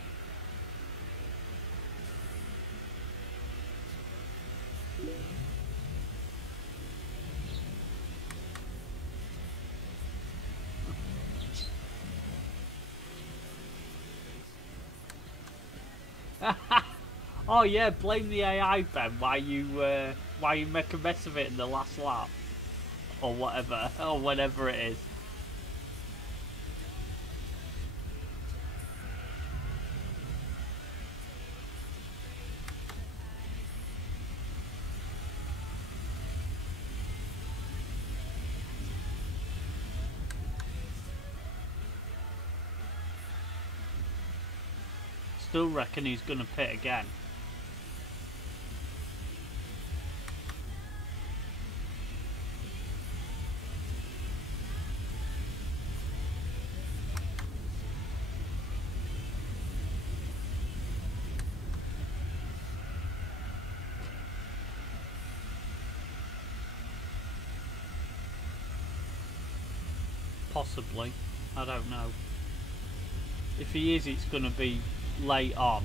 Oh yeah, blame the AI, Ben, why you make a mess of it in the last lap. Or whatever, or whatever it is. Still reckon he's going to pit again. Possibly. I don't know. If he is, it's going to be late on.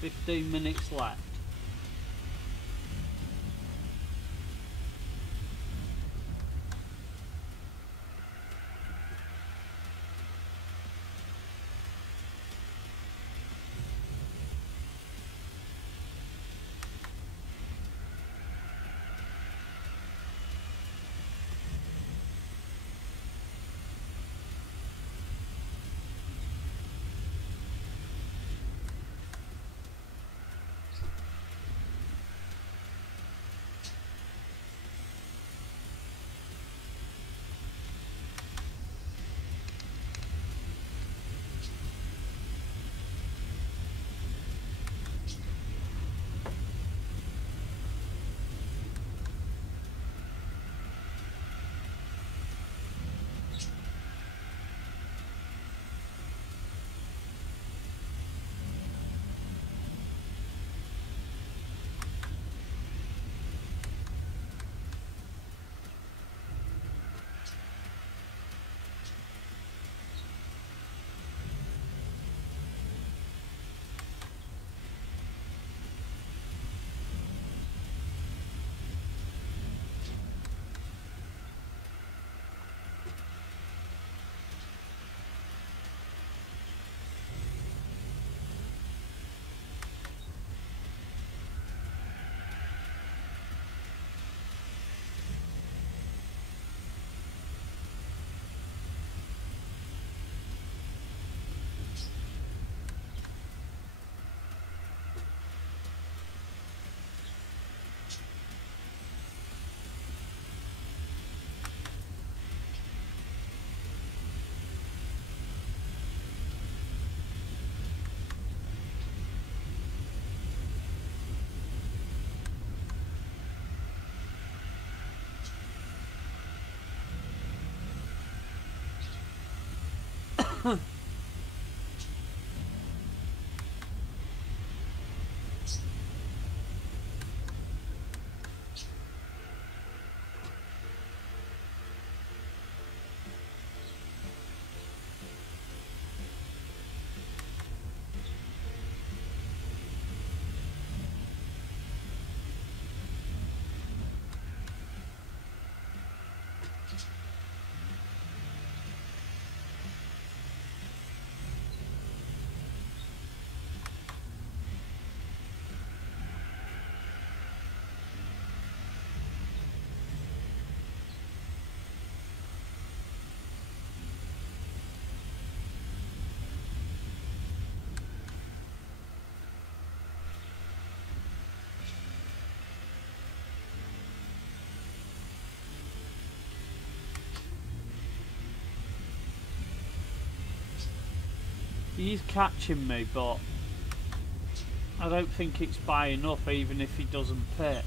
"15 minutes left." He's catching me, but I don't think it's by enough, even if he doesn't pit.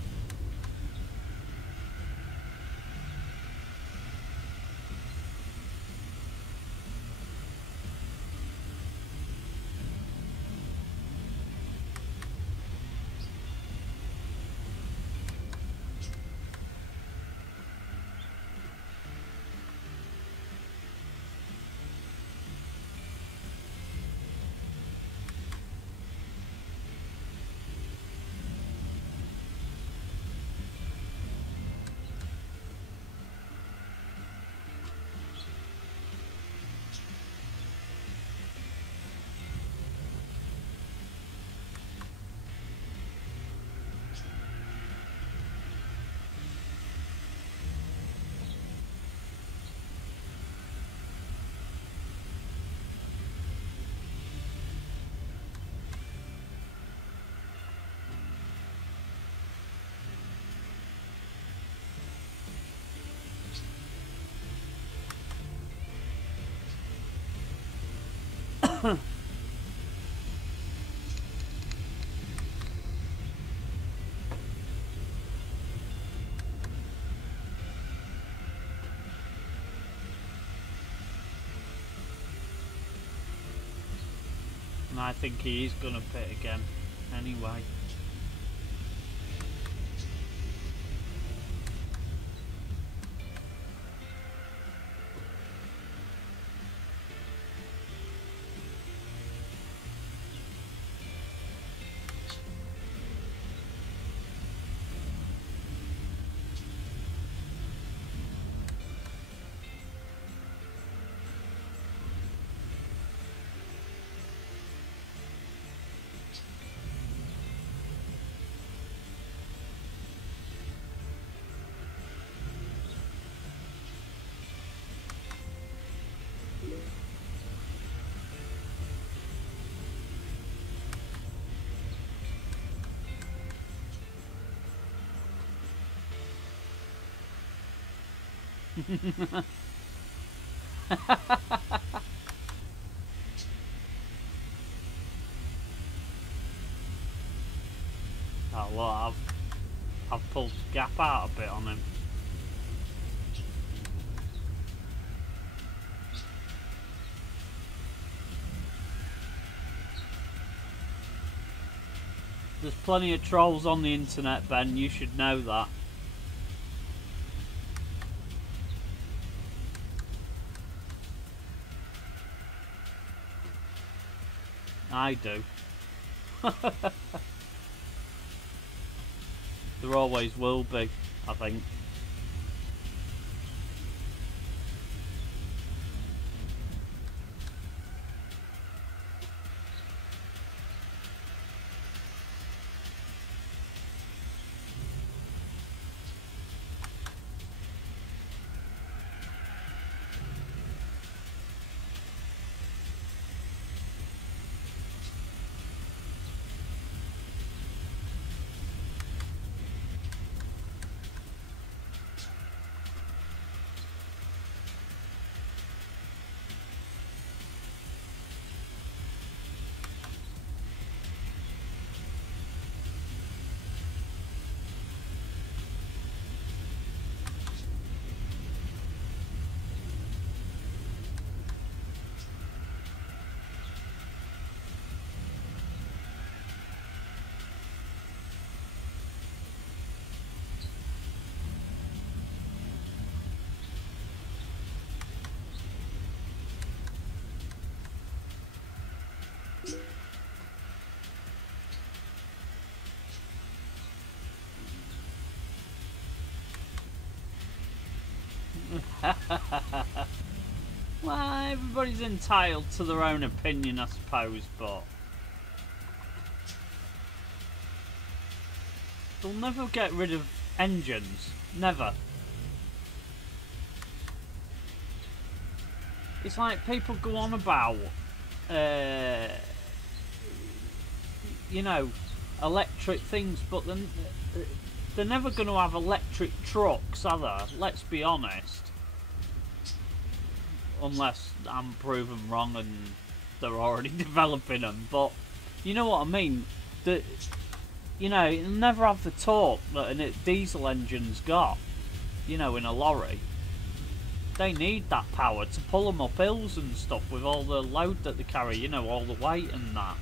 And I think he is going to pit again anyway. Oh, look, I've pulled the gap out a bit on him. There's plenty of trolls on the internet, Ben, you should know that. I do. There always will be, I think. Well, everybody's entitled to their own opinion, I suppose, but they'll never get rid of engines. Never. It's like people go on about, you know, electric things, but then they're never going to have electric trucks, are they? Let's be honest. Unless I'm proven wrong and they're already developing them. But you know what I mean? You know, it'll never have the torque that a diesel engine's got. You know, in a lorry. They need that power to pull them up hills and stuff with all the load that they carry. You know, all the weight and that.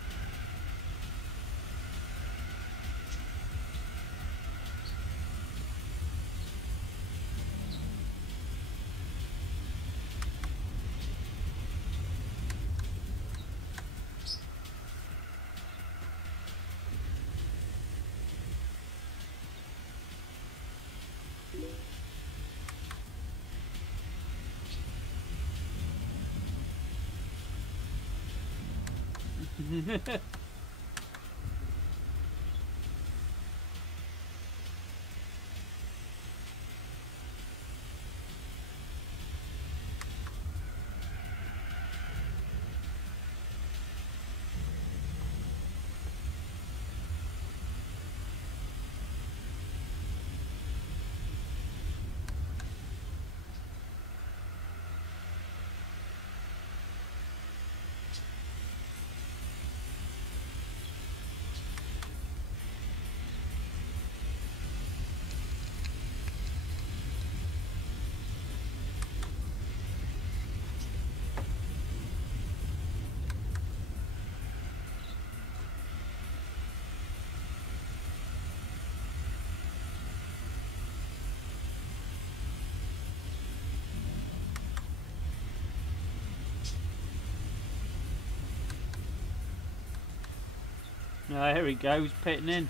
Oh, here he goes, pitting in.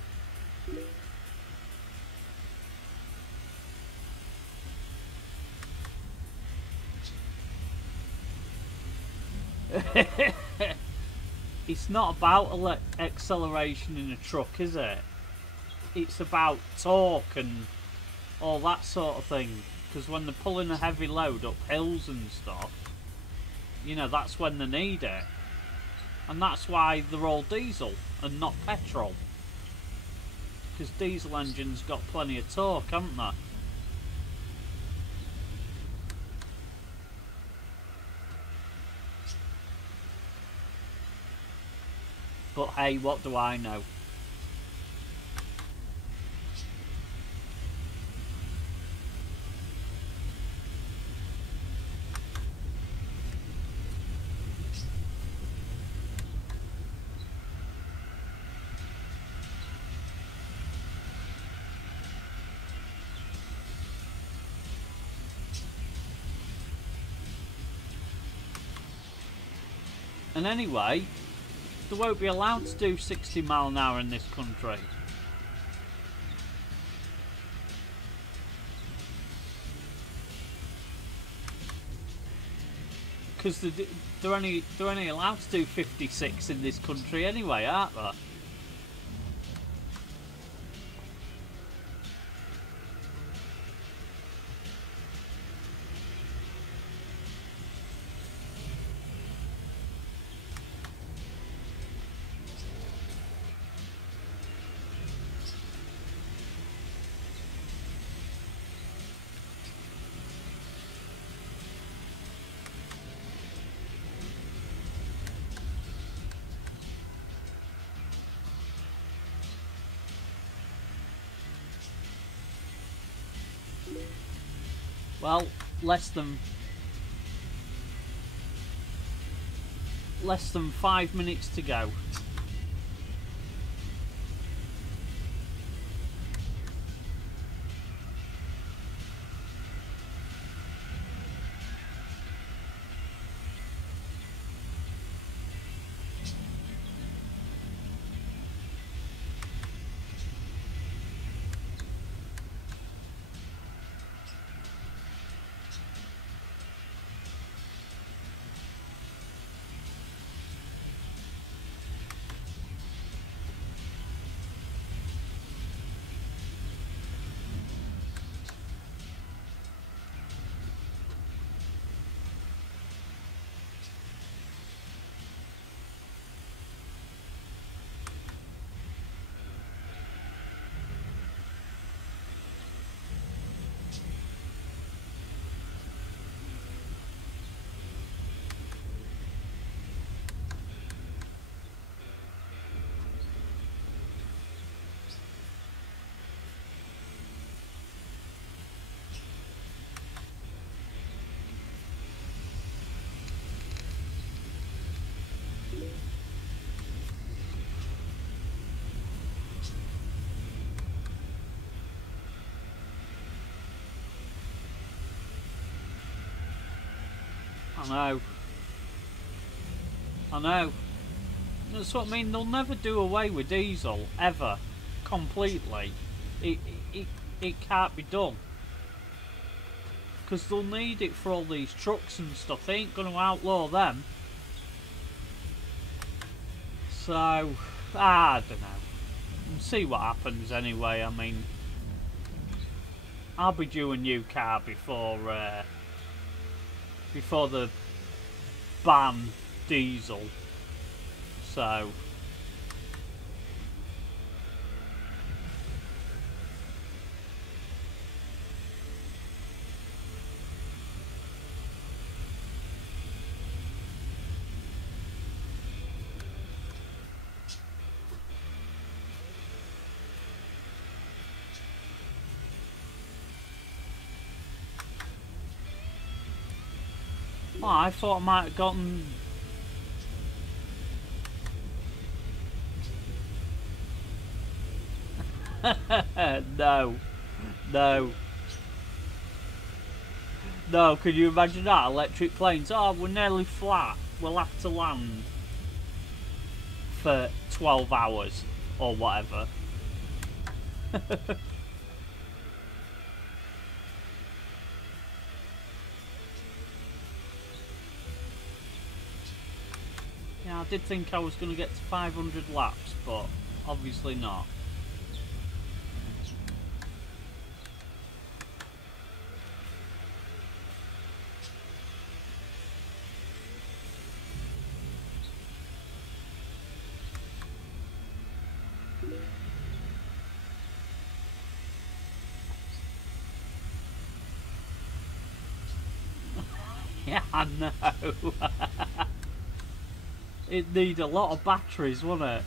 It's not about acceleration in a truck, is it? It's about torque and all that sort of thing. Because when they're pulling a heavy load up hills and stuff, you know, that's when they need it. And that's why they're all diesel and not petrol. Because diesel engines got plenty of torque, haven't they? But hey, what do I know? And anyway, they won't be allowed to do 60 mile an hour in this country. Because they're only allowed to do 56 in this country anyway, aren't they? Well, less than 5 minutes to go. I know. I know. That's what I mean. They'll never do away with diesel ever, completely. It can't be done because they'll need it for all these trucks and stuff. They ain't going to outlaw them. So I don't know. We'll see what happens anyway. I mean, I'll be due a new car before the ban diesel. So oh, I thought I might have gotten. No. No. No, could you imagine that? Electric planes. Oh, we're nearly flat. We'll have to land for 12 hours or whatever. Yeah, I did think I was going to get to 500 laps, but obviously not. Yeah, I know. It'd need a lot of batteries, wouldn't it?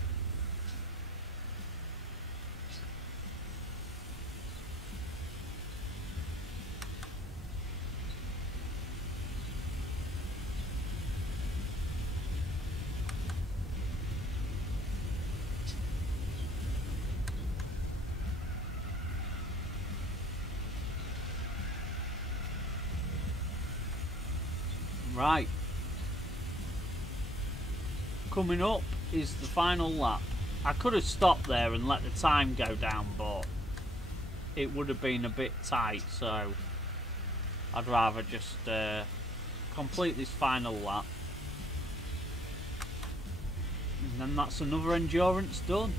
Right. Coming up is the final lap. I could have stopped there and let the time go down, but it would have been a bit tight, so I'd rather just complete this final lap. And then that's another endurance done.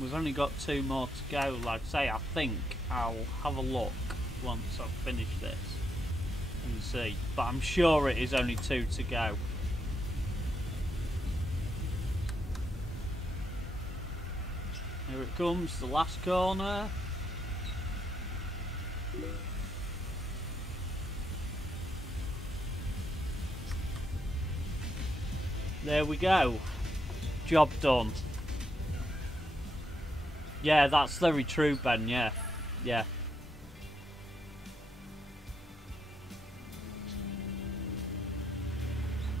We've only got 2 more to go. Like I say, I think I'll have a look once I've finished this and see. But I'm sure it is only 2 to go. Here it comes, the last corner. There we go. Job done. Yeah, that's very true, Ben, yeah. Yeah.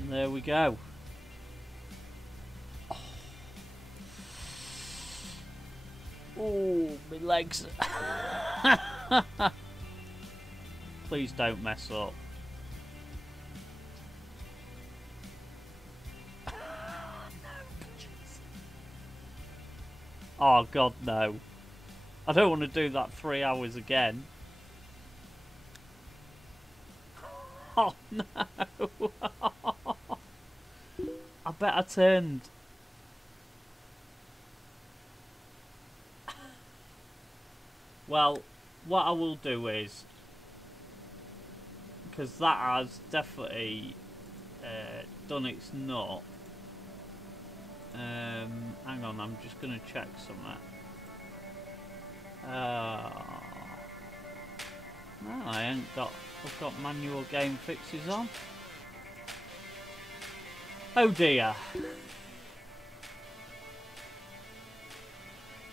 And there we go. Oh, my legs. Please don't mess up. Oh God, no. I don't want to do that 3 hours again. Oh no. I bet I turned. Well, what I will do is, because that has definitely done its nut. Hang on, I'm just going to check something. No, I ain't got. I've got manual game fixes on. Oh dear.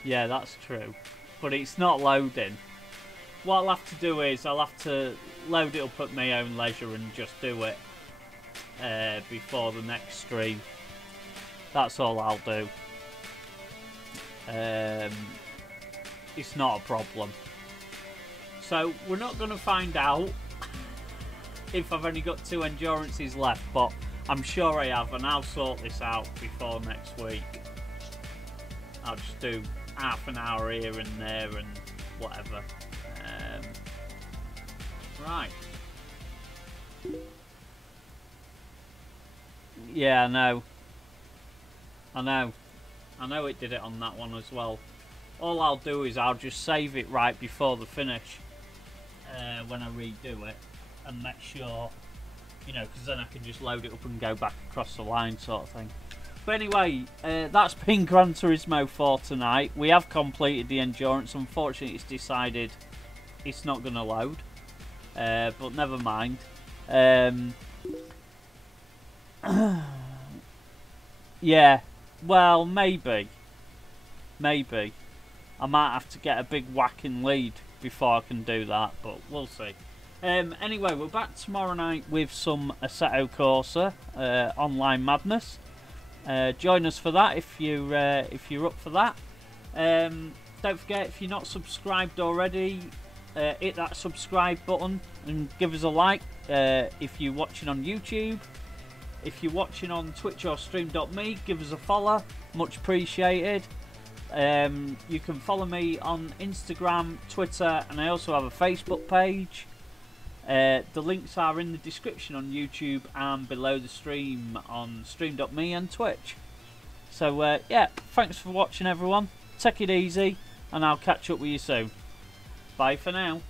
Yeah, that's true. But it's not loading. What I'll have to do is I'll have to load it up at my own leisure and just do it before the next stream. That's all I'll do. It's not a problem. So we're not going to find out if I've only got 2 endurances left, but I'm sure I have, and I'll sort this out before next week. I'll just do half an hour here and there and whatever. Right. Yeah, I know. I know it did it on that one as well. All I'll do is I'll just save it right before the finish when I redo it and make sure, you know, because then I can just load it up and go back across the line sort of thing. But anyway, that's been Gran Turismo 4 tonight. We have completed the endurance. Unfortunately, it's decided it's not going to load. But never mind. Yeah, well, maybe. Maybe. I might have to get a big whacking lead before I can do that, but we'll see. Anyway, we're back tomorrow night with some Assetto Corsa online madness. Join us for that if you're up for that. Don't forget, if you're not subscribed already, hit that subscribe button and give us a like. If you're watching on YouTube, if you're watching on Twitch or stream.me, give us a follow, much appreciated. You can follow me on Instagram, Twitter, and I also have a Facebook page. The links are in the description on YouTube and below the stream on stream.me and Twitch. So yeah, thanks for watching everyone. Take it easy and I'll catch up with you soon. Bye for now.